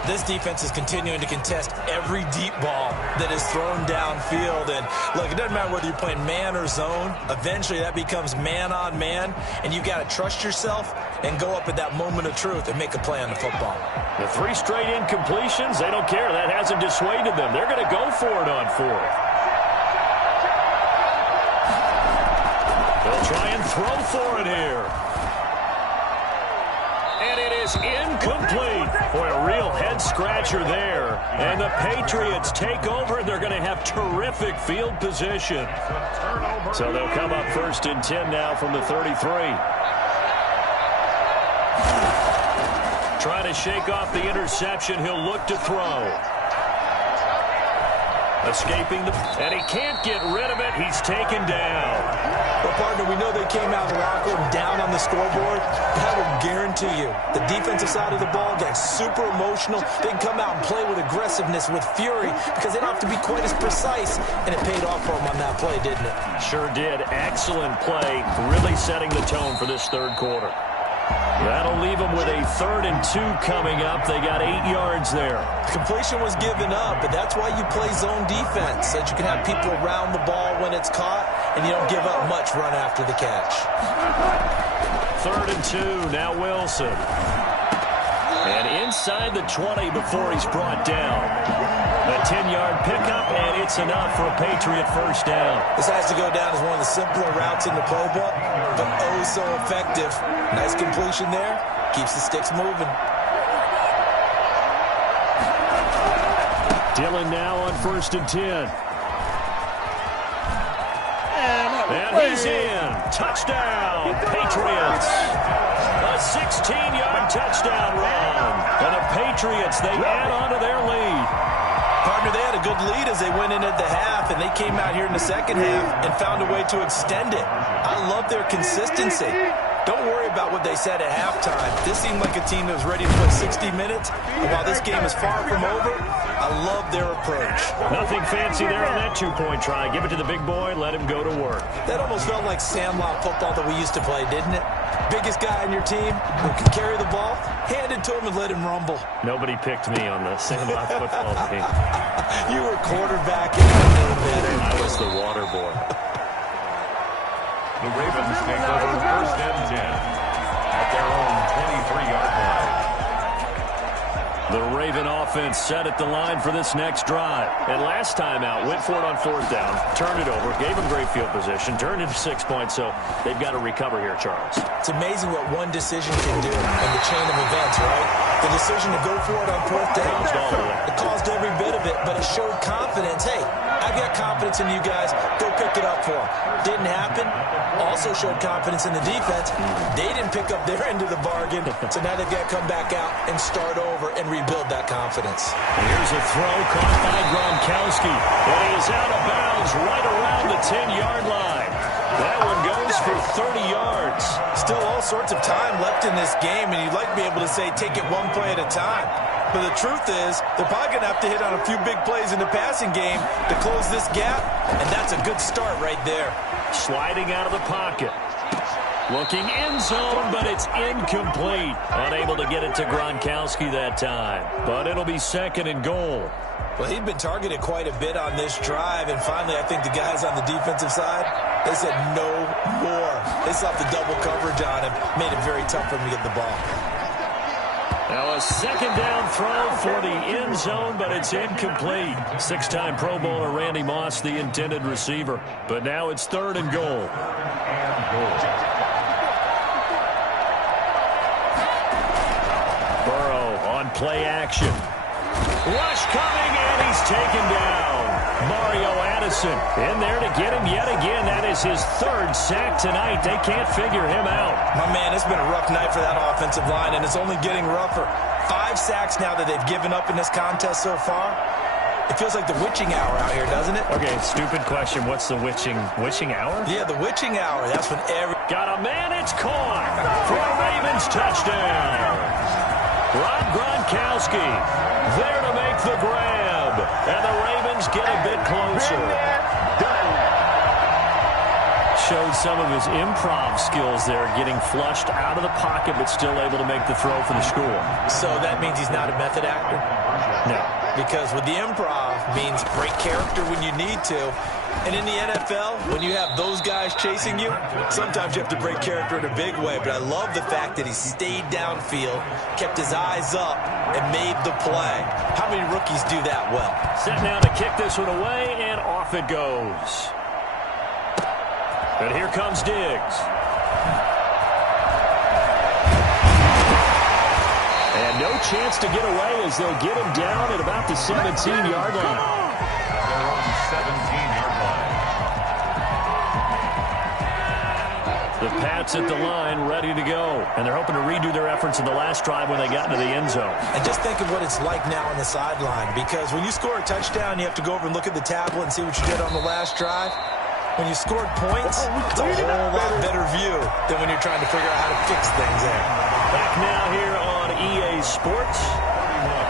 This defense is continuing to contest every deep ball that is thrown downfield. And, look, it doesn't matter whether you're playing man or zone. Eventually, that becomes man-on-man, and you've got to trust yourself and go up at that moment of truth and make a play on the football. The 3 straight incompletions, they don't care. That hasn't dissuaded them. They're going to go for it on 4th. They'll try and throw for it here. And it is incomplete. Boy, a real head head-scratcher there. And the Patriots take over. They're going to have terrific field position. So they'll come up 1st and 10 now from the 33. Trying to shake off the interception. He'll look to throw. Escaping and he can't get rid of it. He's taken down. Well, partner, we know they came out of the locker room down on the scoreboard. I will guarantee you, the defensive side of the ball got super emotional. They can come out and play with aggressiveness, with fury, because they don't have to be quite as precise. And it paid off for them on that play, didn't it? Sure did. Excellent play, really setting the tone for this third quarter. That'll leave them with a 3rd and 2 coming up. They got 8 yards there. Completion was given up, but that's why you play zone defense, so that you can have people around the ball when it's caught, and you don't give up much run after the catch. 3rd and 2, now Wilson. And inside the 20 before he's brought down. A 10-yard pickup, and it's enough for a Patriot first down. This has to go down as one of the simpler routes in the playbook, but oh so effective. Nice completion there. Keeps the sticks moving. Dillon now on 1st and 10. And he's in. Touchdown, Patriots. A 16-yard touchdown run. And the Patriots, they add on to their lead. Partner, they had a good lead as they went in at the half, and they came out here in the second half and found a way to extend it. I love their consistency. Don't worry about what they said at halftime. This seemed like a team that was ready to play 60 minutes. And while this game is far from over, I love their approach. Nothing fancy there on that 2-point try. Give it to the big boy, let him go to work. That almost felt like Sandlot football that we used to play, didn't it? Biggest guy on your team who can carry the ball, hand it to him and let him rumble. Nobody picked me on the Sandlot football team. You were quarterback and you knew better. I was the water boy. The Ravens take over 1st and 10 at their own 23-yard line. The Raven offense set at the line for this next drive. And last time out, went for it on 4th down, turned it over, gave them great field position, turned it to 6 points, so they've got to recover here, Charles. It's amazing what one decision can do in the chain of events, right? The decision to go for it on 4th down, it caused every bit of it, but it showed confidence. Hey, I've got confidence in you guys. Go pick it up for them. Didn't happen. Also showed confidence in the defense. They didn't pick up their end of the bargain, so now they've got to come back out and start over and rebuild that confidence. Here's a throw caught by Gronkowski. And he is out of bounds right around the 10-yard line. That one goes for 30 yards. Still all sorts of time left in this game, and you'd like to be able to say take it one play at a time. But the truth is, they're probably going to have to hit on a few big plays in the passing game to close this gap, and that's a good start right there. Sliding out of the pocket. Looking end zone, but it's incomplete. Unable to get it to Gronkowski that time. But it'll be 2nd and goal. Well, he'd been targeted quite a bit on this drive, and finally I think the guys on the defensive side, they said no more. They slapped the double coverage on him, made it very tough for him to get the ball. Now a 2nd down throw for the end zone, but it's incomplete. 6-time Pro Bowler Randy Moss, the intended receiver. But now it's 3rd and goal. Burrow on play action. Rush coming, and he's taken down. Mario Addison in there to get him yet again. That is his 3rd sack tonight. They can't figure him out. My man, it's been a rough night for that offensive line, and it's only getting rougher. 5 sacks now that they've given up in this contest so far. It feels like the witching hour out here, doesn't it? Okay, stupid question. What's the witching hour? Yeah, the witching hour. That's when every... Got a man, it's caught for a Ravens touchdown. Rob Gronkowski there to make the grab. And the Ravens get a bit closer. Showed some of his improv skills there, getting flushed out of the pocket, but still able to make the throw for the score. So that means he's not a method actor? No. Because with the improv means break character when you need to. And in the NFL, when you have those guys chasing you, sometimes you have to break character in a big way. But I love the fact that he stayed downfield, kept his eyes up, and made the play. How many rookies do that well? Set now to kick this one away, and off it goes. And here comes Diggs. And no chance to get away as they'll get him down at about the 17-yard line. Their own 17-yard line. The Pats at the line, ready to go. And they're hoping to redo their efforts in the last drive when they got into the end zone. And just think of what it's like now on the sideline, because when you score a touchdown, you have to go over and look at the tablet and see what you did on the last drive. When you scored points, it's a whole lot better view than when you're trying to figure out how to fix things there. Back now here on EA Sports.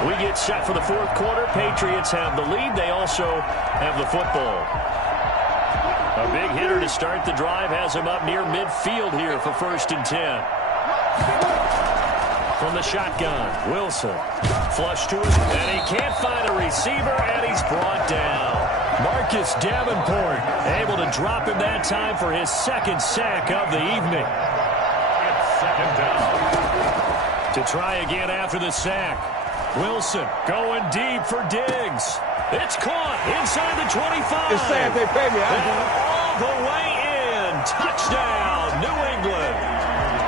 We get set for the fourth quarter. Patriots have the lead. They also have the football. A big hitter to start the drive has him up near midfield here for 1st and 10. From the shotgun, Wilson. Flush to his, and he can't find a receiver, and he's brought down. Marcus Davenport able to drop him that time for his 2nd sack of the evening. It's 2nd down. To try again after the sack. Wilson going deep for Diggs. It's caught inside the 25. It's sad they pay me. And all the way in. Touchdown, New England.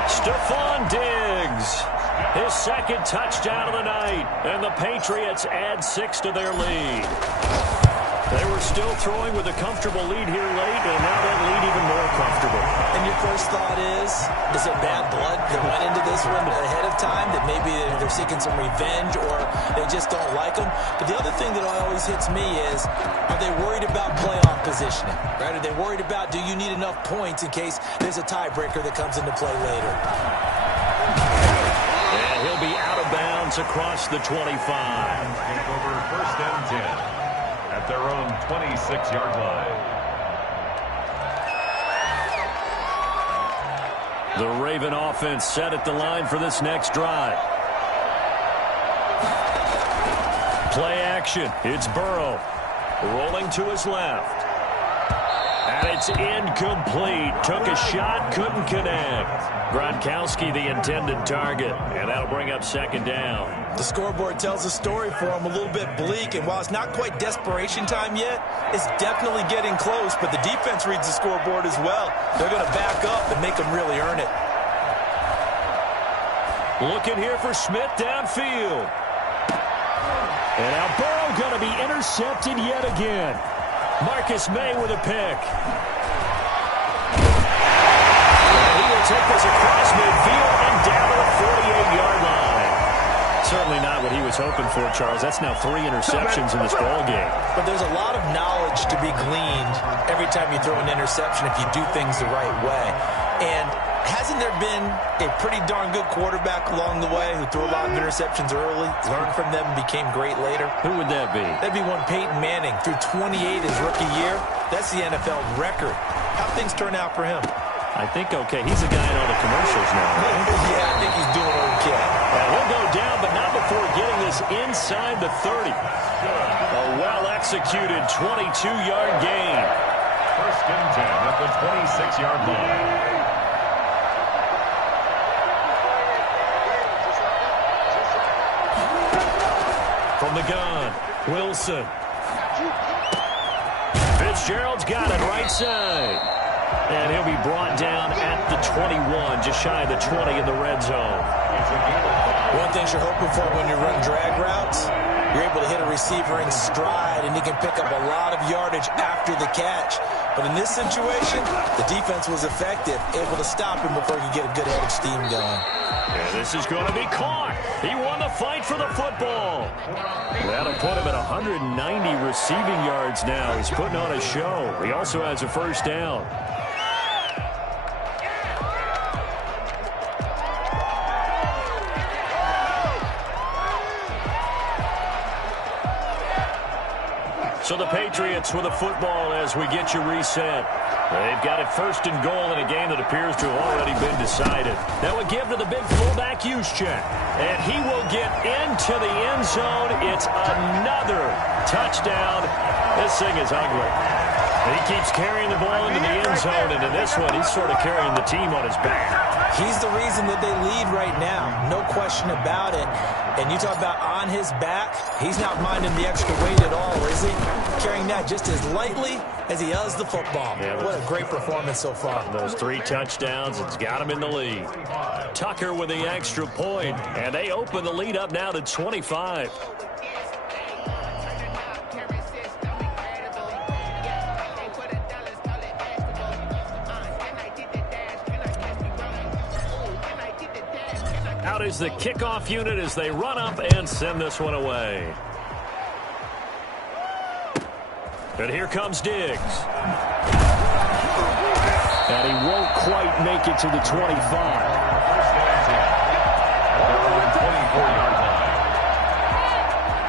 Stephon Diggs. His 2nd touchdown of the night. And the Patriots add 6 to their lead. They were still throwing with a comfortable lead here late, and now that lead even more comfortable. And your first thought is there bad blood that went into this one ahead of time, that maybe they're seeking some revenge or they just don't like them? But the other thing that always hits me is, are they worried about playoff positioning? Right? Are they worried about, do you need enough points in case there's a tiebreaker that comes into play later? And he'll be out of bounds across the 25. Take over 1st and 10. At their own 26-yard line. The Raven offense set at the line for this next drive. Play action. It's Burrow. Rolling to his left. And it's incomplete. Took a shot, couldn't connect. Gronkowski the intended target. And that'll bring up 2nd down. The scoreboard tells a story for him, a little bit bleak, and while it's not quite desperation time yet, it's definitely getting close, but the defense reads the scoreboard as well. They're going to back up and make them really earn it. Looking here for Smith downfield. And now Burrow going to be intercepted yet again. Marcus May with a pick. And he will take this across midfield and down to the 48-yard line. Certainly not what he was hoping for, Charles. That's now 3 interceptions in this ballgame. But there's a lot of knowledge to be gleaned every time you throw an interception if you do things the right way. And hasn't there been a pretty darn good quarterback along the way who threw a lot of interceptions early, learned from them, and became great later? Who would that be? That'd be one Peyton Manning. Threw 28 his rookie year. That's the NFL record. How things turn out for him? I think okay. He's a guy in all the commercials now, right? Yeah, I think he's doing okay. And he'll go down, but not before getting this inside the 30. A well-executed 22-yard gain. 1st and 10 at the 26-yard line. From the gun, Wilson. Fitzgerald's got it right side. And he'll be brought down at the 21, just shy of the 20 in the red zone. One thing you're hoping for when you run drag routes, you're able to hit a receiver in stride, and he can pick up a lot of yardage after the catch. But in this situation, the defense was effective, able to stop him before he could get a good head of steam going. And this is going to be caught. He won the fight for the football. That'll put him at 190 receiving yards now. He's putting on a show. He also has a 1st down. So the Patriots with a football as we get you reset. They've got it 1st and goal in a game that appears to have already been decided. That would give to the big fullback Juszczyk. And he will get into the end zone. It's another touchdown. This thing is ugly. He keeps carrying the ball into the end zone, and in this one, he's sort of carrying the team on his back. He's the reason that they lead right now. No question about it. And you talk about on his back, he's not minding the extra weight at all, is he? Carrying that just as lightly as he does the football. Yeah, what a great performance so far. Those 3 touchdowns, it's got him in the lead. Tucker with the extra point, and they open the lead up now to 25. Out is the kickoff unit as they run up and send this one away. And here comes Diggs. And he won't quite make it to the 25.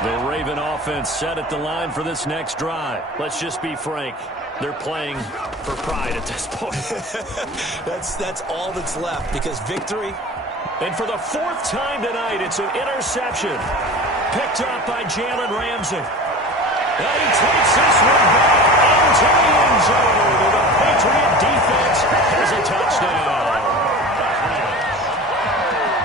The Raven offense set at the line for this next drive. Let's just be frank. They're playing for pride at this point. That's all that's left, because victory. And for the 4th time tonight, it's an interception. Picked up by Jalen Ramsey. And he takes this one back into the end zone. And the Patriot defense has a touchdown.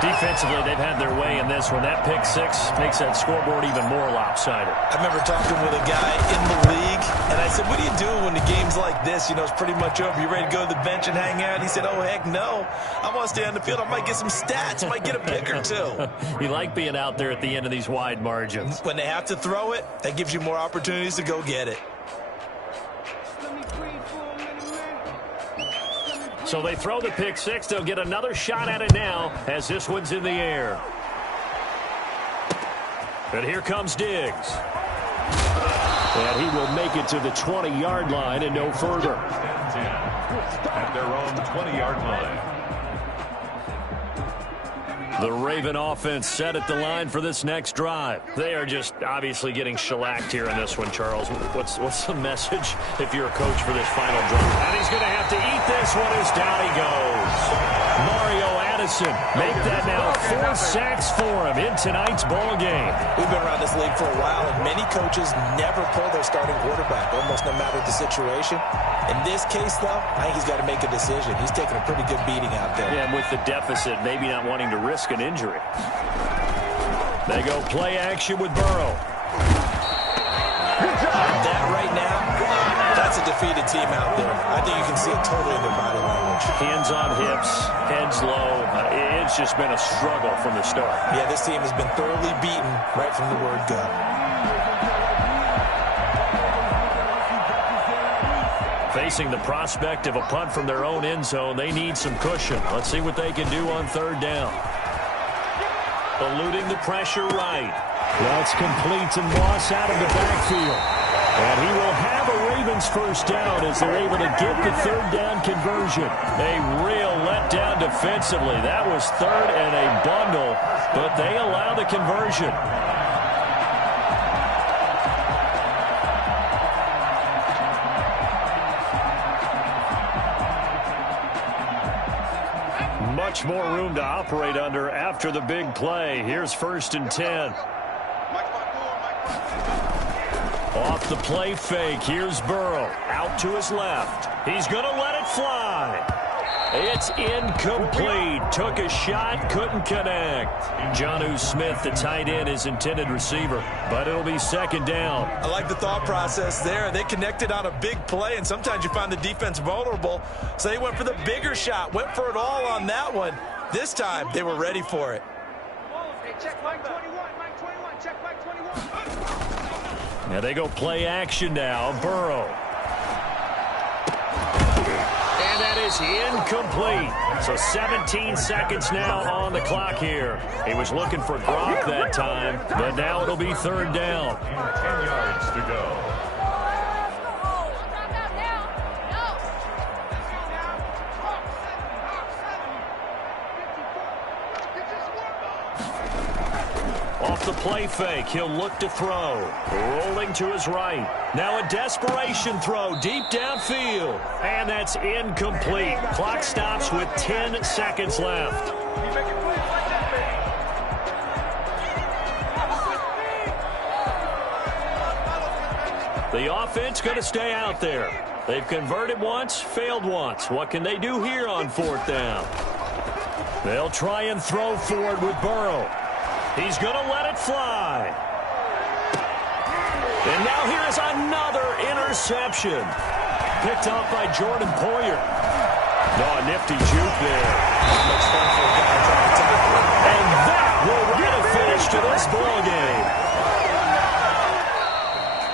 Defensively, they've had their way in this one. That pick 6 makes that scoreboard even more lopsided. I remember talking with a guy in the league, and I said, what do you do when the game's like this? You know, it's pretty much over. You ready to go to the bench and hang out? He said, oh, heck no. I want to stay on the field. I might get some stats. I might get a pick or 2. You like being out there at the end of these wide margins. When they have to throw it, that gives you more opportunities to go get it. So they throw the pick 6. They'll get another shot at it now as this one's in the air. And here comes Diggs. And he will make it to the 20-yard line and no further. At their own 20-yard line. The Raven offense set at the line for this next drive. They are just obviously getting shellacked here in this one, Charles. What's the message if you're a coach for this final drive? And he's going to have to eat this one as down he goes. Mario Addison make that now 4 sacks for him in tonight's ball game. We've been around this league for a while, and many coaches never pull their starting quarterback, almost no matter the situation. In this case, though, I think he's got to make a decision. He's taking a pretty good beating out there. Yeah, and with the deficit, maybe not wanting to risk an injury. They go play action with Burrow. That right now, that's a defeated team out there. I think you can see it totally in their body language. Hands on hips, heads low. It's just been a struggle from the start. Yeah, this team has been thoroughly beaten right from the word go. Facing the prospect of a punt from their own end zone, they need some cushion. Let's see what they can do on 3rd down. Eluding the pressure right. That's complete to Moss out of the backfield. And he will have a Ravens first down as they're able to get the 3rd down conversion. A real letdown defensively. That was 3rd and a bundle, but they allow the conversion. Much more room to operate under after the big play. Here's 1st and 10. Off the play fake, here's Burrow. Out to his left. He's going to let it fly. It's incomplete. Took a shot, couldn't connect. Jonnu Smith, the tight end, his intended receiver. But it'll be 2nd down. I like the thought process there. They connected on a big play, and sometimes you find the defense vulnerable. So they went for the bigger shot, went for it all on that one. This time, they were ready for it. Hey, check Mike 21, Mike 21, check Mike 21. Now they go play action now. Burrow. And that is incomplete. So 17 seconds now on the clock here. He was looking for Gronk that time, but now it'll be 3rd down. 10 yards to go. Off the play fake, he'll look to throw. Rolling to his right. Now a desperation throw deep downfield. And that's incomplete. Clock stops with 10 seconds left. The offense going to stay out there. They've converted once, failed once. What can they do here on 4th down? They'll try and throw for it with Burrow. He's going to let it fly. And now here is another interception. Picked up by Jordan Poyer. Oh, a nifty juke there. Much fun for a guy trying to tackle him. And that will write a finish to this ball game.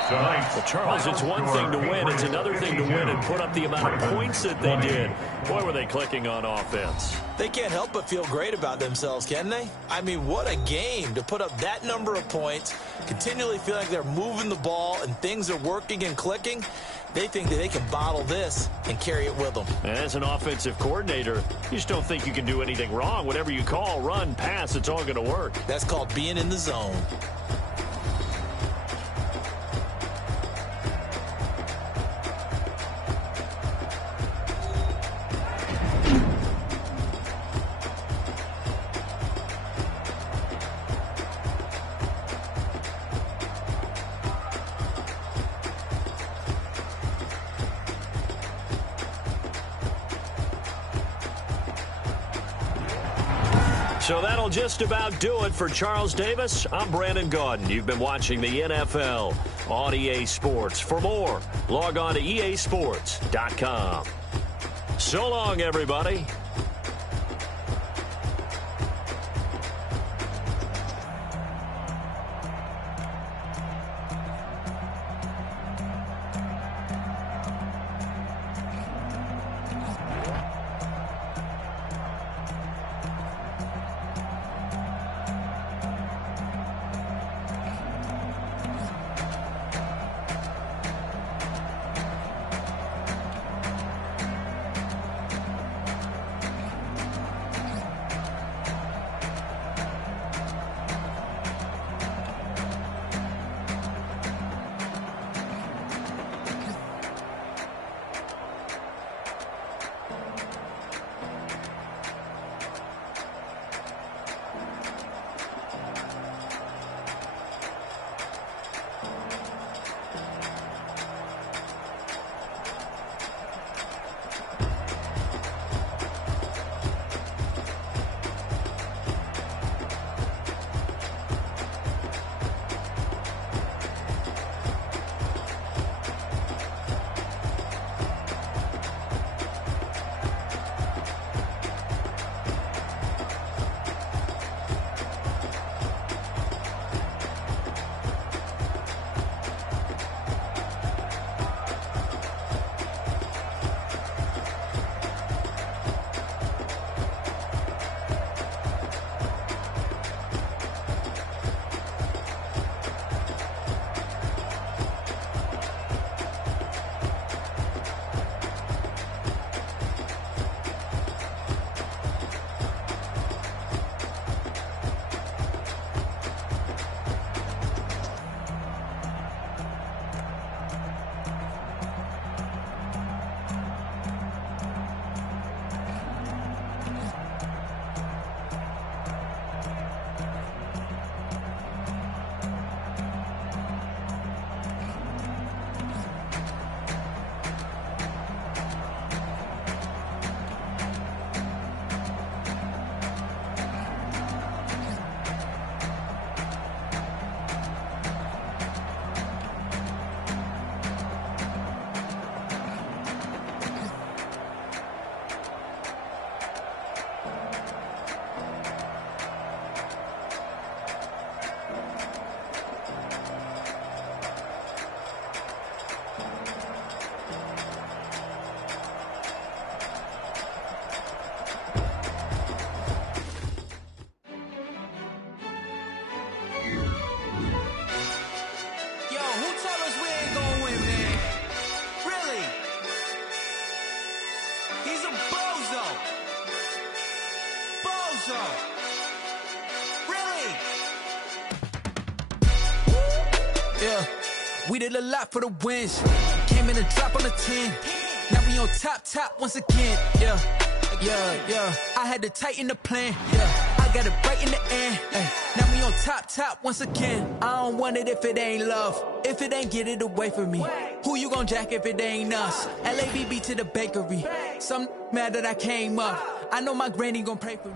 Well, Charles, it's one thing to win. It's another thing to win and put up the amount of points that they did. Boy, were they clicking on offense. They can't help but feel great about themselves, can they? I mean, what a game to put up that number of points, continually feel like they're moving the ball and things are working and clicking. They think that they can bottle this and carry it with them. As an offensive coordinator, you just don't think you can do anything wrong. Whatever you call, run, pass, it's all going to work. That's called being in the zone. So that'll just about do it for Charles Davis. I'm Brandon Gaudin. You've been watching the NFL on EA Sports. For more, log on to easports.com. So long, everybody. Yeah, we did a lot for the wins. Came in a drop on a 10. Now we on top once again. Yeah. I had to tighten the plan. Yeah, I got it right in the end. Now we on top once again. I don't want it if it ain't love. If it ain't, get it away from me. Who you gon' jack if it ain't us? LABB to the bakery. Some mad that I came up. I know my granny gon' pray for me.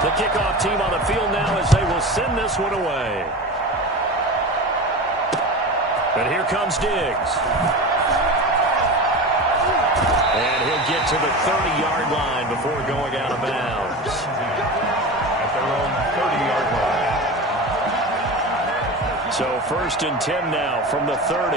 The kickoff team on the field now as they will send this one away. And here comes Diggs. And he'll get to the 30-yard line before going out of bounds. At their own 30-yard line. So 1st and 10 now from the 30.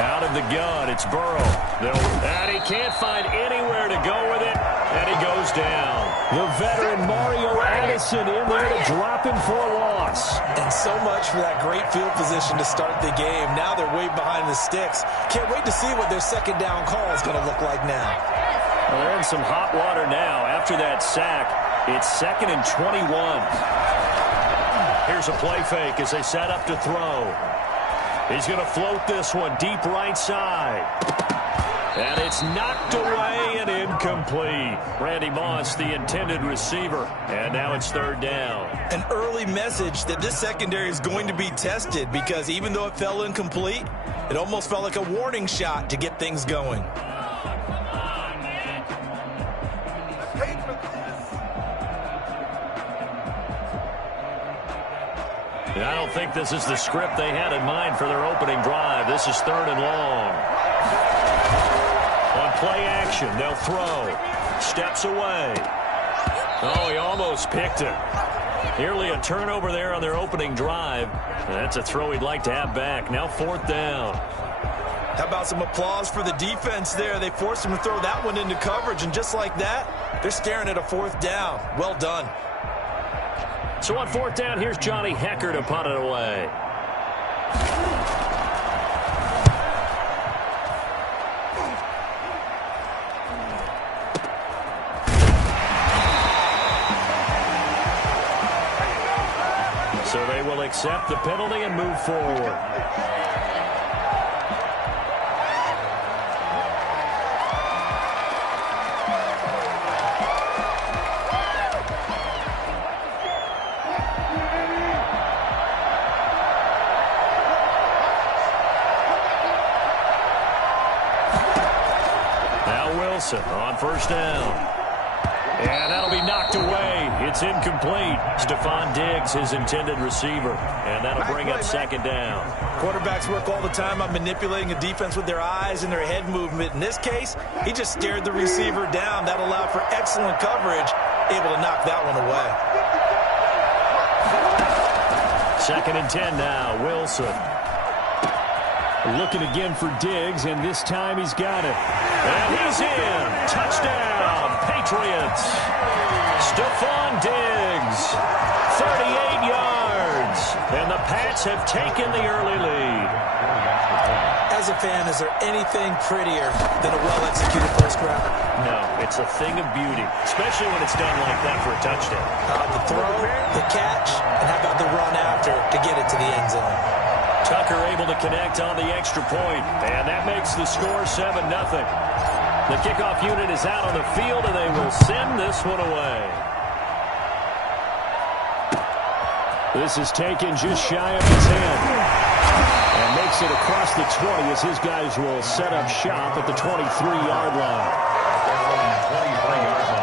Out of the gun, it's Burrow. And he can't find anywhere to go with it, and he goes down. The veteran Mario Addison in there to drop him for a loss. And so much for that great field position to start the game. Now they're way behind the sticks. Can't wait to see what their second down call is going to look like now. Well, they're in some hot water now. After that sack, it's 2nd and 21. Here's a play fake as they set up to throw. He's going to float this one deep right side. And it's knocked away and incomplete. Randy Moss, the intended receiver. And now it's 3rd down. An early message that this secondary is going to be tested because even though it fell incomplete, it almost felt like a warning shot to get things going. I don't think this is the script they had in mind for their opening drive. This is 3rd and long. On play action, they'll throw. Steps away. Oh, he almost picked it. Nearly a turnover there on their opening drive. That's a throw he'd like to have back. Now 4th down. How about some applause for the defense there? They forced him to throw that one into coverage, and just like that, they're staring at a 4th down. Well done. So on 4th down, here's Johnny Hecker to punt it away. So they will accept the penalty and move forward. On 1st down. And that'll be knocked away. It's incomplete. Stephon Diggs, his intended receiver. And that'll bring up 2nd down. Quarterbacks work all the time on manipulating a defense with their eyes and their head movement. In this case, he just stared the receiver down. That allowed for excellent coverage, able to knock that one away. 2nd and 10 now. Wilson. Looking again for Diggs, and this time he's got it. And he's in. Touchdown, Patriots. Stephon Diggs, 38 yards. And the Pats have taken the early lead. As a fan, is there anything prettier than a well-executed first round? No, it's a thing of beauty, especially when it's done like that for a touchdown. The throw, the catch, and how about the run after to get it to the end zone? Tucker able to connect on the extra point, and that makes the score 7-0. The kickoff unit is out on the field, and they will send this one away. This is taken just shy of the 10. And makes it across the 20 as his guys will set up shop at the 23-yard line. 23-yard line.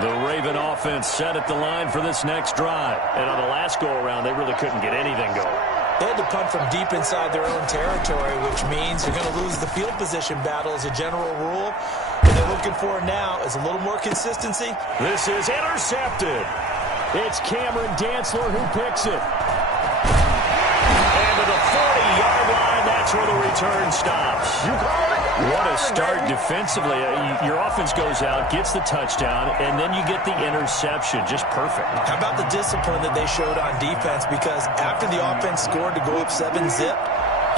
The Raven offense set at the line for this next drive. And on the last go-around, they really couldn't get anything going. They had to punt from deep inside their own territory, which means you're going to lose the field position battle as a general rule. What they're looking for now is a little more consistency. This is intercepted. It's Cameron Dantzler who picks it. And to the 40-yard line, that's that's where the return stops. What a start defensively. Your offense goes out, gets the touchdown, and then you get the interception. Just perfect. How about the discipline that they showed on defense? Because after the offense scored to go up 7-zip,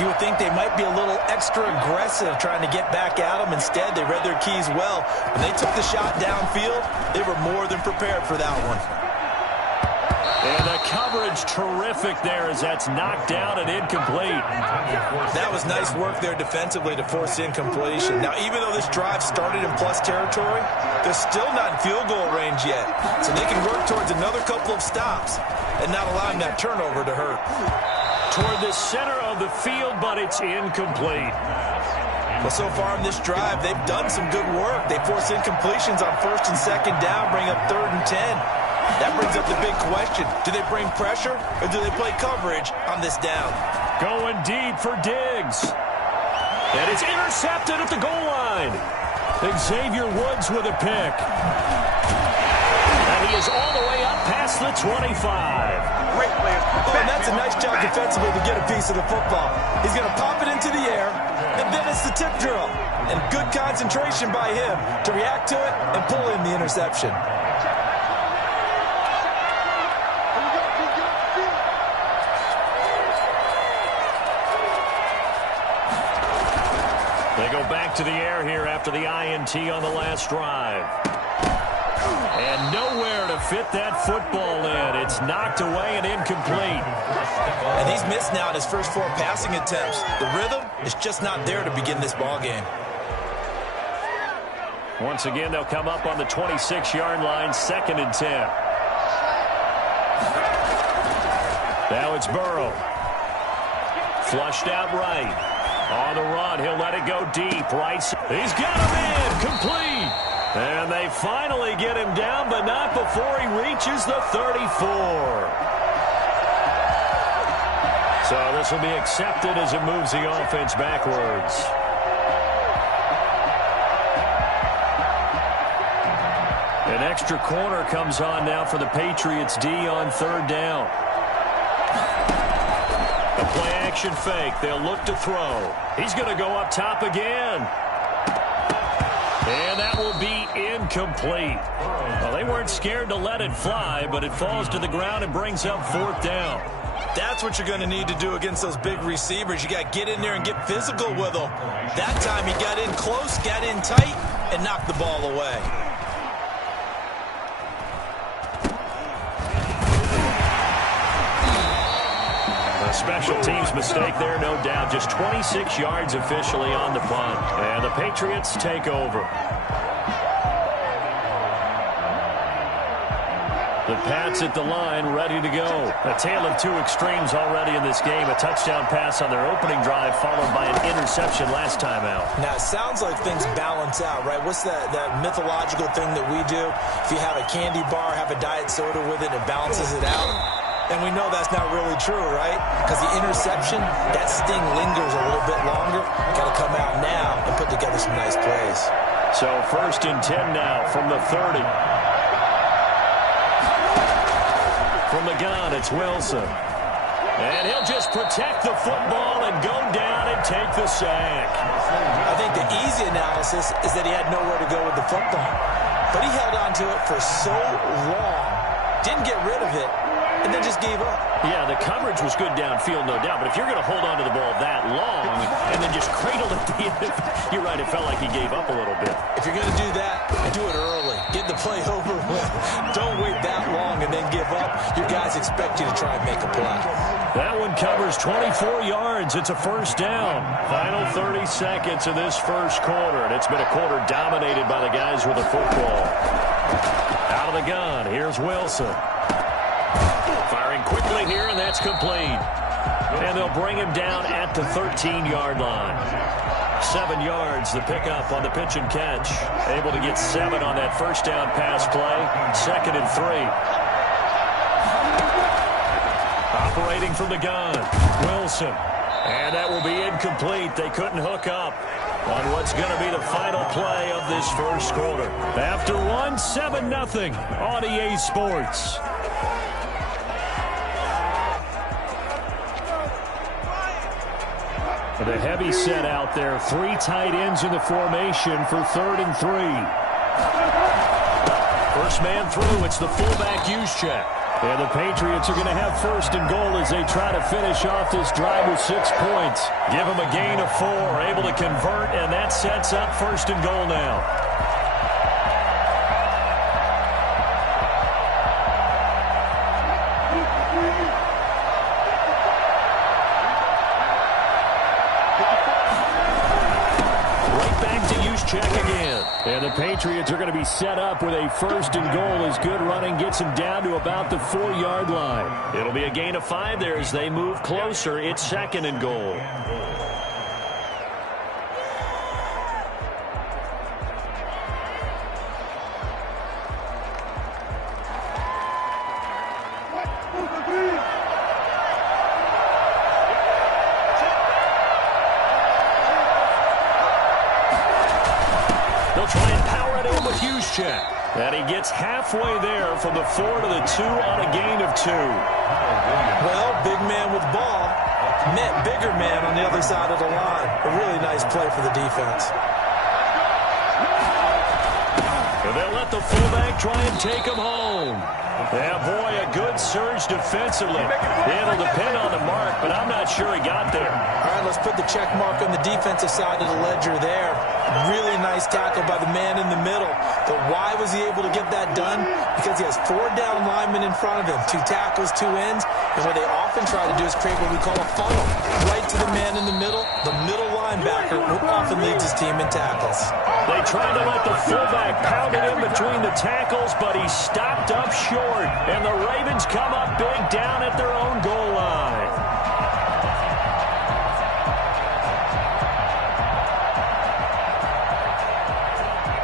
you would think they might be a little extra aggressive trying to get back at them. Instead, they read their keys well. When they took the shot downfield, they were more than prepared for that one. And the coverage terrific there as that's knocked down and incomplete. That was nice work there defensively to force incompletion. Now, even though this drive started in plus territory, they're still not in field goal range yet. So they can work towards another couple of stops and not allowing that turnover to hurt. Toward the center of the field, but it's incomplete. Well, so far in this drive, they've done some good work. They force incompletions on 1st and 2nd down, bring up 3rd and 10. That brings up the big question. Do they bring pressure or do they play coverage on this down? Going deep for Diggs. And it's intercepted at the goal line. Xavier Woods with a pick. And he is all the way up past the 25. Great play. Oh, and that's a nice job defensively to get a piece of the football. He's going to pop it into the air, and then it's the tip drill. And good concentration by him to react to it and pull in the interception. They go back to the air here after the INT on the last drive. And nowhere to fit that football in. It's knocked away and incomplete. And he's missed now at his first 4 passing attempts. The rhythm is just not there to begin this ball game. Once again, they'll come up on the 26-yard line, 2nd and 10. Now it's Burrow. Flushed out right. On the run, he'll let it go deep. Right. He's got him in. Complete. And they finally get him down, but not before he reaches the 34. So this will be accepted as it moves the offense backwards. An extra corner comes on now for the Patriots D on 3rd down. A play-action fake. They'll look to throw. He's going to go up top again. And that will be incomplete. Well, they weren't scared to let it fly, but it falls to the ground and brings up 4th down. That's what you're going to need to do against those big receivers. You got to get in there and get physical with them. That time he got in close, got in tight, and knocked the ball away. Special teams mistake there, no doubt. Just 26 yards officially on the punt. And the Patriots take over. The Pats at the line, ready to go. A tale of 2 extremes already in this game. A touchdown pass on their opening drive, followed by an interception last time out. Now, it sounds like things balance out, right? What's that mythological thing that we do? If you have a candy bar, have a diet soda with it, it balances it out. And we know that's not really true, right? Because the interception, that sting lingers a little bit longer. Got to come out now and put together some nice plays. So 1st and 10 now from the 30. From the gun, it's Wilson. And he'll just protect the football and go down and take the sack. I think the easy analysis is that he had nowhere to go with the football. But he held on to it for so long. Didn't get rid of it. And then just gave up. Yeah, the coverage was good downfield, no doubt. But if you're going to hold on to the ball that long and then just cradle it at the end, you're right, it felt like he gave up a little bit. If you're going to do that, do it early. Get the play over with. Don't wait that long and then give up. Your guys expect you to try and make a play. That one covers 24 yards. It's a 1st down. Final 30 seconds of this 1st quarter. And it's been a quarter dominated by the guys with the football. Out of the gun, here's Wilson. Firing quickly here, and that's complete. And they'll bring him down at the 13-yard line. 7 yards, the pickup on the pitch and catch. Able to get 7 on that 1st down pass play. 2nd and 3. Operating from the gun, Wilson. And that will be incomplete. They couldn't hook up on what's going to be the final play of this 1st quarter. After 7-0 on EA Sports. The heavy set out there. 3 tight ends in the formation for 3rd and 3. First man through. It's the fullback use check. And the Patriots are going to have 1st and goal as they try to finish off this drive with 6 points. Give them a gain of 4. Able to convert, and that sets up 1st and goal now. Check again. And the Patriots are going to be set up with a 1st and goal as good running gets them down to about the 4-yard line. It'll be a gain of 5 there as they move closer. It's 2nd and goal. Check. And he gets halfway there from the 4 to the 2 on a gain of 2. Well, big man with ball met bigger man on the other side of the line. A really nice play for the defense. And they'll let the fullback try and take him home. Yeah, boy, a good surge defensively. It'll depend on the mark, but I'm not sure he got there. All right, let's put the check mark on the defensive side of the ledger there. Really nice tackle by the man in the middle. But why was he able to get that done? Because he has 4 down linemen in front of him, 2 tackles, 2 ends. And what they often try to do is create what we call a funnel. Right to the man in the middle linebacker who often leads his team in tackles. They tried to let the fullback pound it in between the tackles, but he stopped up short. And the Ravens come up big down at their own goal line.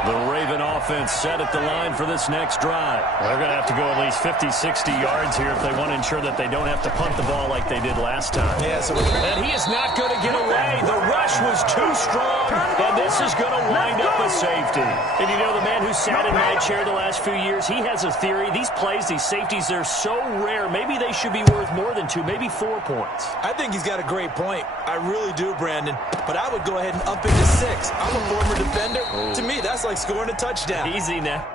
The Raven offense set at the line for this next drive. They're going to have to go at least 50, 60 yards here if they want to ensure that they don't have to punt the ball like they did last time. Yeah, and he is not going to get away. The rush was too strong, and this is going to wind up a safety. And you know, the man who sat in my chair the last few years, he has a theory. These plays, these safeties, they're so rare. Maybe they should be worth more than 2, maybe 4 points. I think he's got a great point. I really do, Brandon. But I would go ahead and up it to 6. I'm a former defender. Oh. To me, that's like scoring a touchdown. Easy now.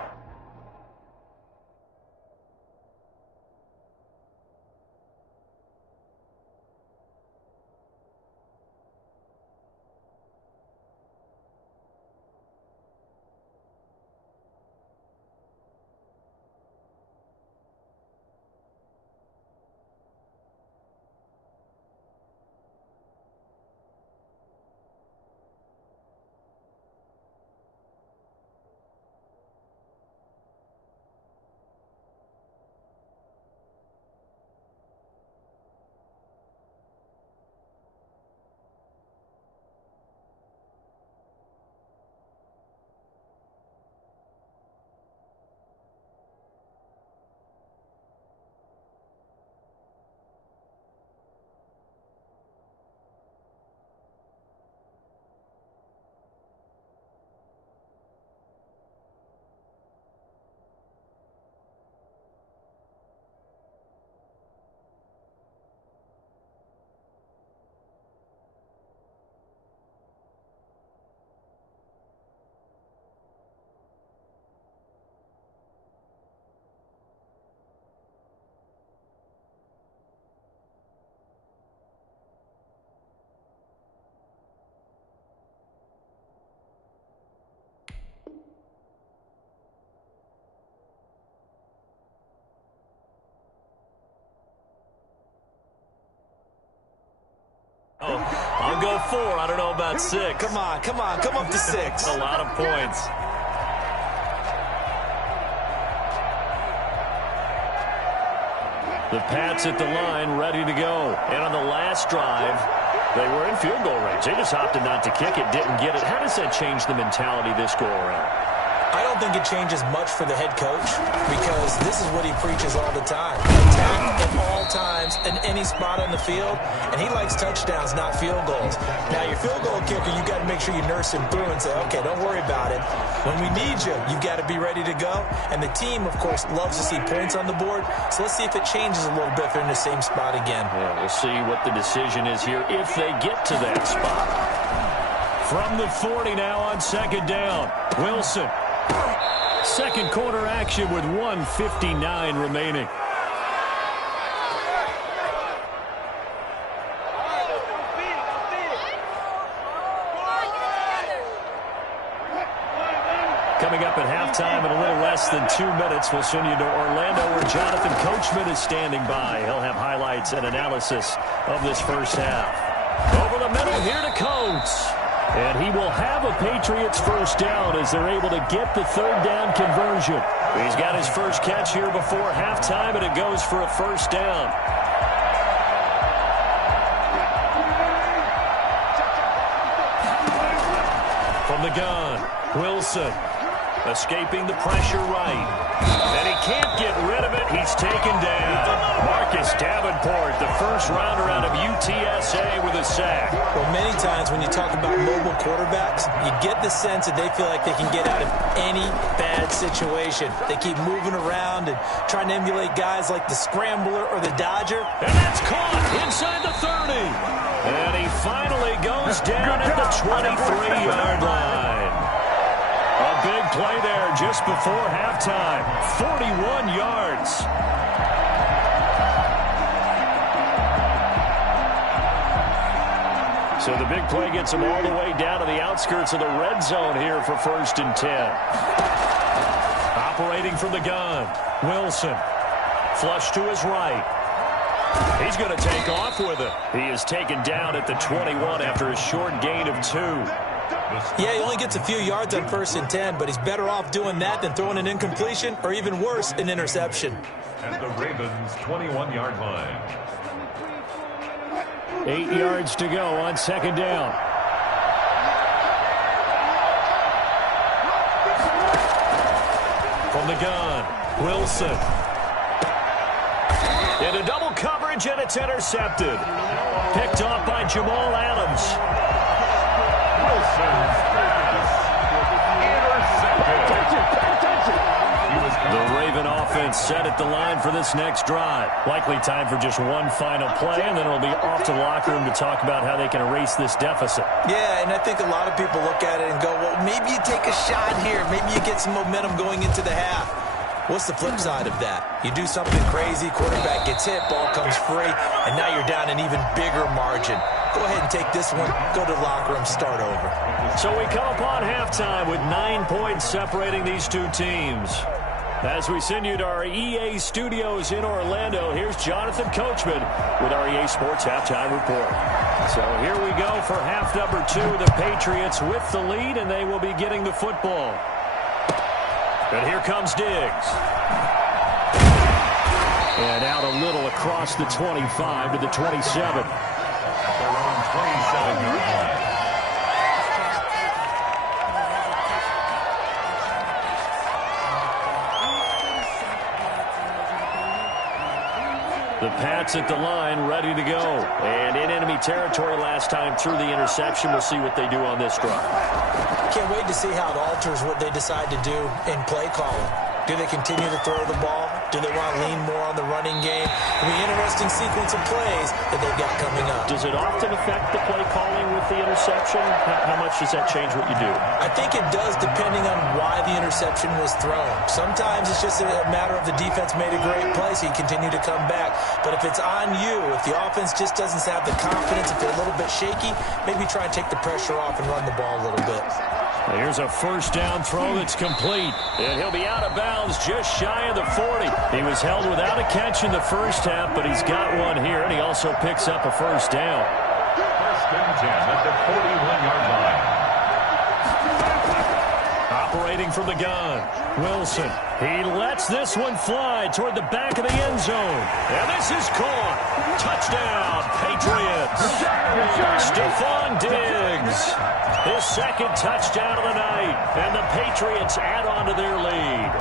I'll go 4. I don't know about 6. Come on. Come up to 6. A lot of points. The Pats at the line, ready to go. And on the last drive, they were in field goal range. They just opted not to kick it, didn't get it. How does that change the mentality this go around? I don't think it changes much for the head coach because this is what he preaches all the time. Attack at all times in any spot on the field, and he likes touchdowns, not field goals. Now, your field goal kicker, you got to make sure you nurse him through and say, okay, don't worry about it. When we need you, you've got to be ready to go. And the team, of course, loves to see points on the board. So let's see if it changes a little bit if they're in the same spot again. Yeah, we'll see what the decision is here if they get to that spot. From the 40 now on second down, Wilson. Second quarter action with 1:59 remaining. Coming up at halftime in a little less than 2 minutes, we'll send you to Orlando where Jonathan Coachman is standing by. He'll have highlights and analysis of this first half. Over the middle here to Coates. And he will have a Patriots first down as they're able to get the third down conversion. He's got his first catch here before halftime, and it goes for a first down. From the gun, Wilson. Escaping the pressure right. And he can't get rid of it. He's taken down. Marcus Davenport, the first rounder out of UTSA with a sack. Well, many times when you talk about mobile quarterbacks, you get the sense that they feel like they can get out of any bad situation. They keep moving around and trying to emulate guys like the Scrambler or the Dodger. And that's caught inside the 30. And he finally goes down at the 23-yard line. A big play there just before halftime. 41 yards. So the big play gets him all the way down to the outskirts of the red zone here for 1st and 10. Operating from the gun, Wilson. Flush to his right. He's going to take off with it. He is taken down at the 21 after a short gain of 2. Yeah, he only gets a few yards on 1st and 10, but he's better off doing that than throwing an incompletion or even worse, an interception. At the Ravens' 21-yard line. 8 yards to go on second down. From the gun, Wilson. Into double coverage, and it's intercepted. Picked off by Jamal Adams. The Raven offense set at the line for this next drive. Likely time for just one final play, and then it'll be off to the locker room to talk about how they can erase this deficit. Yeah, and I think a lot of people look at it and go, well, maybe you take a shot here. Maybe you get some momentum going into the half. What's the flip side of that? You do something crazy, quarterback gets hit, ball comes free, and now you're down an even bigger margin. Go ahead and take this one, go to the locker room, start over. So we come upon halftime with 9 points separating these two teams. As we send you to our EA studios in Orlando, here's Jonathan Coachman with our EA Sports Halftime Report. So here we go for half number 2. The Patriots with the lead, and they will be getting the football. And here comes Diggs. And out a little across the 25 to the 27. Around 27-yard line. The Pats at the line, ready to go. And in enemy territory last time through the interception. We'll see what they do on this drive. Can't wait to see how it alters what they decide to do in play calling. Do they continue to throw the ball? Do they want to lean more on the running game? It'll be an interesting sequence of plays that they've got coming up. Does it often affect the play calling with the interception? How much does that change what you do? I think it does depending on why the interception was thrown. Sometimes it's just a matter of the defense made a great play, so you continue to come back. But if it's on you, if the offense just doesn't have the confidence, if they're a little bit shaky, maybe try and take the pressure off and run the ball a little bit. Here's a first down throw that's complete. And he'll be out of bounds just shy of the 40. He was held without a catch in the first half, but he's got one here, and he also picks up a first down. First and 10 at the 41-yard line. Operating from the gun, Wilson. He lets this one fly toward the back of the end zone. And this is caught. Touchdown, Patriots. Stephon Diggs. His second touchdown of the night. And the Patriots add on to their lead.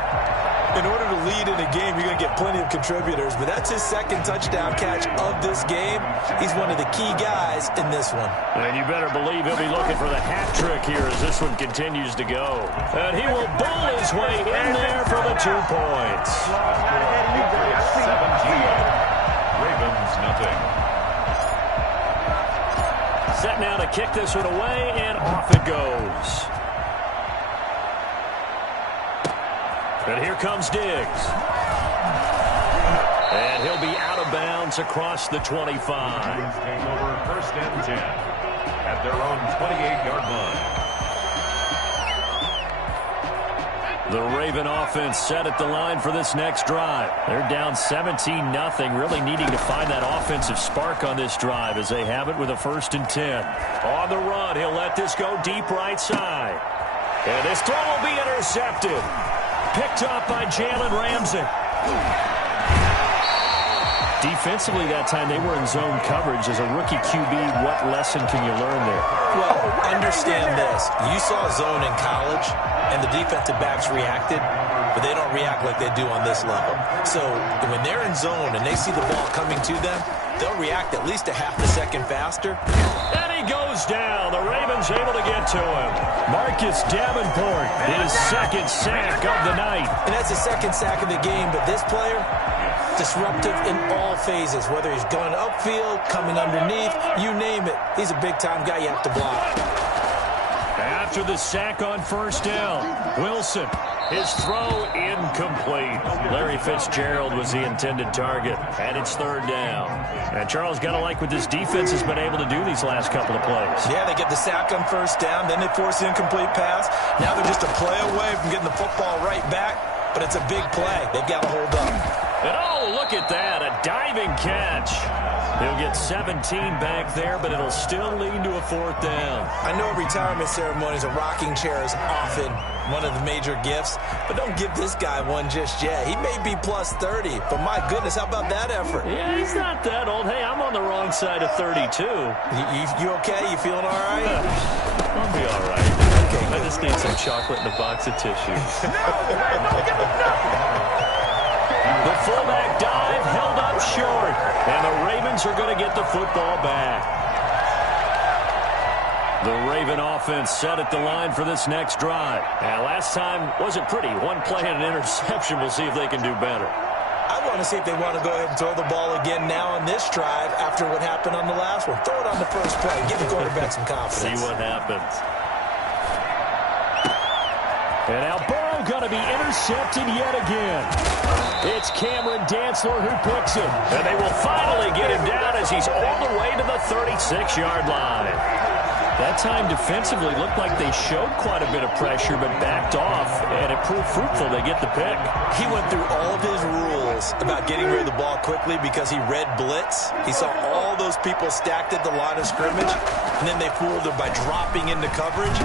In order to lead in a game, you're going to get plenty of contributors, but that's his second touchdown catch of this game. He's one of the key guys in this one. And you better believe he'll be looking for the hat trick here as this one continues to go. And he will bowl his way in there for the 2 points. 17. Ravens nothing. Set now to kick this one away, and off it goes. And here comes Diggs. And he'll be out of bounds across the 25. Take over first and 10 at their own 28-yard line. The Raven offense set at the line for this next drive. They're down 17-0, really needing to find that offensive spark on this drive as they have it with a 1st and 10. On the run, he'll let this go deep right side. And this throw will be intercepted. Picked up by Jalen Ramsey. Defensively that time, they were in zone coverage. As a rookie QB, what lesson can you learn there? Well, understand this. You saw zone in college, and the defensive backs reacted, but they don't react like they do on this level. So when they're in zone and they see the ball coming to them, they'll react at least a half a second faster. And he goes down. The Ravens able to get to him. Marcus Davenport, his second sack of the night. And that's the second sack of the game, but this player, disruptive in all phases, whether he's going upfield, coming underneath, you name it. He's a big-time guy you have to block. After the sack on 1st down, Wilson, his throw incomplete. Larry Fitzgerald was the intended target, and it's 3rd down. And Charles, got to like what this defense has been able to do these last couple of plays. Yeah, they get the sack on 1st down, then they force the incomplete pass. Now they're just a play away from getting the football right back, but it's a big play. They've got to hold up. And oh, look at that, a diving catch. He'll get 17 back there, but it'll still lead to a 4th down. I know retirement ceremonies, a rocking chair is often one of the major gifts, but don't give this guy one just yet. He may be plus 30, but my goodness, how about that effort? Yeah, he's not that old. Hey, I'm on the wrong side of 32. You okay? You feeling all right? I'll be all right. Okay, I just need some chocolate and a box of tissues. The fullback dive held up short, and the Ravens are going to get the football back. The Raven offense set at the line for this next drive. And last time wasn't pretty. One play and an interception. We'll see if they can do better. I want to see if they want to go ahead and throw the ball again now on this drive after what happened on the last one. Throw it on the first play. Give the quarterback some confidence. See what happens. And now Burrow going to be intercepted yet again. It's Cameron Dantzler who picks him. And they will finally get him down as he's all the way to the 36-yard line. That time defensively looked like they showed quite a bit of pressure but backed off, and it proved fruitful. They get the pick. He went through all of his rules about getting rid of the ball quickly because he read blitz. He saw all those people stacked at the line of scrimmage, and then they fooled him by dropping into coverage.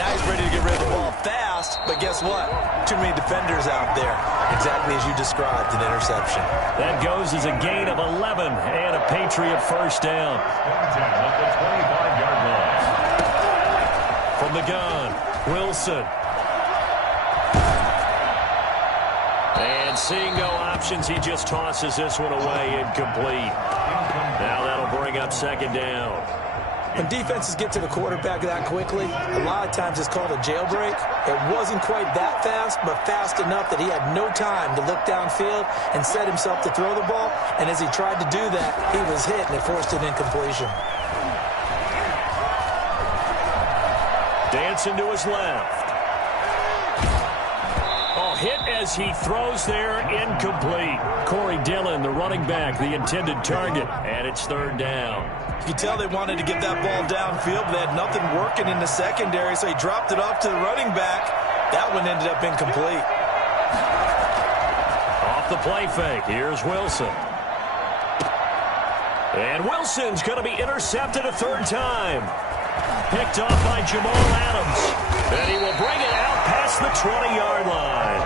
Now he's ready to get rid of the ball fast, but guess what? Too many defenders out there. Exactly as you described, an interception. That goes as a gain of 11 and a Patriot 1st down. At the 25-yard line. From the gun, Wilson. And seeing no options, he just tosses this one away incomplete. Now that'll bring up 2nd down. When defenses get to the quarterback that quickly, a lot of times it's called a jailbreak. It wasn't quite that fast, but fast enough that he had no time to look downfield and set himself to throw the ball. And as he tried to do that, he was hit, and it forced an incompletion. Dancing to his left. Oh, hit as he throws there, incomplete. Corey Dillon, the running back, the intended target, and it's 3rd down. You can tell they wanted to get that ball downfield, but they had nothing working in the secondary, so he dropped it off to the running back. That one ended up incomplete. Off the play fake, here's Wilson. And Wilson's going to be intercepted a 3rd time. Picked off by Jamal Adams. And he will bring it out past the 20-yard line.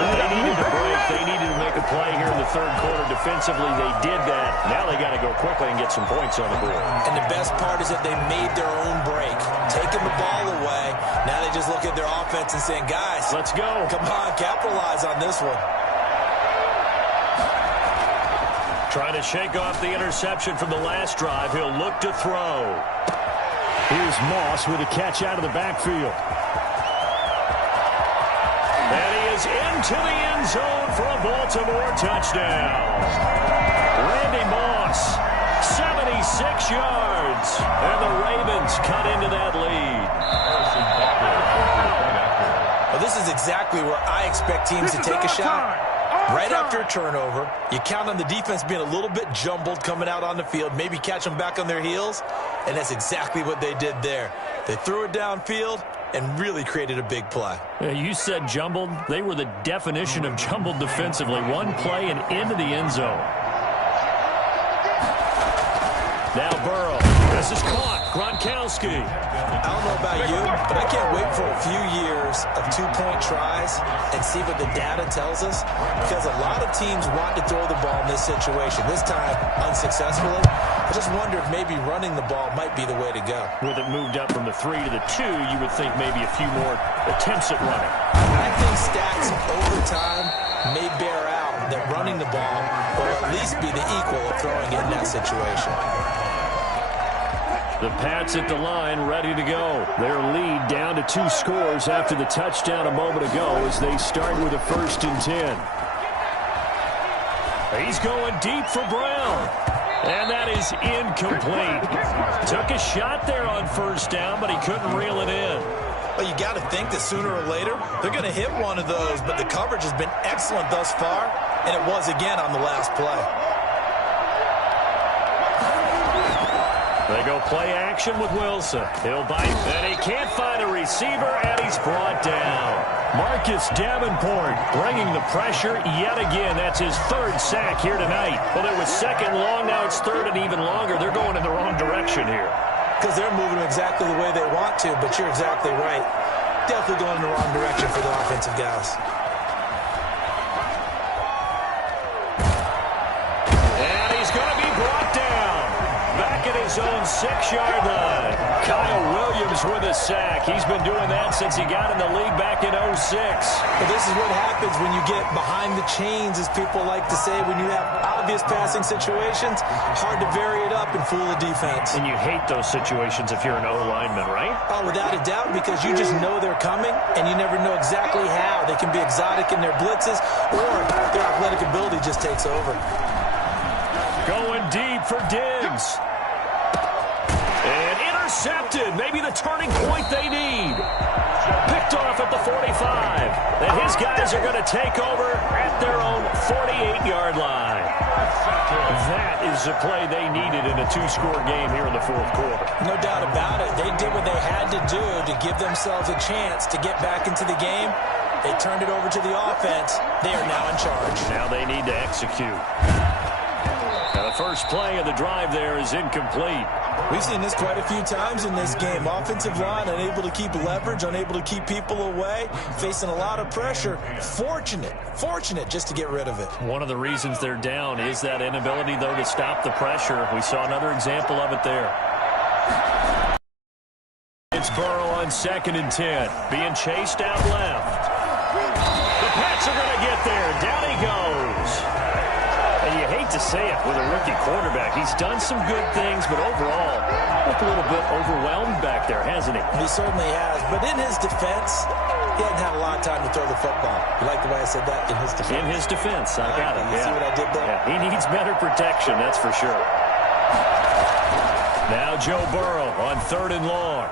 They needed to break. They needed to make a play here in the 3rd quarter defensively. They did that. Now they got to go quick quickly and get some points on the board. And the best part is that they made their own break. Taking the ball away, now they just look at their offense and saying, guys, let's go. Come on, capitalize on this one. Trying to shake off the interception from the last drive. He'll look to throw. Here's Moss with a catch out of the backfield. And he is into the end zone for a Baltimore touchdown. Randy Moss, 76 yards. And the Ravens cut into that lead. Well, this is exactly where I expect teams to take a shot. Right after a turnover, you count on the defense being a little bit jumbled coming out on the field, maybe catch them back on their heels, and that's exactly what they did there. They threw it downfield and really created a big play. You said jumbled. They were the definition of jumbled defensively. One play and into the end zone. Now Burrow. This is caught. Gronkowski. I don't know about you, but I can't wait for a few years of two-point tries and see what the data tells us, because a lot of teams want to throw the ball in this situation. This time, unsuccessfully. I just wonder if maybe running the ball might be the way to go. With it moved up from the 3 to the 2, you would think maybe a few more attempts at running. I think stats over time may bear out that running the ball will at least be the equal of throwing it in that situation. The Pats at the line, ready to go. Their lead down to 2 scores after the touchdown a moment ago as they start with a 1st and 10. He's going deep for Brown. And that is incomplete. Took a shot there on 1st down, but he couldn't reel it in. Well, you got to think that sooner or later they're going to hit one of those, but the coverage has been excellent thus far, and it was again on the last play. They go play action with Wilson. He'll bite, and he can't find a receiver, and he's brought down. Marcus Davenport bringing the pressure yet again. That's his 3rd sack here tonight. Well, it was 2nd long, now it's 3rd and even longer. They're going in the wrong direction here. Because they're moving exactly the way they want to, but you're exactly right. Definitely going in the wrong direction for the offensive guys. And he's going to be brought down. Back at his own 6-yard line. Kyle Williams with a sack. He's been doing that since he got in the league back in 06. But this is what happens when you get behind the chains, as people like to say. When you have obvious passing situations, hard to vary it up and fool the defense. And you hate those situations if you're an O-lineman, right? Oh, without a doubt, because you just know they're coming, and you never know exactly how. They can be exotic in their blitzes, or their athletic ability just takes over. Going deep for Diggs. And intercepted. Maybe the turning point they need. Picked off at the 45. And his guys are going to take over at their own 48-yard line. That is the play they needed in a 2-score game here in the 4th quarter. No doubt about it. They did what they had to do to give themselves a chance to get back into the game. They turned it over to the offense. They are now in charge. Now they need to execute. Now the first play of the drive there is incomplete. We've seen this quite a few times in this game. Offensive line unable to keep leverage, unable to keep people away, facing a lot of pressure. Fortunate just to get rid of it. One of the reasons they're down is that inability, though, to stop the pressure. We saw another example of it there. It's Burrow on 2nd and 10, being chased out left. The Pats are going to get there. Down he goes. And you hate to say it with a rookie quarterback. He's done some good things, but overall, looked a little bit overwhelmed back there, hasn't he? He certainly has. But in his defense, he hasn't had a lot of time to throw the football. You like the way I said that? In his defense. In his defense. I got it. You see what I did there? Yeah, he needs better protection, that's for sure. Now Joe Burrow on 3rd and long.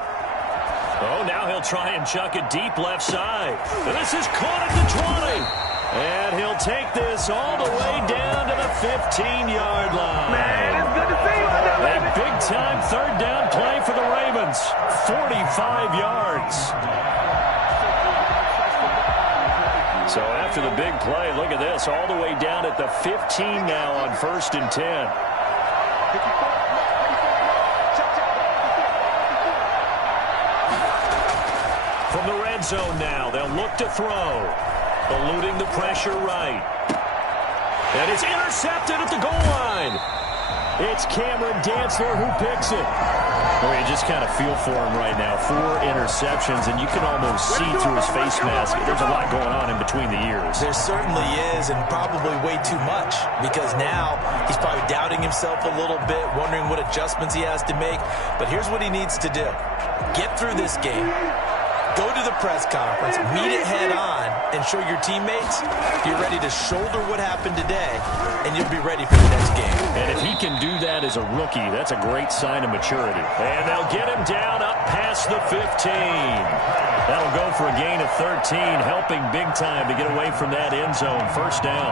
Oh, now he'll try and chuck it deep left side. And this is caught at the 20. And he'll take this all the way down to the 15-yard line. Man, it's good to see you. A big-time 3rd down play for the Ravens. 45 yards. So after the big play, look at this. All the way down at the 15 now on 1st and 10. From the red zone now, they'll look to throw. Eluding the pressure right. And it's intercepted at the goal line. It's Cameron Dantzler who picks it. Well, you just kind of feel for him right now. 4 interceptions, and you can almost see through his face mask. There's a lot going on in between the ears. There certainly is, and probably way too much, because now he's probably doubting himself a little bit, wondering what adjustments he has to make. But here's what he needs to do. Get through this game. Go to the press conference, meet it head on, and show your teammates you're ready to shoulder what happened today, and you'll be ready for the next game. And if he can do that as a rookie, that's a great sign of maturity. And they'll get him down up past the 15. That'll go for a gain of 13, helping big time to get away from that end zone. First down.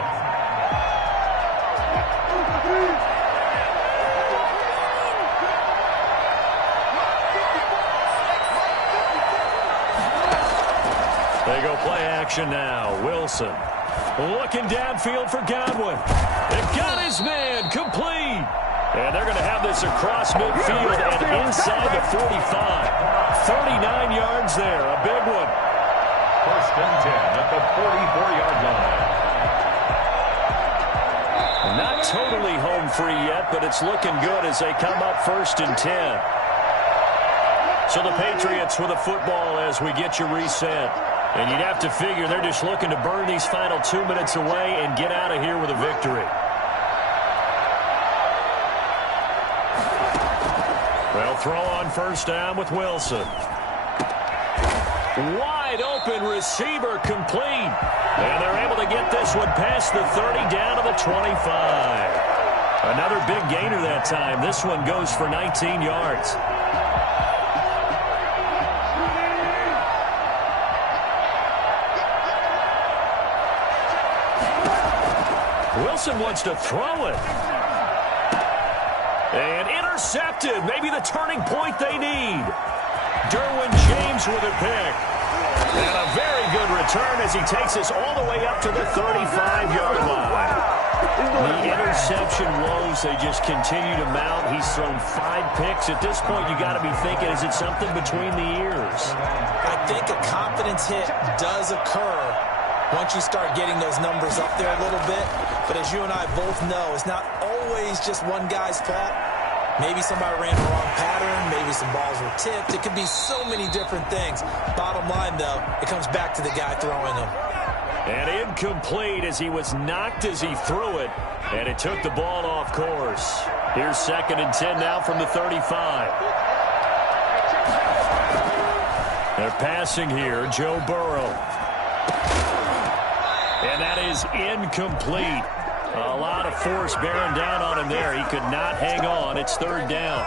They go play action now. Wilson looking downfield for Godwin. They've got his man complete. And they're going to have this across midfield and inside the 45. 39 yards there. A big one. First and 10 at the 44-yard line. Not totally home free yet, but it's looking good as they come up first and 10. So the Patriots with the football as we get you reset. And you'd have to figure they're just looking to burn these final 2 minutes away and get out of here with a victory. They'll throw on first down with Wilson. Wide open receiver complete. And they're able to get this one past the 30 down to the 25. Another big gainer that time. This one goes for 19 yards. Wilson wants to throw it. And intercepted. Maybe the turning point they need. Derwin James with a pick. And a very good return as he takes us all the way up to the 35-yard line. The interception woes, they just continue to mount. He's thrown 5 picks. At this point, you got to be thinking, is it something between the ears? I think a confidence hit does occur once you start getting those numbers up there a little bit. But as you and I both know, it's not always just one guy's fault. Maybe somebody ran the wrong pattern. Maybe some balls were tipped. It could be so many different things. Bottom line, though, it comes back to the guy throwing them. And incomplete as he was knocked as he threw it. And it took the ball off course. Here's second and 10 now from the 35. They're passing here. Joe Burrow. And that is incomplete. A lot of force bearing down on him there. He could not hang on. It's third down.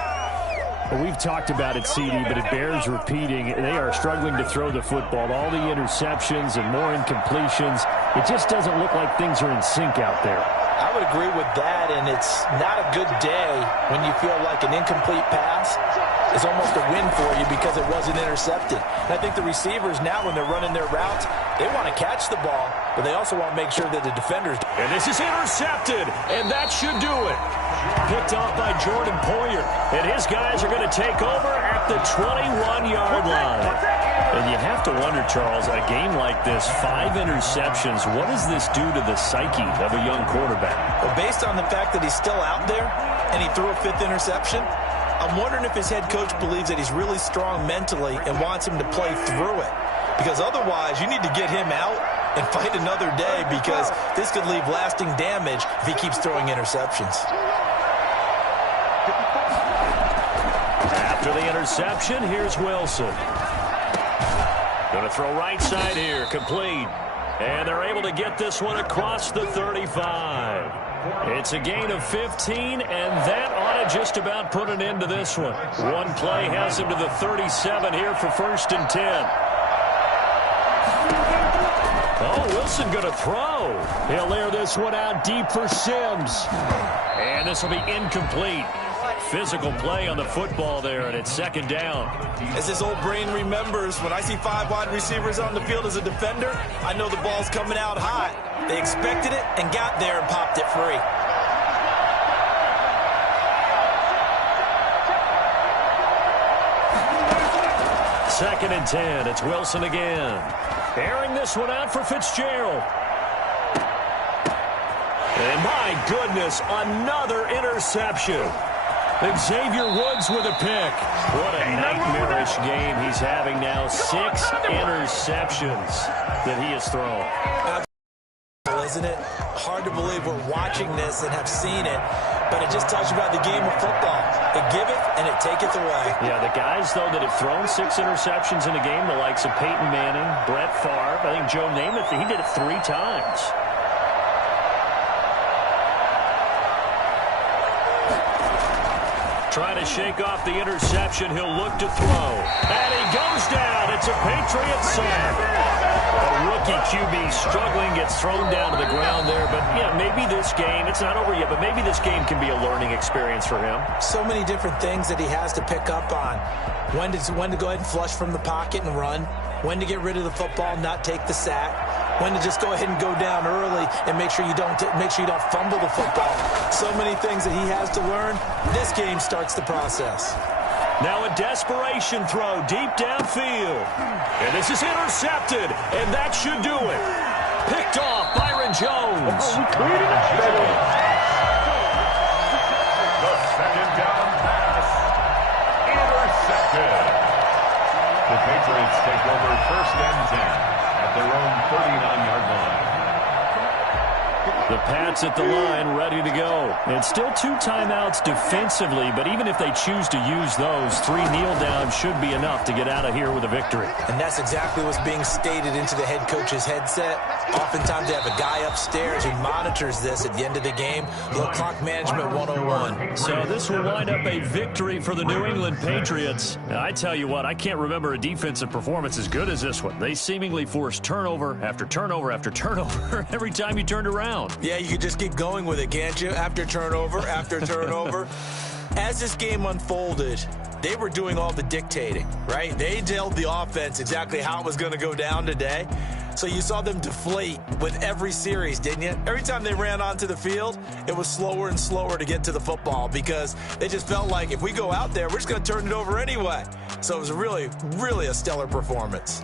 Well, we've talked about it, CD, but it bears repeating. They are struggling to throw the football. All the interceptions and more incompletions. It just doesn't look like things are in sync out there. I would agree with that, and it's not a good day when you feel like an incomplete pass is almost a win for you because it wasn't intercepted. And I think the receivers now, when they're running their routes, they want to catch the ball, but they also want to make sure that the defenders... And this is intercepted, and that should do it. Picked off by Jordan Poyer, and his guys are going to take over at the 21-yard line. And you have to wonder, Charles, a game like this, 5 interceptions, what does this do to the psyche of a young quarterback? Well, based on the fact that he's still out there and he threw a 5th interception, I'm wondering if his head coach believes that he's really strong mentally and wants him to play through it. Because otherwise, you need to get him out and fight another day because this could leave lasting damage if he keeps throwing interceptions. After the interception, here's Wilson. Going to throw right side here, complete. And they're able to get this one across the 35. It's a gain of 15, and that ought to just about put an end to this one. One play has him to the 37 here for first and 10. Oh, Wilson going to throw. He'll air this one out deep for Sims. And this will be incomplete. Physical play on the football there, and it's second down. As his old brain remembers, when I see 5 wide receivers on the field as a defender, I know the ball's coming out hot. They expected it and got there and popped it free. Second and 10. It's Wilson again. Airing this one out for Fitzgerald. And my goodness, another interception. Xavier Woods with a pick. What a nightmarish game he's having now. 6 interceptions that he has thrown. Isn't it? Hard to believe we're watching this and have seen it, but it just tells you about the game of football. It giveth and it taketh away. Yeah, the guys, though, that have thrown 6 interceptions in a game, the likes of Peyton Manning, Brett Favre, I think Joe Namath, he did it 3 times. Trying to shake off the interception. He'll look to throw. And he goes down. It's a Patriot sack. A rookie QB struggling, gets thrown down to the ground there. But, yeah, maybe this game, it's not over yet, but maybe this game can be a learning experience for him. So many different things that he has to pick up on. When to go ahead and flush from the pocket and run. When to get rid of the football and not take the sack. When to just go ahead and go down early and make sure you don't fumble the football. So many things that he has to learn. This game starts the process. Now a desperation throw deep downfield. And this is intercepted, and that should do it. Picked off Byron Jones. The second down pass. Intercepted. The Patriots take over 1st and 10 at their own 39-yard line. The Pats at the line, ready to go. And still 2 timeouts defensively, but even if they choose to use those, 3 kneel downs should be enough to get out of here with a victory. And that's exactly what's being stated into the head coach's headset. Oftentimes they have a guy upstairs who monitors this at the end of the game. Little clock management 101. So this will wind up a victory for the New England Patriots. Now, I tell you what, I can't remember a defensive performance as good as this one. They seemingly forced turnover after turnover after turnover every time you turned around. Yeah, you could just keep going with it, can't you? After turnover, after turnover. As this game unfolded, they were doing all the dictating, right? They told the offense exactly how it was going to go down today. So you saw them deflate with every series, didn't you? Every time they ran onto the field, it was slower and slower to get to the football because they just felt like if we go out there, we're just going to turn it over anyway. So it was really, really a stellar performance.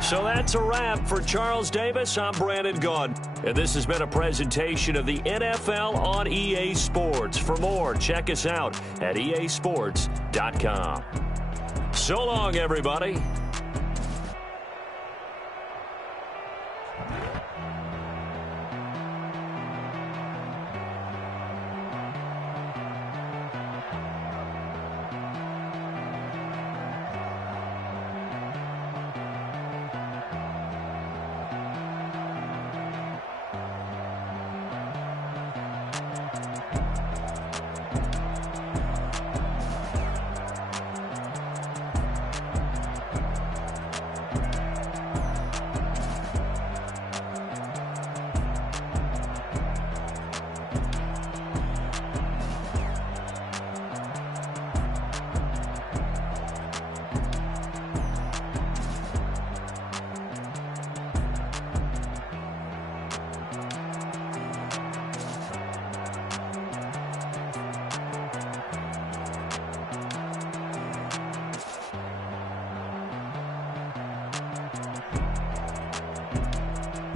So that's a wrap for Charles Davis. I'm Brandon Gaudin. And this has been a presentation of the NFL on EA Sports. For more, check us out at easports.com. So long, everybody.